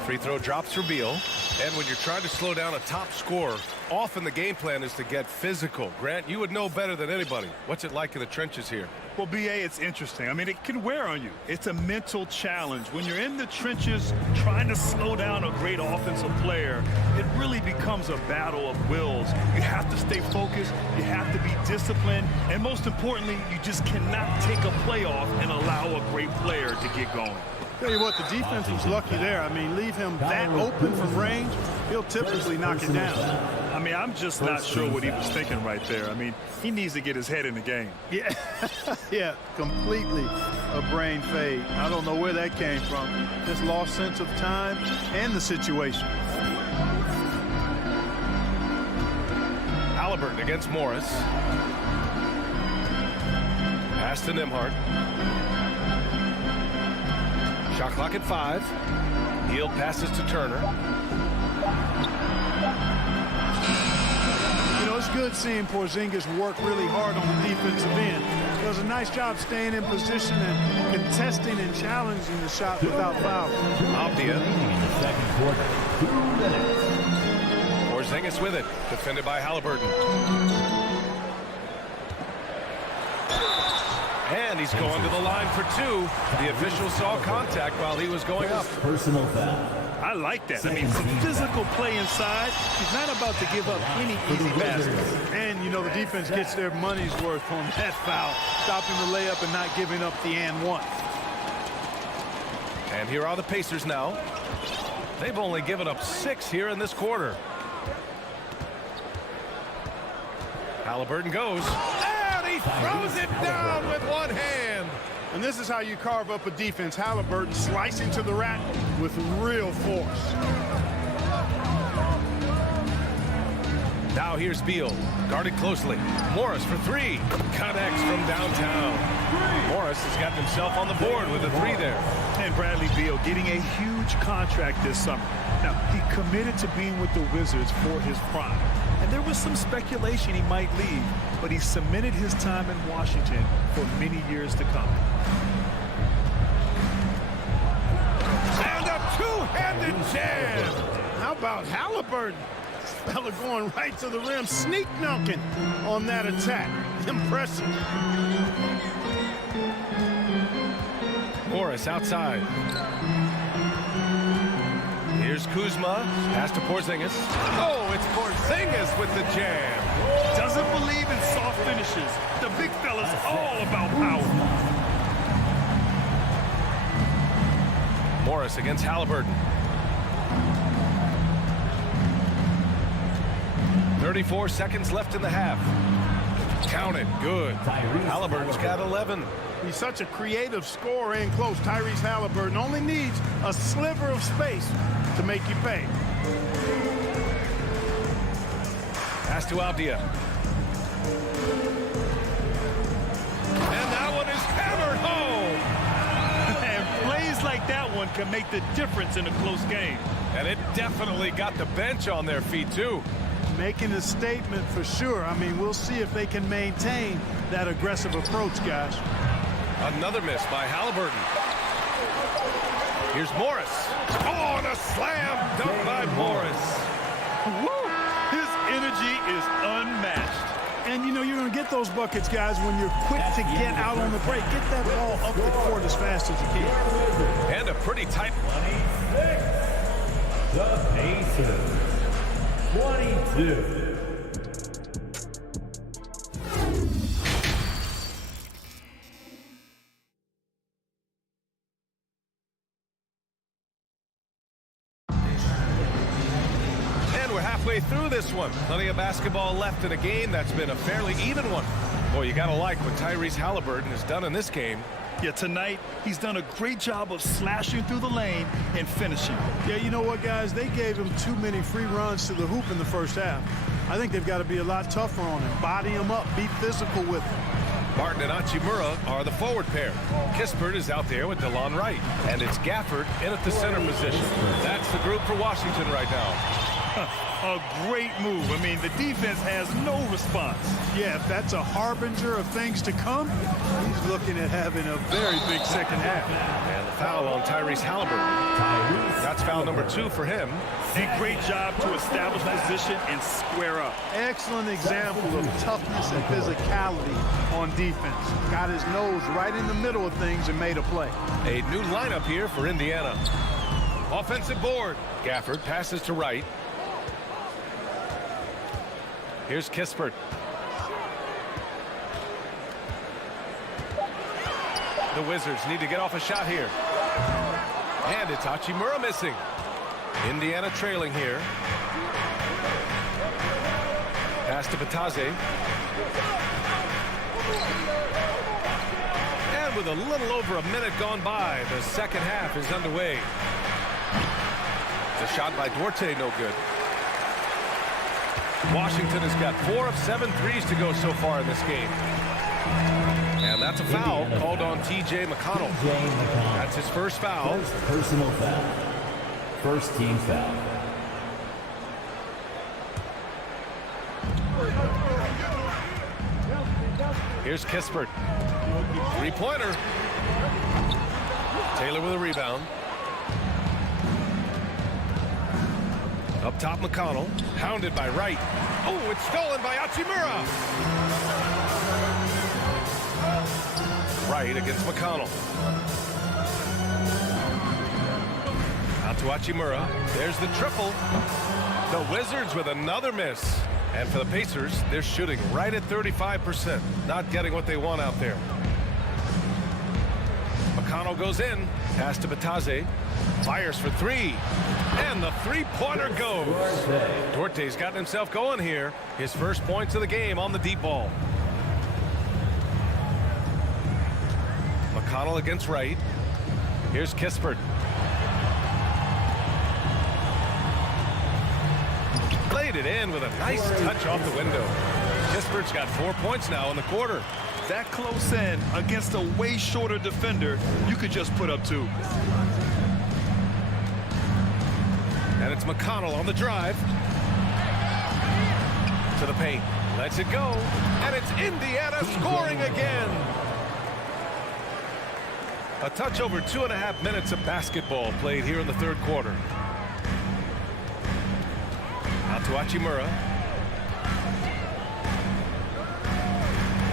Free throw drops for Beal. And when you're trying to slow down a top scorer, often the game plan is to get physical. Grant, you would know better than anybody. What's it like in the trenches here? Well, B.A., it's interesting. I mean, it can wear on you. It's a mental challenge. When you're in the trenches trying to slow down a great offensive player, it really becomes a battle of wills. You have to stay focused. You have to be disciplined. And most importantly, you just cannot take a play off and allow a great player to get going. Tell you what, the defense was lucky there. I mean, leave him that open from range, he'll typically knock it down. I mean, I'm just not sure what he was thinking right there. I mean, he needs to get his head in the game. Yeah, yeah, completely a brain fade. I don't know where that came from. Just lost sense of time and the situation. Halliburton against Morris. Pass to Nembhard. Shot clock at 5. Hield passes to Turner. good seeing Porzingis work really hard on the defensive end. He does a nice job staying in position and contesting and challenging the shot without foul. Abdia. In the second quarter, 2 minutes. Porzingis with it, defended by Halliburton. And he's going to the line for 2. The official saw contact while he was going up. Personal foul. I like that. I mean, some physical play inside. He's not about to give up any easy baskets. And, you know, the defense gets their money's worth on that foul, stopping the layup and not giving up the and one. And here are the Pacers now. They've only given up 6 here in this quarter. Halliburton goes. And he throws it down with one hand. And this is how you carve up a defense. Halliburton slicing to the rack with real force. Now here's Beal, guarded closely. Morris for 3. Connects from downtown. Morris has got himself on the board with a 3 there. And Bradley Beal getting a huge contract this summer. Now, he committed to being with the Wizards for his prime. And there was some speculation he might leave, but he cemented his time in Washington for many years to come. And a two-handed jam. How about Halliburton? This fella going right to the rim, sneak dunking on that attack. Impressive. Morris outside. Here's Kuzma. Pass to Porzingis. Oh, it's Porzingis with the jam. Doesn't believe in soft finishes. The big fella's all about power. Morris against Halliburton. 34 seconds left in the half. Count it. Good. Halliburton's got 11. He's such a creative scorer in close. Tyrese Halliburton only needs a sliver of space to make you pay. Pass to Abdia. And that one is hammered home. And plays like that one can make the difference in a close game. And it definitely got the bench on their feet, too. Making a statement for sure. I mean, we'll see if they can maintain that aggressive approach, guys. Another miss by Halliburton. Here's Morris. Oh, and a slam dunk by Morris. Woo! His energy is unmatched. And, you know, you're going to get those buckets, guys, when you're quick to get out on the break. Get that ball up the court as fast as you can. And a pretty tight. 26. The Pacers. 22. Halfway through this one. Plenty of basketball left in a game that's been a fairly even one. Boy, you gotta like what Tyrese Halliburton has done in this game. Yeah, tonight he's done a great job of slashing through the lane and finishing. Yeah, you know what, guys? They gave him too many free runs to the hoop in the first half. I think they've got to be a lot tougher on him. Body him up, be physical with him. Martin and Hachimura are the forward pair. Kispert is out there with DeLon Wright. And it's Gafford in at the center position. That's the group for Washington right now. A great move. I mean, the defense has no response. Yeah, if that's a harbinger of things to come, he's looking at having a very big second half. And the foul on Tyrese Halliburton. That's foul number 2 for him. A great job to establish position and square up. Excellent example of toughness and physicality on defense. Got his nose right in the middle of things and made a play. A new lineup here for Indiana. Offensive board. Gafford passes to Wright. Here's Kispert. The Wizards need to get off a shot here. And it's Hachimura missing. Indiana trailing here. Pass to Batase. And with a little over a minute gone by, the second half is underway. The shot by Duarte, no good. Washington has got 4 of 7 threes to go so far in this game. And that's a foul called on T.J. McConnell. That's his first foul. First personal foul. First team foul. Here's Kispert. Three-pointer. Taylor with a rebound. Up top, McConnell. Hounded by Wright. Oh, it's stolen by Hachimura. Wright against McConnell. Out to Hachimura. There's the triple. The Wizards with another miss. And for the Pacers, they're shooting right at 35%. Not getting what they want out there. McConnell goes in. Pass to Batase. Fires for three. And the three-pointer goes. Duarte's gotten himself going here. His first points of the game on the deep ball. McConnell against Wright. Here's Kispert. Laid it in with a nice touch off the window. Kispert's got 4 points now in the quarter. That close in against a way shorter defender, you could just put up 2. And it's McConnell on the drive. To the paint. Lets it go. And it's Indiana scoring again. A touch over 2.5 minutes of basketball played here in the third quarter. Out to Hachimura.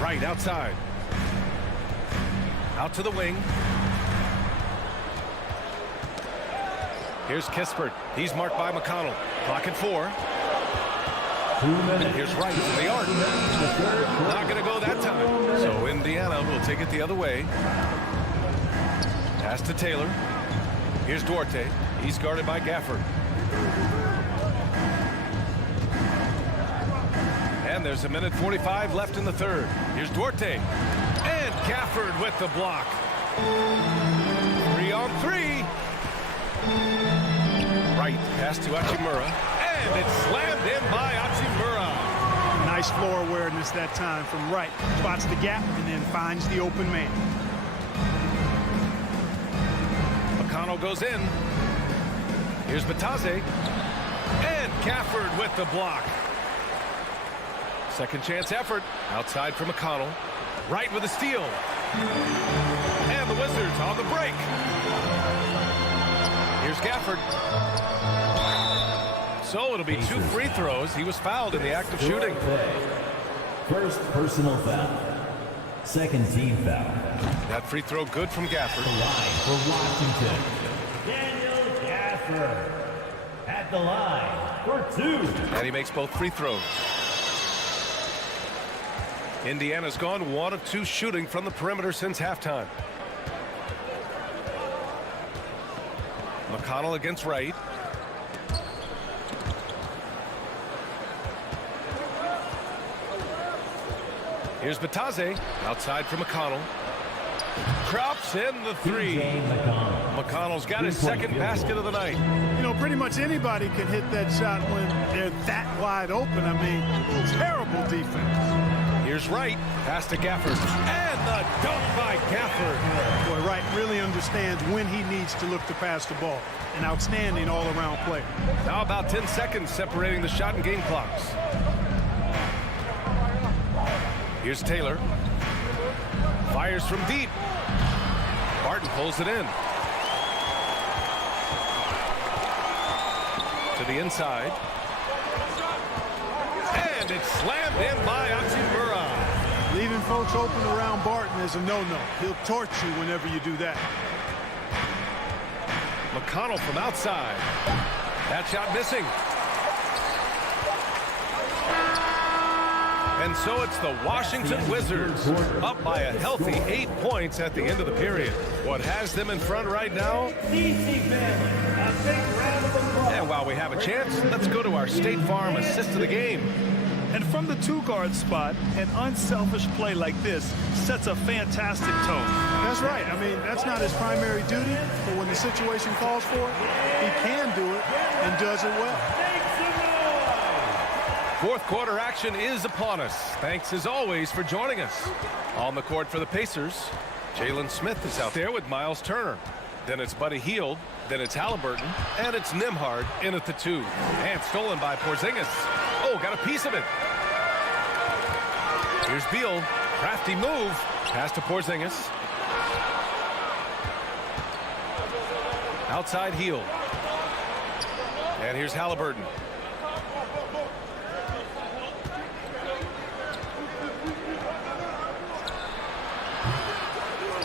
Right outside. Out to the wing. Here's Kispert. He's marked by McConnell. Clock at 4. And here's Wright from the arc. Not going to go that time. So Indiana will take it the other way. Pass to Taylor. Here's Duarte. He's guarded by Gafford. And there's 1:45 left in the third. Here's Duarte. And Gafford with the block. 3 on 3. Right, pass to Hachimura. And it's slammed in by Hachimura. Nice floor awareness that time from Wright. Spots the gap and then finds the open man. McConnell goes in. Here's Batase. And Gafford with the block. Second chance effort. Outside for McConnell. Wright with a steal. And the Wizards on the break. Here's Gafford. So it'll be 2 free throws. He was fouled in the act of shooting. First personal foul. Second team foul. That free throw good from Gafford. The line for Washington. Daniel Gafford at the line for 2. And he makes both free throws. Indiana's gone 1 of 2 shooting from the perimeter since halftime. McConnell against Wright. Here's Batase. Outside for McConnell. Drops in the 3. McConnell's got his second basket of the night. You know, pretty much anybody can hit that shot when they're that wide open. I mean, terrible defense. Here's Wright. Pass to Gafford. And the dunk by Gafford. Boy, Wright really understands when he needs to look to pass the ball. An outstanding all-around player. Now about 10 seconds separating the shot and game clocks. Here's Taylor. Fires from deep. Barton pulls it in. To the inside. And it's slammed in by Hachimura. Leaving folks open around Barton is a no-no. He'll torch you whenever you do that. McConnell from outside. That shot missing. And so it's the Washington Wizards up by a healthy 8 points at the end of the period. What has them in front right now? And while we have a chance, let's go to our State Farm assist of the game. And from the 2-guard spot, an unselfish play like this sets a fantastic tone. That's right. I mean, that's not his primary duty, but when the situation calls for it, he can do it and does it well. Fourth quarter action is upon us. Thanks as always for joining us. On the court for the Pacers, Jalen Smith is out there with Miles Turner. Then it's Buddy Hield. Then it's Halliburton. And it's Nembhard in at the 2. And stolen by Porzingis. Oh, got a piece of it. Here's Beal. Crafty move. Pass to Porzingis. Outside heel. And here's Halliburton.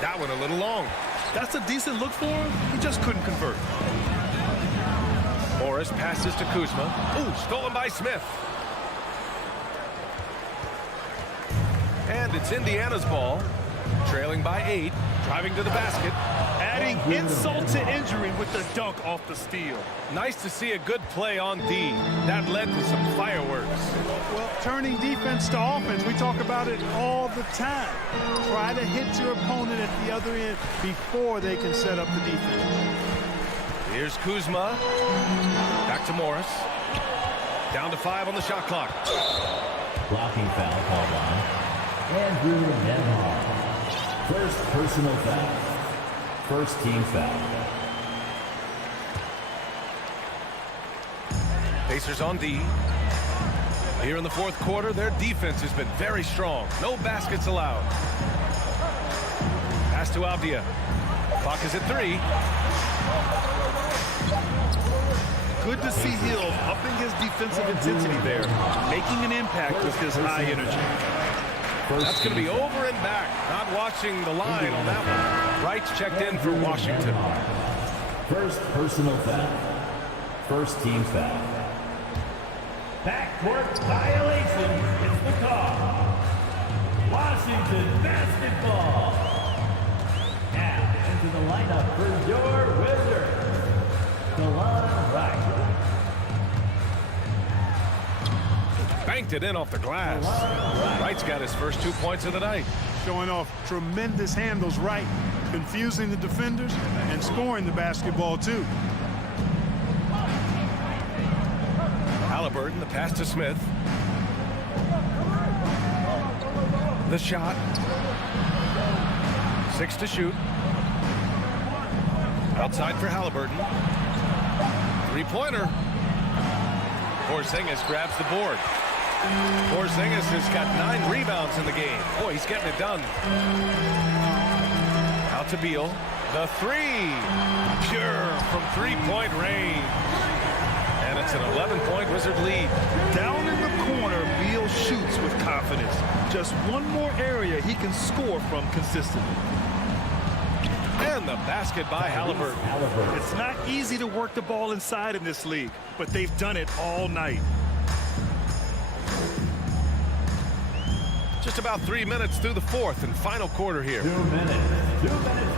That one a little long. That's a decent look for him. He just couldn't convert. Morris passes to Kuzma. Ooh, stolen by Smith. And it's Indiana's ball. Trailing by 8. Driving to the basket. Adding insult to injury with the dunk off the steal. Nice to see a good play on D. That led to some fireworks. Well, turning defense to offense, we talk about it all the time. Try to hit your opponent at the other end before they can set up the defense. Here's Kuzma. Back to Morris. Down to 5 on the shot clock. Blocking foul called on Andrew Nembhard. First personal foul. First team foul. Pacers on D. Here in the fourth quarter, their defense has been very strong. No baskets allowed. Pass to Avdia. Clock is at 3. Good to see Hill upping his defensive intensity there, making an impact with his high energy. That's going to be over and back. Not watching the line on that one. Wright's checked in for Washington. First personal foul. First team foul. Backcourt violation is the call. Washington basketball. Now into the lineup for your Wizards, DeLon Wright. Banked it in off the glass. Wright's got his first 2 points of the night. Showing off tremendous handles, Wright, confusing the defenders and scoring the basketball too. Halliburton, the pass to Smith. The shot. 6 to shoot. Outside for Halliburton. 3-pointer. Porzingis grabs the board. Porzingis has got 9 rebounds in the game. Boy, he's getting it done. Out to Beal. The 3. Pure from 3-point range. And it's an 11-point Wizard lead. Down in the corner, Beal shoots with confidence. Just one more area he can score from consistently. And the basket by Halliburton. It's not easy to work the ball inside in this league, but they've done it all night. Just about 3 minutes through the fourth and final quarter here. 2 minutes. 2 minutes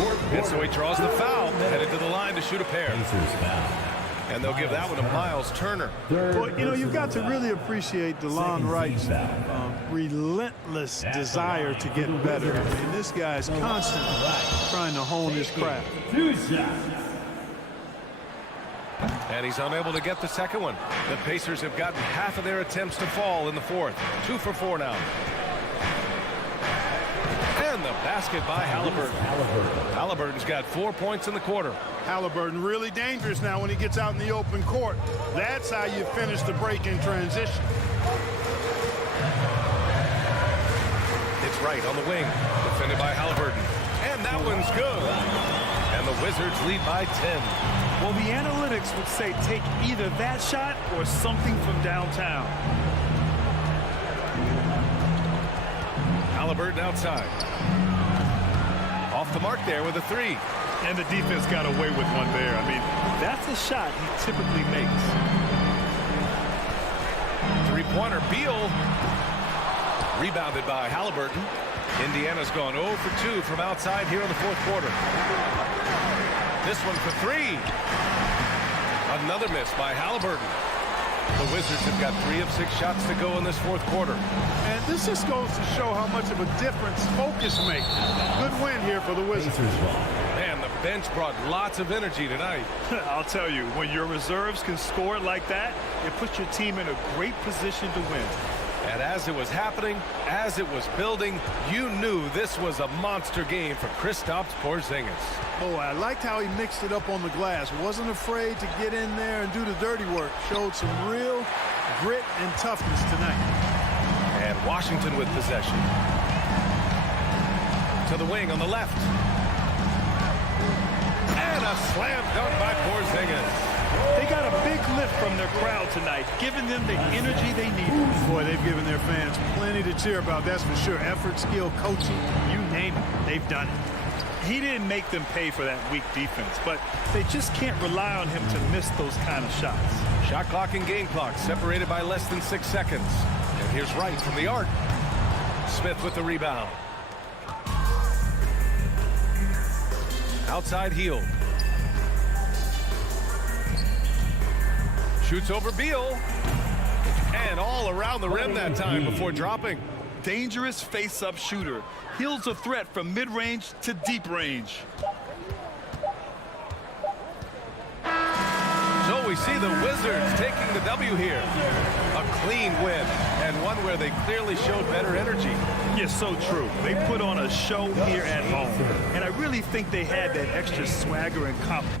remaining. And so he draws the foul, headed to the line to shoot a pair. Pacers foul. And they'll give that one to Miles Turner. Well, you know, you've got to really appreciate DeLon Wright's relentless desire to get better. I mean, this guy's constantly trying to hone his craft. 2 shots. And he's unable to get the second one. The Pacers have gotten half of their attempts to fall in the fourth. 2 for 4 now. And the basket by Halliburton. Halliburton's got 4 points in the quarter. Halliburton really dangerous now when he gets out in the open court. That's how you finish the break in transition. It's Wright on the wing. Defended by Halliburton. And that one's good. And the Wizards lead by 10. Well, the analytics would say take either that shot or something from downtown. Halliburton outside. Off the mark there with a 3. And the defense got away with one there. I mean, that's a shot he typically makes. 3-pointer. Beal. Rebounded by Halliburton. Indiana's gone 0 for 2 from outside here in the fourth quarter. This one for 3. Another miss by Halliburton. The Wizards have got 3 of 6 shots to go in this fourth quarter. And this just goes to show how much of a difference focus makes. Good win here for the Wizards. Man, the bench brought lots of energy tonight. I'll tell you, when your reserves can score like that, it puts your team in a great position to win. And as it was happening, as it was building, you knew this was a monster game for Kristaps Porzingis. Oh, I liked how he mixed it up on the glass. Wasn't afraid to get in there and do the dirty work. Showed some real grit and toughness tonight. And Washington with possession. To the wing on the left. And a slam dunk by Porzingis. They got a big lift from their crowd tonight, giving them the energy they needed. Boy, they've given their fans plenty to cheer about, that's for sure. Effort, skill, coaching, you name it, they've done it. He didn't make them pay for that weak defense, but they just can't rely on him to miss those kind of shots. Shot clock and game clock separated by less than 6 seconds. And here's Wright from the arc. Smith with the rebound. Outside heel. Shoots over Beal. And all around the rim that time before dropping. Dangerous face-up shooter. Heals a threat from mid-range to deep range. So we see the Wizards taking the W here. A clean win, and one where they clearly showed better energy. Yes, so true. They put on a show here at home, and I really think they had that extra swagger and confidence.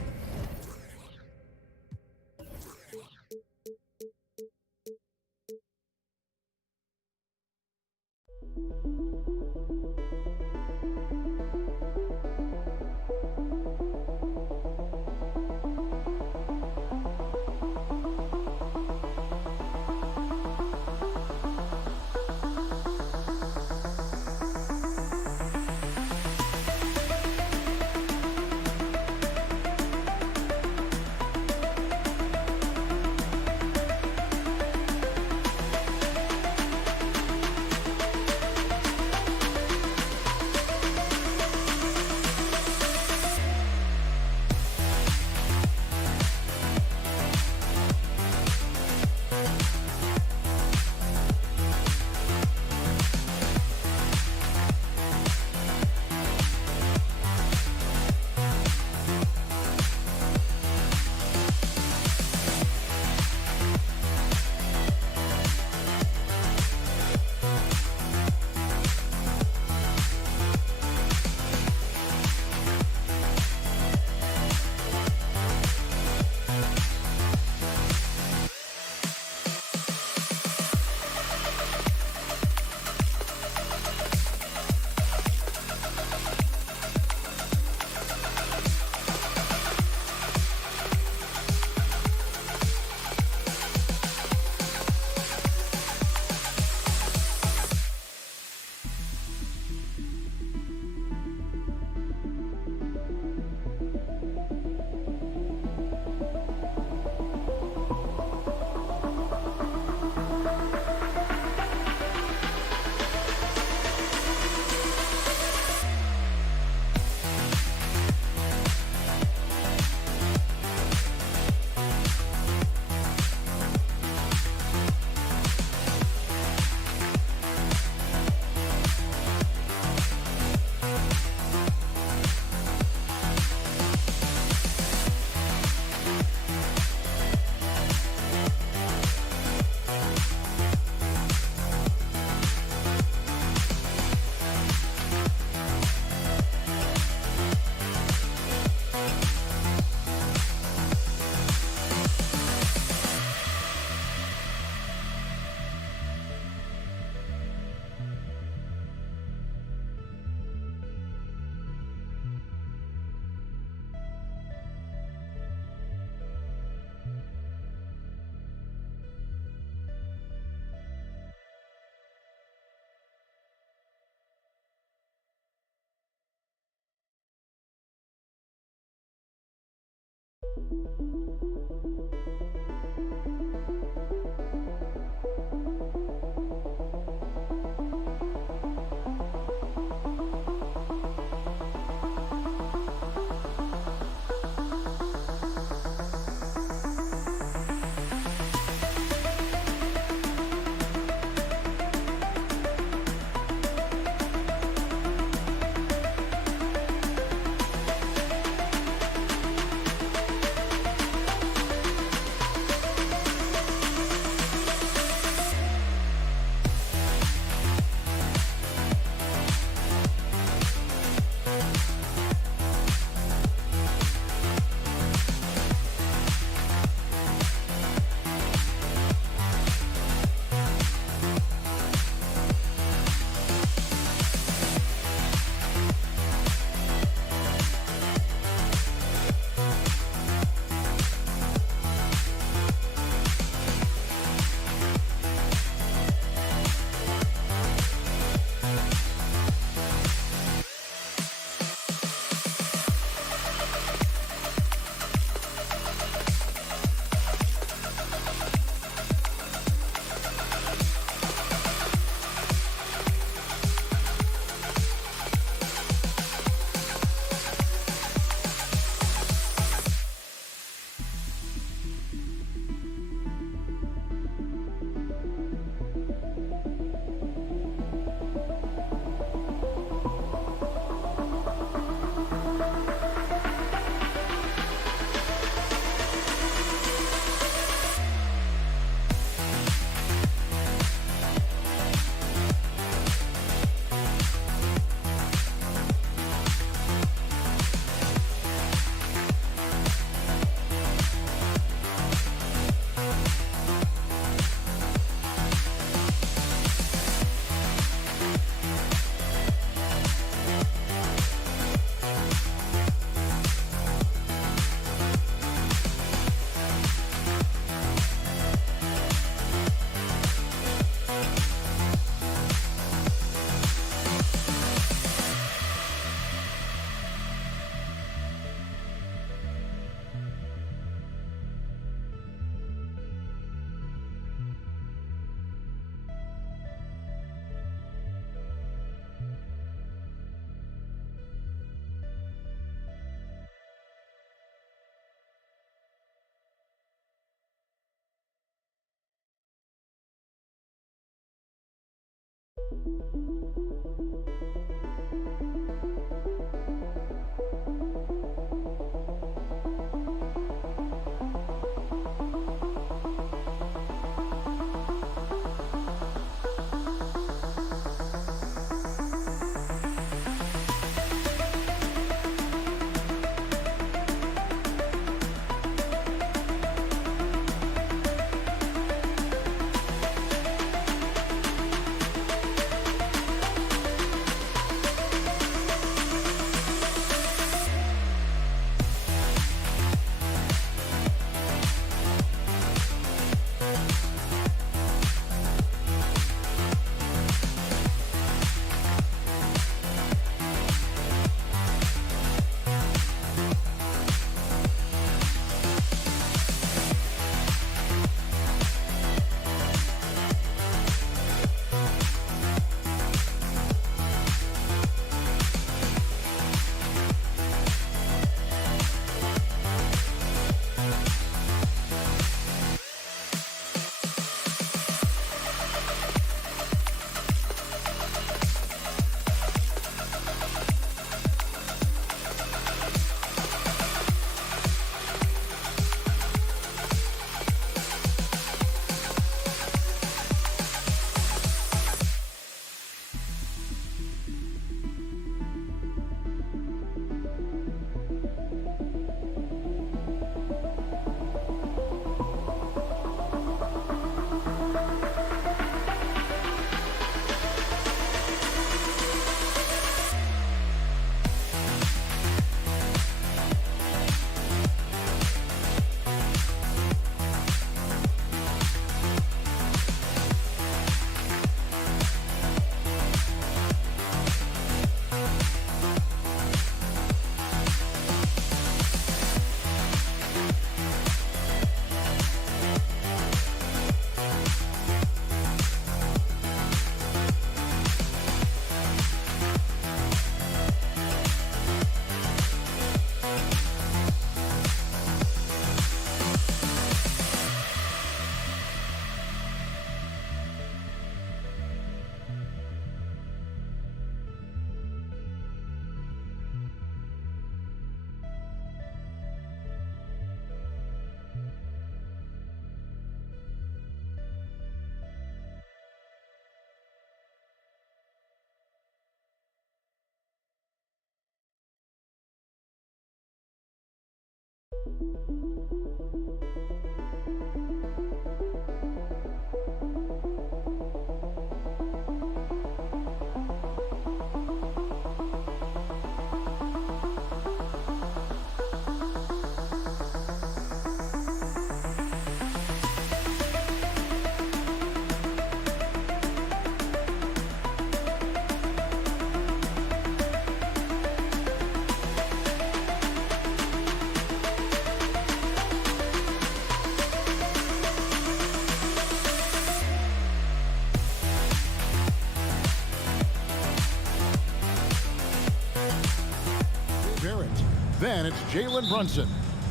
Then it's Jalen Brunson.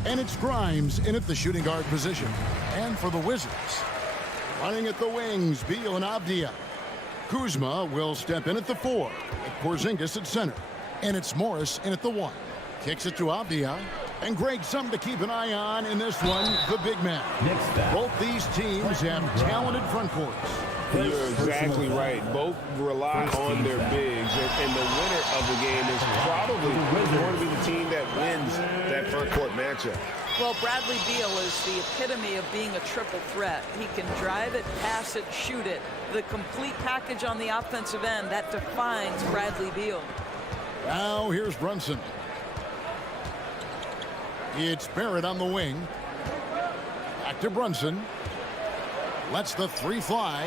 And it's Grimes in at the shooting guard position. And for the Wizards, running at the wings, Beal and Avdia. Kuzma will step in at the 4. With Porzingis at center. And it's Morris in at the 1. Kicks it to Avdia. And Greg, something to keep an eye on in this one, the big man. Both these teams have talented front courts. You're exactly right. Both rely on their bigs, and the winner of the game is probably going to be the team that wins that front court matchup. Well, Bradley Beal is the epitome of being a triple threat. He can drive it, pass it, shoot it. The complete package on the offensive end, that defines Bradley Beal. Now here's Brunson. It's Barrett on the wing. Back to Brunson. Lets the 3 fly.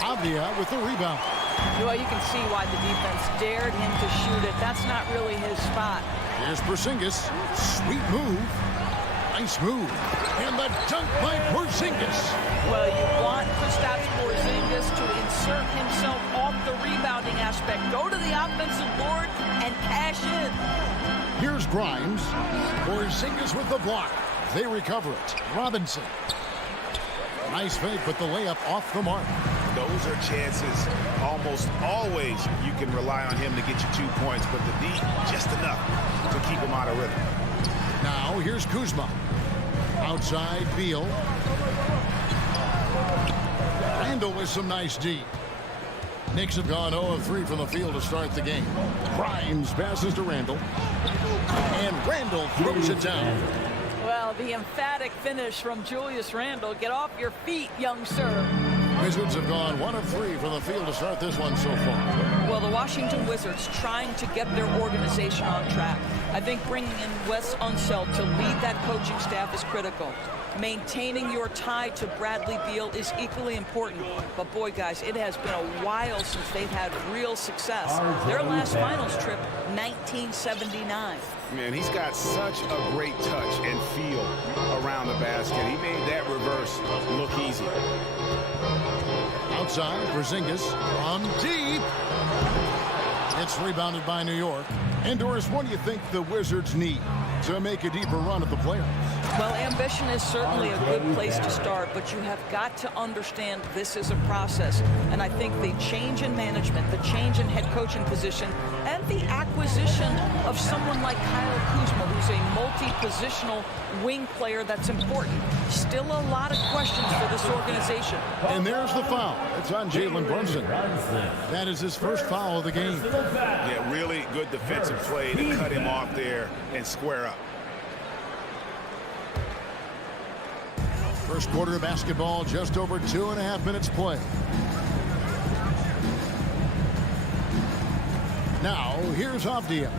Avdia with the rebound. Well, you can see why the defense dared him to shoot it. That's not really his spot. Here's Porzingis. Sweet move. Nice move. And the dunk by Porzingis. Well, you want Kristaps Porzingis to insert himself off the rebounding aspect. Go to the offensive board and cash in. Here's Grimes. Porzingis with the block. They recover it. Robinson. Nice fake, but the layup off the mark. those are chances almost always you can rely on him to get you 2 points, but the D, just enough to keep him out of rhythm. Now here's Kuzma. Outside Beal. Randall with some nice D. Knicks have gone 0 of 3 from the field to start the game. Grimes passes to Randall. And Randall throws it down. Well, the emphatic finish from Julius Randle. Get off your feet, young sir. Wizards have gone 1 of 3 from the field to start this one so far. Well, the Washington Wizards trying to get their organization on track. I think bringing in Wes Unseld to lead that coaching staff is critical. Maintaining your tie to Bradley Beal is equally important. But boy, guys, it has been a while since they've had real success. Their last finals trip, 1979. Man, he's got such a great touch and feel around the basket. He made that reverse look easy. Outside, Porzingis from deep. It's rebounded by New York. And Doris, what do you think the Wizards need to make a deeper run at the playoffs? Well, ambition is certainly a good place to start, but you have got to understand this is a process. And I think the change in management, the change in head coaching position, and the acquisition of someone like Kyle Kuzma, who's a multi-positional wing player that's important. Still a lot of questions for this organization. And there's the foul. It's on Jalen Brunson. That is his first foul of the game. Yeah, really good defensive play to cut him off there and square up. First quarter of basketball, just over 2.5 minutes play. Now, here's Avdia.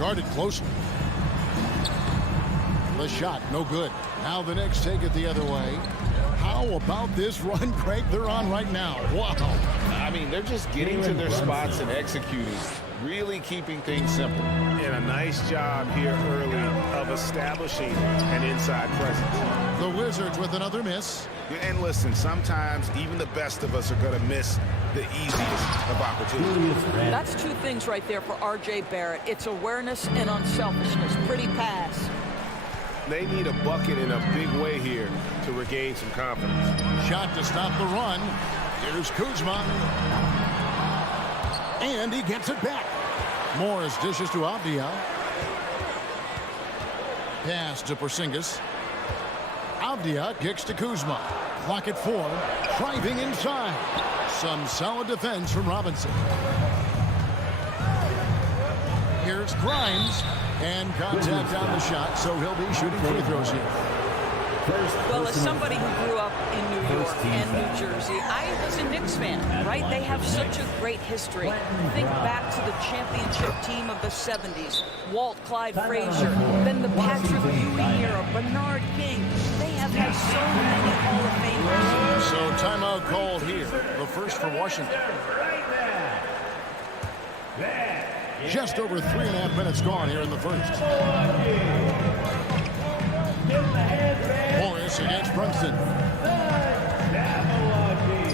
Guarded closely. The shot, no good. Now the Knicks take it the other way. How about this run, Craig, they're on right now? Wow. I mean, they're just getting to their spots and executing. Really keeping things simple. And a nice job here early of establishing an inside presence. The Wizards with another miss. And listen, sometimes even the best of us are going to miss the easiest of opportunities. That's two things right there for R.J. Barrett. It's awareness and unselfishness. Pretty pass. They need a bucket in a big way here to regain some confidence. Shot to stop the run. Here's Kuzma. And he gets it back. Morris dishes to Avdia. Pass to Porzingis. Avdia kicks to Kuzma. Clock at 4. Driving inside. Some solid defense from Robinson. Here's Grimes. And contact on the shot, so he'll be shooting free throws here. Well, as somebody who grew up in New York and New Jersey, I was a Knicks fan, right? They have such a great history. Think back to the championship team of the 70s. Walt Clyde Frazier, then the Patrick Ewing era, Bernard King. They have had so many Hall of Famers. So timeout called here. The first for Washington. Just over 3.5 minutes gone here in the first. Morris against Brunson.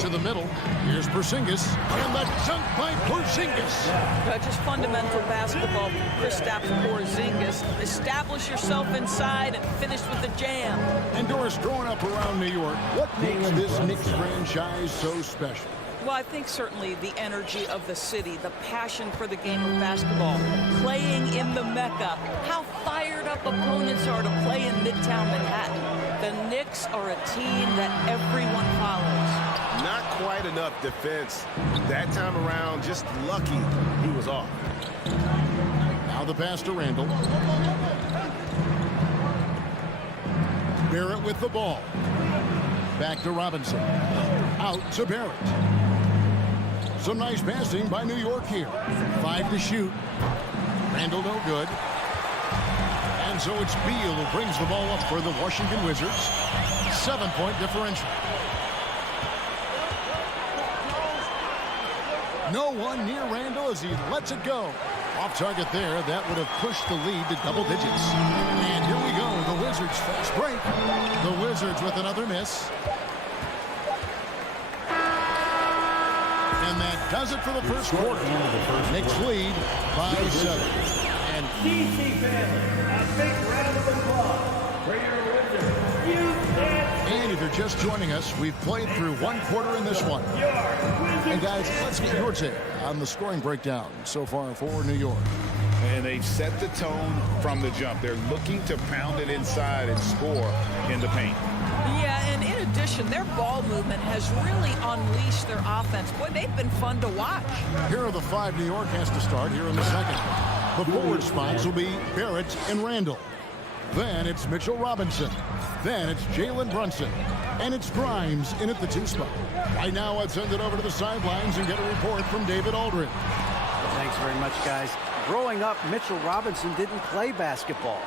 To the middle. Here's Porzingis. And the dunk by Porzingis. Just fundamental basketball. Kristaps Porzingis. Establish yourself inside and finish with the jam. And Doris, growing up around New York, what makes this Knicks franchise so special? Well, I think certainly the energy of the city, the passion for the game of basketball, playing in the Mecca, how fired up opponents are to play in Midtown Manhattan. The Knicks are a team that everyone follows. Not quite enough defense. That time around, just lucky he was off. Now the pass to Randall. Barrett with the ball. Back to Robinson. Out to Barrett. Some nice passing by New York here. 5 to shoot. Randall no good. And so it's Beal who brings the ball up for the Washington Wizards. 7-point differential. No one near Randall as he lets it go. Off target there. That would have pushed the lead to double digits. And here we go. The Wizards fast break. The Wizards with another miss. And that does it for the first quarter. Knicks lead by 7. And DC family, a big round of applause for your Wizards. if you're just joining us, we've played through one quarter in this one. And guys, let's get your take on the scoring breakdown so far for New York. And they've set the tone from the jump. They're looking to pound it inside and score in the paint. Yeah, and in addition, their ball movement has really unleashed their offense. Boy, they've been fun to watch. Here are the 5 New York has to start here in the second. The forward spots will be Barrett and Randall. Then it's Mitchell Robinson. Then it's Jalen Brunson. And it's Grimes in at the 2 spot. Right now, let's send it over to the sidelines and get a report from David Aldridge. Thanks very much, guys. Growing up, Mitchell Robinson didn't play basketball,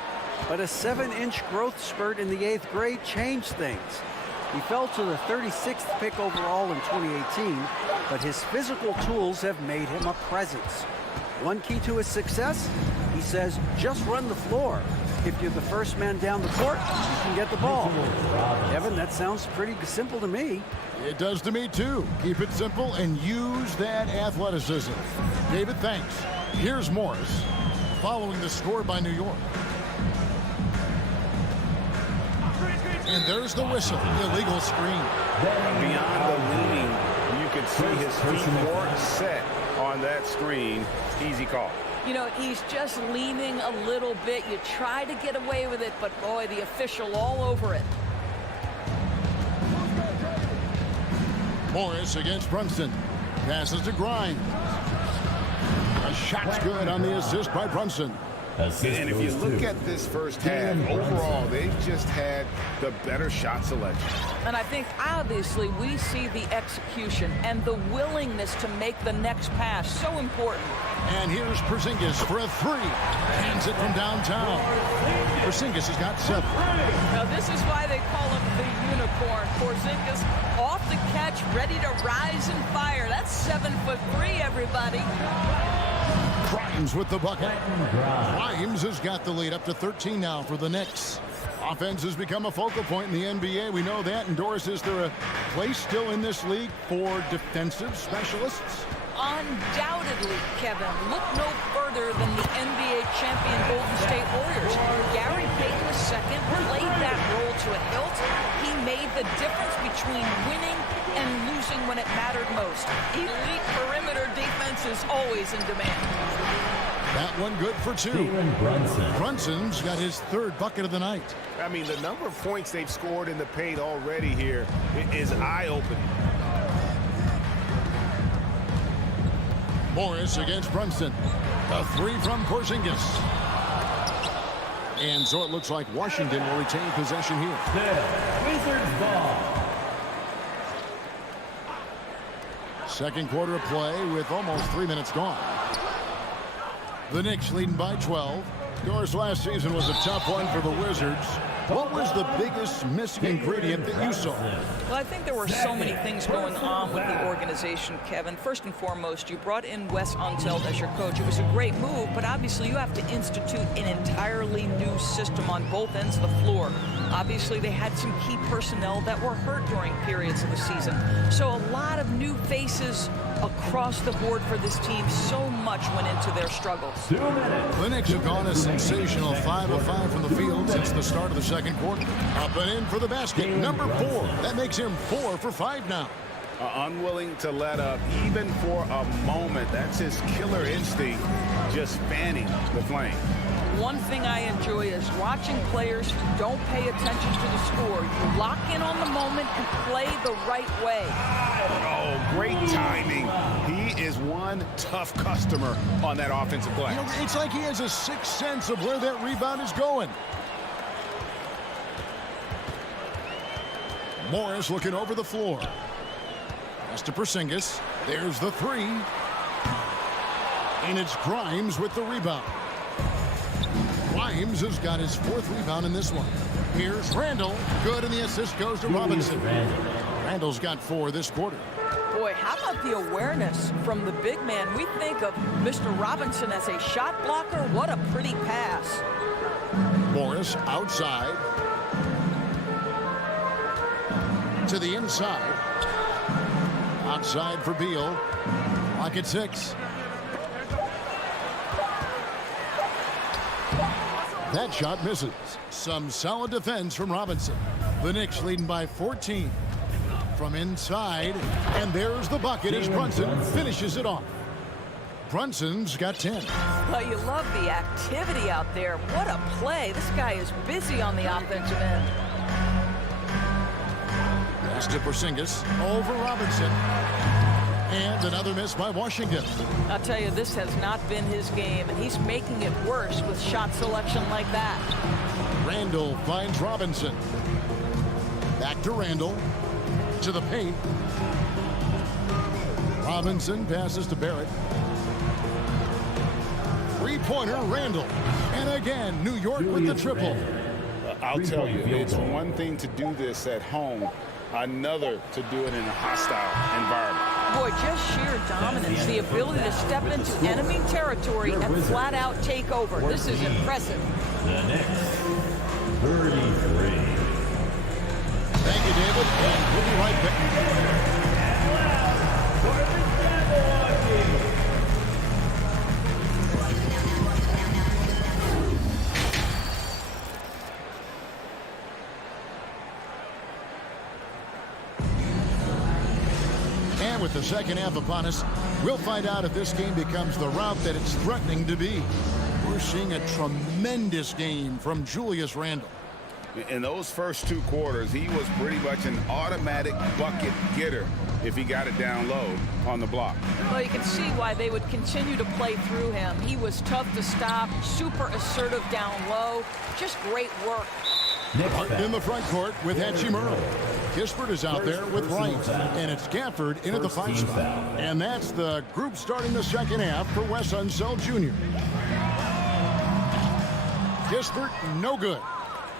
but a 7-inch growth spurt in the 8th grade changed things. He fell to the 36th pick overall in 2018, but his physical tools have made him a presence. One key to his success, he says, just run the floor. If you're the first man down the court, you can get the ball. Kevin, that sounds pretty simple to me. It does to me, too. Keep it simple and use that athleticism. David, thanks. Here's Morris following the score by New York. And there's the whistle, illegal screen. Beyond the leaning, you can see his feet more set on that screen. Easy call. You know, he's just leaning a little bit. You try to get away with it, but boy, the official all over it. Morris against Brunson. Passes to Grimes. A shot's good on the assist by Brunson. And if you look at this first half, overall, they've just had the better shot selection. And I think, obviously, we see the execution and the willingness to make the next pass so important. And here's Porzingis for a 3. Hands it from downtown. Porzingis has got 7. Now, this is why they call him the unicorn. Porzingis off the catch, ready to rise and fire. That's 7'3", everybody. Grimes with the bucket. Grimes has got the lead up to 13 now for the Knicks. Offense has become a focal point in the NBA. We know that. And Doris, is there a place still in this league for defensive specialists? Undoubtedly, Kevin. Look no further than the NBA champion Golden State Warriors. Gary Payton II played that role to a hilt. He made the difference between winning and losing when it mattered most. Elite perimeter defense is always in demand. That one good for 2. Brunson's got his 3rd bucket of the night. I mean, the number of points they've scored in the paint already here is eye-opening. Morris against Brunson. A 3 from Porzingis. And so it looks like Washington will retain possession here. Wizards ball. Second quarter of play with almost 3 minutes gone. The Knicks leading by 12. Of course, last season was a tough one for the Wizards. What was the biggest missing ingredient that you saw? Well, I think there were so many things going on with the organization, Kevin. First and foremost, you brought in Wes Unseld as your coach. It was a great move, but obviously you have to institute an entirely new system on both ends of the floor. Obviously, they had some key personnel that were hurt during periods of the season. So a lot of new faces across the board for this team. So much went into their struggles. The Knicks have gone a sensational 5 of 5 from the field since the start of the second quarter. Up and in for the basket, number 4. That makes him 4 for 5 now. Unwilling to let up, even for a moment. That's his killer instinct, just fanning the flame. One thing I enjoy is watching players who don't pay attention to the score. You lock in on the moment and play the right way. Oh, great timing. He is one tough customer on that offensive glass. You know, it's like he has a sixth sense of where that rebound is going. Morris looking over the floor. Pass to Porzingis. There's the 3. And it's Grimes with the rebound. Grimes has got his 4th rebound in this one. Here's Randall. Good, and the assist goes to Robinson. Randall's got 4 this quarter. Boy, how about the awareness from the big man? We think of Mr. Robinson as a shot blocker. What a pretty pass. Morris outside. To the inside. Outside for Beal. Lock at 6. That shot misses. Some solid defense from Robinson. The Knicks leading by 14. From inside, and there's the bucket as Brunson finishes it off. Brunson's got 10. Well, you love the activity out there. What a play. This guy is busy on the offensive end. Pass to Skijesss over Robinson. And another miss by Washington. I'll tell you, this has not been his game, and he's making it worse with shot selection like that. Randall finds Robinson. Back to Randall. To the paint. Robinson passes to Barrett. Three-pointer, Randall. And again, New York with the triple. I'll tell you, it's one thing to do this at home, another to do it in a hostile environment. Boy, just sheer dominance, the ability to step into enemy territory and flat out take over. This is impressive. The Knicks, 33. Thank you, David. And we'll be right back. And with the second half upon us, we'll find out if this game becomes the route that it's threatening to be. We're seeing a tremendous game from Julius Randle. In those first two quarters, he was pretty much an automatic bucket getter if he got it down low on the block. Well, you can see why they would continue to play through him. He was tough to stop, super assertive down low. Just great work. In the front court with Hachimura. Kispert is out there with Wright. And it's Gafford in at the 5 spot. And that's the group starting the second half for Wes Unseld Jr. Kispert, no good.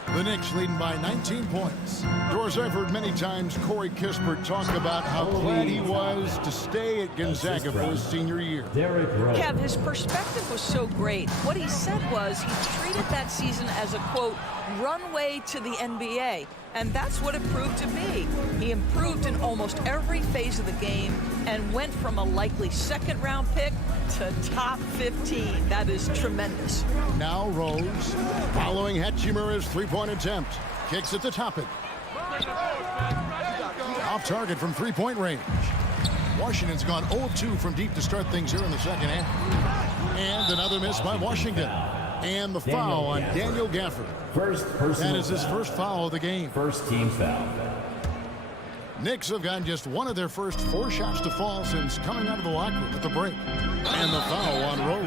The Knicks leading by 19 points. Doris, I've heard many times Corey Kispert talk about how glad he was to stay at Gonzaga for his senior year. Kev, his perspective was so great. What he said was he treated that season as a, quote, runway to the NBA. And that's what it proved to be. He improved in almost every phase of the game and went from a likely second-round pick to top 15. That is tremendous. Now Rose, following Hachimura's three-point attempt. Kicks at the top end. Off target from three-point range. Washington's gone 0-2 from deep to start things here in the second half. And another miss by Washington. And the foul on Daniel Gafford. That is his first foul of the game. First team foul. Knicks have gotten just one of their first 4 shots to fall since coming out of the locker room at the break. And the foul on Rose.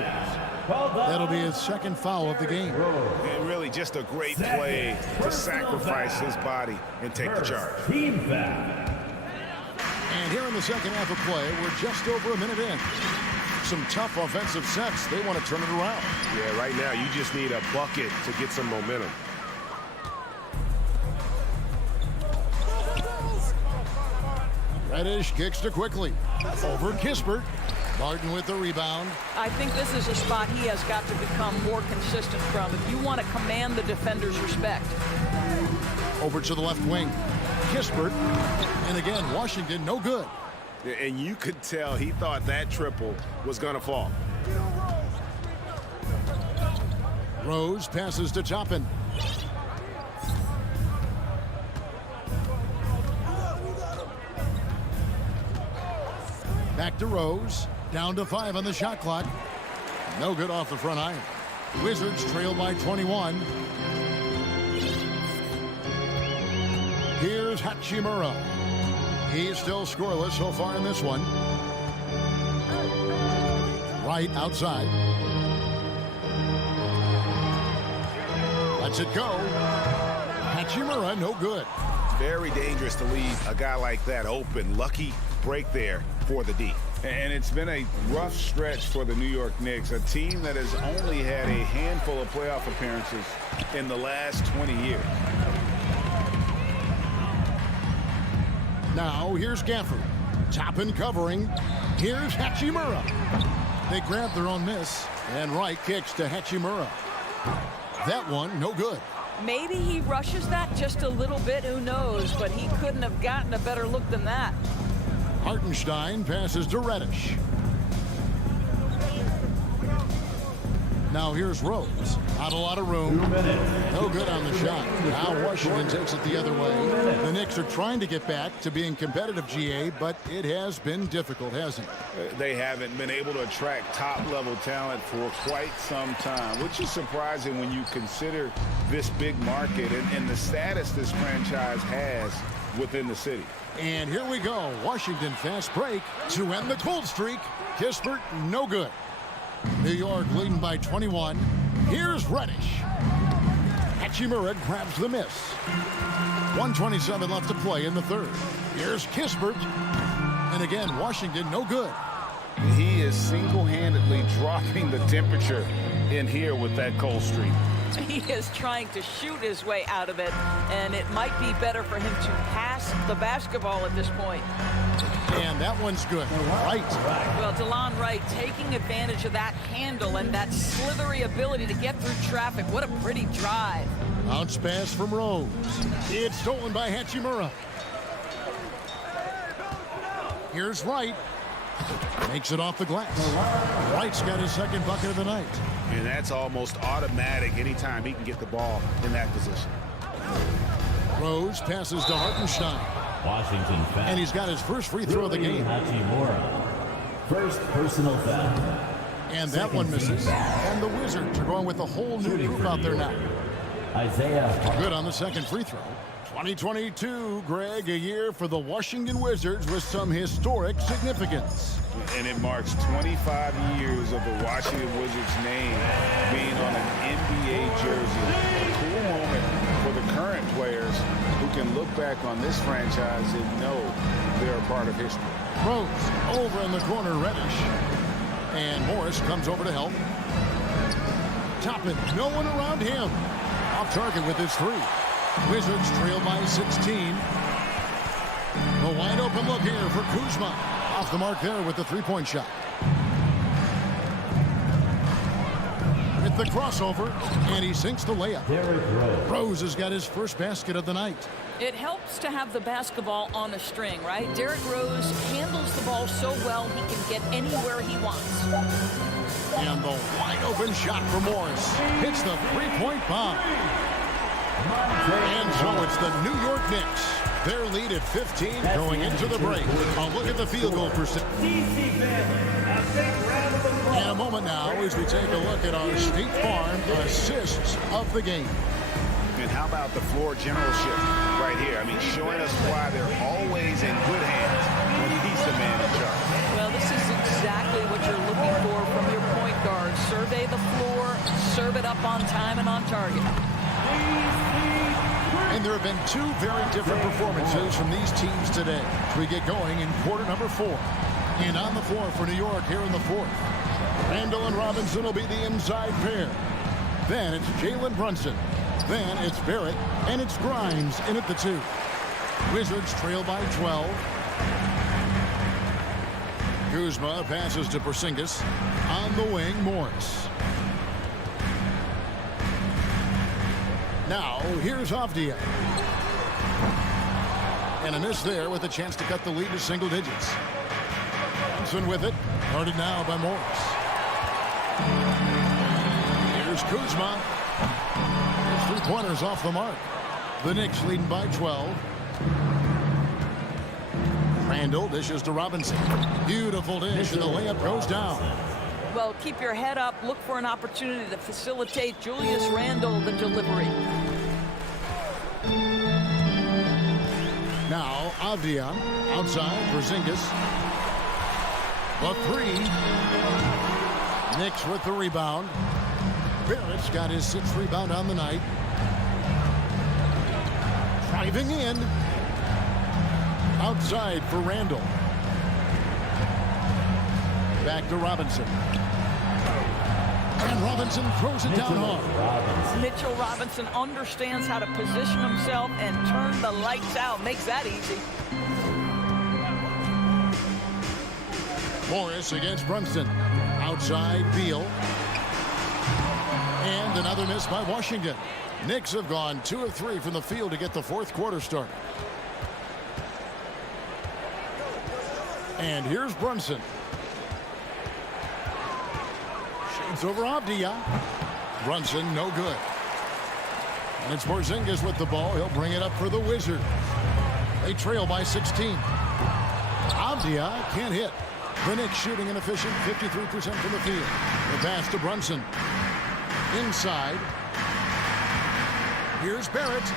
That'll be his second foul of the game. And really just a great play to sacrifice his body and take the charge. Team foul. And here in the second half of play, we're just over a minute in. Some tough offensive sets. They want to turn it around. Yeah, right now you just need a bucket to get some momentum. Reddish kicks to quickly. Over Kispert. Martin with the rebound. I think this is a spot he has got to become more consistent from if you want to command the defender's respect. Over to the left wing. Kispert. And again, Washington, no good. And you could tell he thought that triple was going to fall. Rose passes to Toppin. Back to Rose. Down to 5 on the shot clock. No good off the front iron. Wizards trail by 21. Here's Hachimura. He's still scoreless so far in this one. Right outside. Lets it go. Hachimura, no good. Very dangerous to leave a guy like that open. Lucky break there for the D. And it's been a rough stretch for the New York Knicks, a team that has only had a handful of playoff appearances in the last 20 years. Now, here's Gafford. Toppin covering. Here's Hachimura. They grab their own miss, and Wright kicks to Hachimura. That one, no good. Maybe he rushes that just a little bit, who knows, but he couldn't have gotten a better look than that. Hartenstein passes to Reddish. Now here's Rose. Not a lot of room. No good on the shot. Now Washington takes it the other way. The Knicks are trying to get back to being competitive, GA, but it has been difficult, hasn't it? They haven't been able to attract top-level talent for quite some time, which is surprising when you consider this big market and the status this franchise has within the city. And here we go. Washington fast break to end the cold streak. Kispert, no good. New York leading by 21. Here's Reddish. Hachimura grabs the miss. 1:27 left to play in the third. Here's Kispert. And again, Washington, no good. He is single-handedly dropping the temperature in here with that cold streak. He is trying to shoot his way out of it, and it might be better for him to pass the basketball at this point. And that one's good. Right. Well, DeLon Wright taking advantage of that handle and that slithery ability to get through traffic. What a pretty drive. Bounce pass from Rose. It's stolen by Hachimura. Here's Wright. Makes it off the glass. Wright's got his second bucket of the night. And that's almost automatic anytime he can get the ball in that position. Rose passes to Hartenstein. Washington foul. And he's got his first free throw of the game. Hachimura. First personal foul. And that one misses. And the Wizards are going with a whole new group out there now. Isaiah. Good on the second free throw. 2022, Greg, a year for the Washington Wizards with some historic significance. And it marks 25 years of the Washington Wizards name being on an NBA jersey. A cool moment for the current players who can look back on this franchise and know they're a part of history. Rose over in the corner, Reddish. And Morris comes over to help. Toppin, no one around him. Off target with his three. Wizards trail by 16. A wide open look here for Kuzma. Off the mark there with the three-point shot. With the crossover, and he sinks the layup. Rose has got his first basket of the night. It helps to have the basketball on a string, right? Derrick Rose handles the ball so well he can get anywhere he wants. And the wide open shot for Morris. Hits the three-point bomb. And so it's the New York Knicks. Their lead at 15 going into the break. A look at the field goal percentage. In a moment now as we take a look at our State Farm assists of the game. And how about the floor generalship right here? I mean, showing us why they're always in good hands when he's the man in charge. Well, this is exactly what you're looking for from your point guard. Survey the floor, serve it up on time and on target. And there have been two very different performances from these teams today as we get going in quarter number 4. And on the floor for New York here in the fourth. Randall and Robinson will be the inside pair. Then it's Jalen Brunson. Then it's Barrett. And it's Grimes in at the 2. Wizards trail by 12. Kuzma passes to Porzingis. On the wing, Morris. Now, here's Avdia. And a miss there with a chance to cut the lead to single digits. Brunson with it. Guarded now by Morris. Here's Kuzma. His three-pointers off the mark. The Knicks leading by 12. Randall dishes to Robinson. Beautiful dish, and the layup goes down. Well, keep your head up. Look for an opportunity to facilitate Julius Randle the delivery. Now, Avdia outside for Porzingis. A three. Knicks with the rebound. Barrett's got his 6th rebound on the night. Driving in. Outside for Randall. Back to Robinson. And Robinson throws it down hard. Mitchell Robinson understands how to position himself and turn the lights out. Makes that easy. Morris against Brunson. Outside, Beal. And another miss by Washington. Knicks have gone 2 of 3 from the field to get the fourth quarter started. And here's Brunson. Bounce over Avdia. Brunson, no good. And it's Porzingis with the ball. He'll bring it up for the Wizards. They trail by 16. Avdia can't hit. The Knicks shooting an efficient 53% from the field. The pass to Brunson. Inside. Here's Barrett.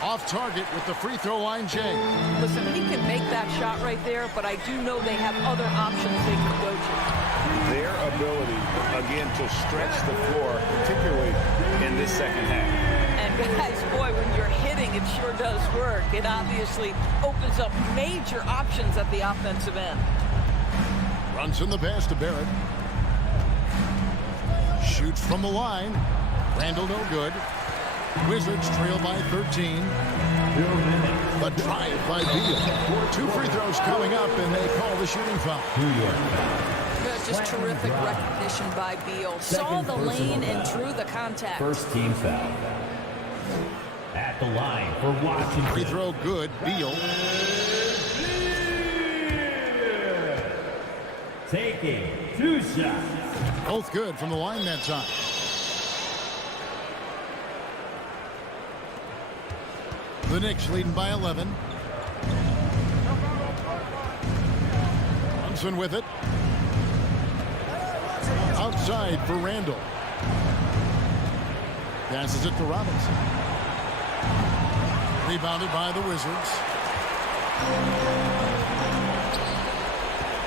Off target with the free throw line, Jay. Listen, he can make that shot right there, but I do know they have other options they can go to. Their ability, again, to stretch the floor, particularly in this second half. And guys, boy, when you're hitting, it sure does work. It obviously opens up major options at the offensive end. Brunson the pass to Barrett. Shoots from the line. Randall no good. Wizards trail by 13. The drive by Beal. 2 free throws coming up, and they call the shooting foul. Just terrific recognition by Beal. Saw the lane and drew the contact. First team foul. At the line for Washington. Free throw good. Beal. Taking 2 shots. Both good from the line that time. The Knicks leading by 11. Brunson with it. Outside for Randall. Passes it to Robinson. Rebounded by the Wizards.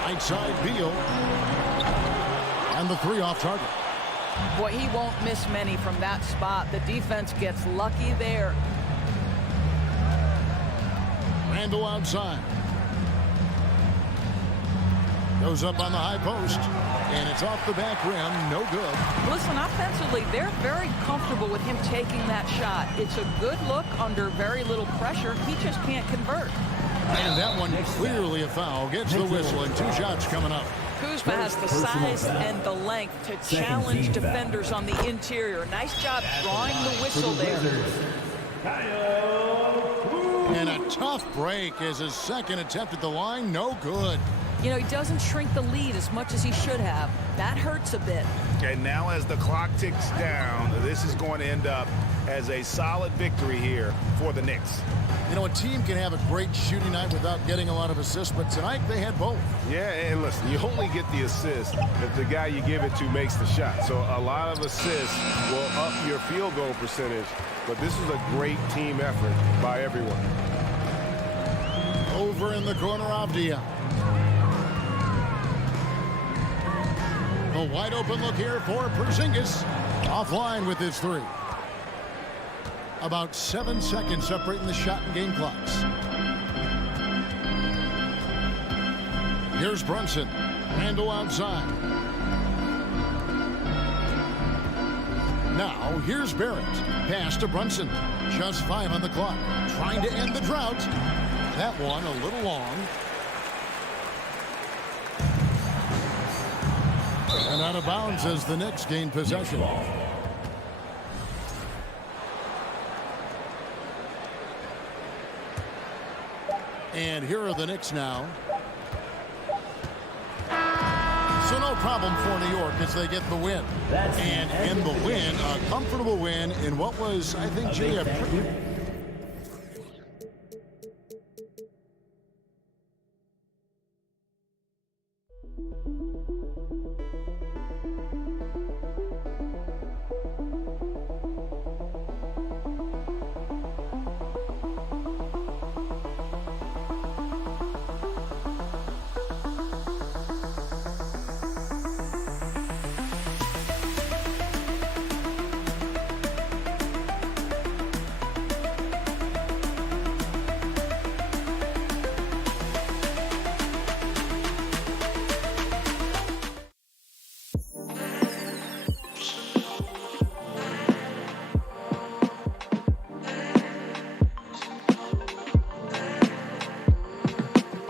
Outside Beal. And the 3 off target. Boy, he won't miss many from that spot. The defense gets lucky there. Randall outside. Goes up on the high post. And it's off the back rim. No good. Listen, offensively, they're very comfortable with him taking that shot. It's a good look under very little pressure. He just can't convert. And that one clearly a foul. Gets the whistle, and 2 shots coming up. Kuzma has the size and the length to challenge defenders on the interior. Nice job drawing the whistle there. And a tough break as his second attempt at the line. No good. You know, he doesn't shrink the lead as much as he should have. That hurts a bit. And now as the clock ticks down, this is going to end up as a solid victory here for the Knicks. You know, a team can have a great shooting night without getting a lot of assists, but tonight they had both. Yeah, and listen, you only get the assist if the guy you give it to makes the shot. So a lot of assists will up your field goal percentage, but this is a great team effort by everyone. Over in the corner, Avdia. A wide open look here for Porzingis. Offline with his 3. About 7 seconds separating the shot and game clocks. Here's Brunson. Randall outside. Now here's Barrett. Pass to Brunson. Just 5 on the clock. Trying to end the drought. That one a little long. And out of bounds as the Knicks gain possession. And here are the Knicks now. So no problem for New York as they get the win. And in the win, a comfortable win in what was, I think, Jay, a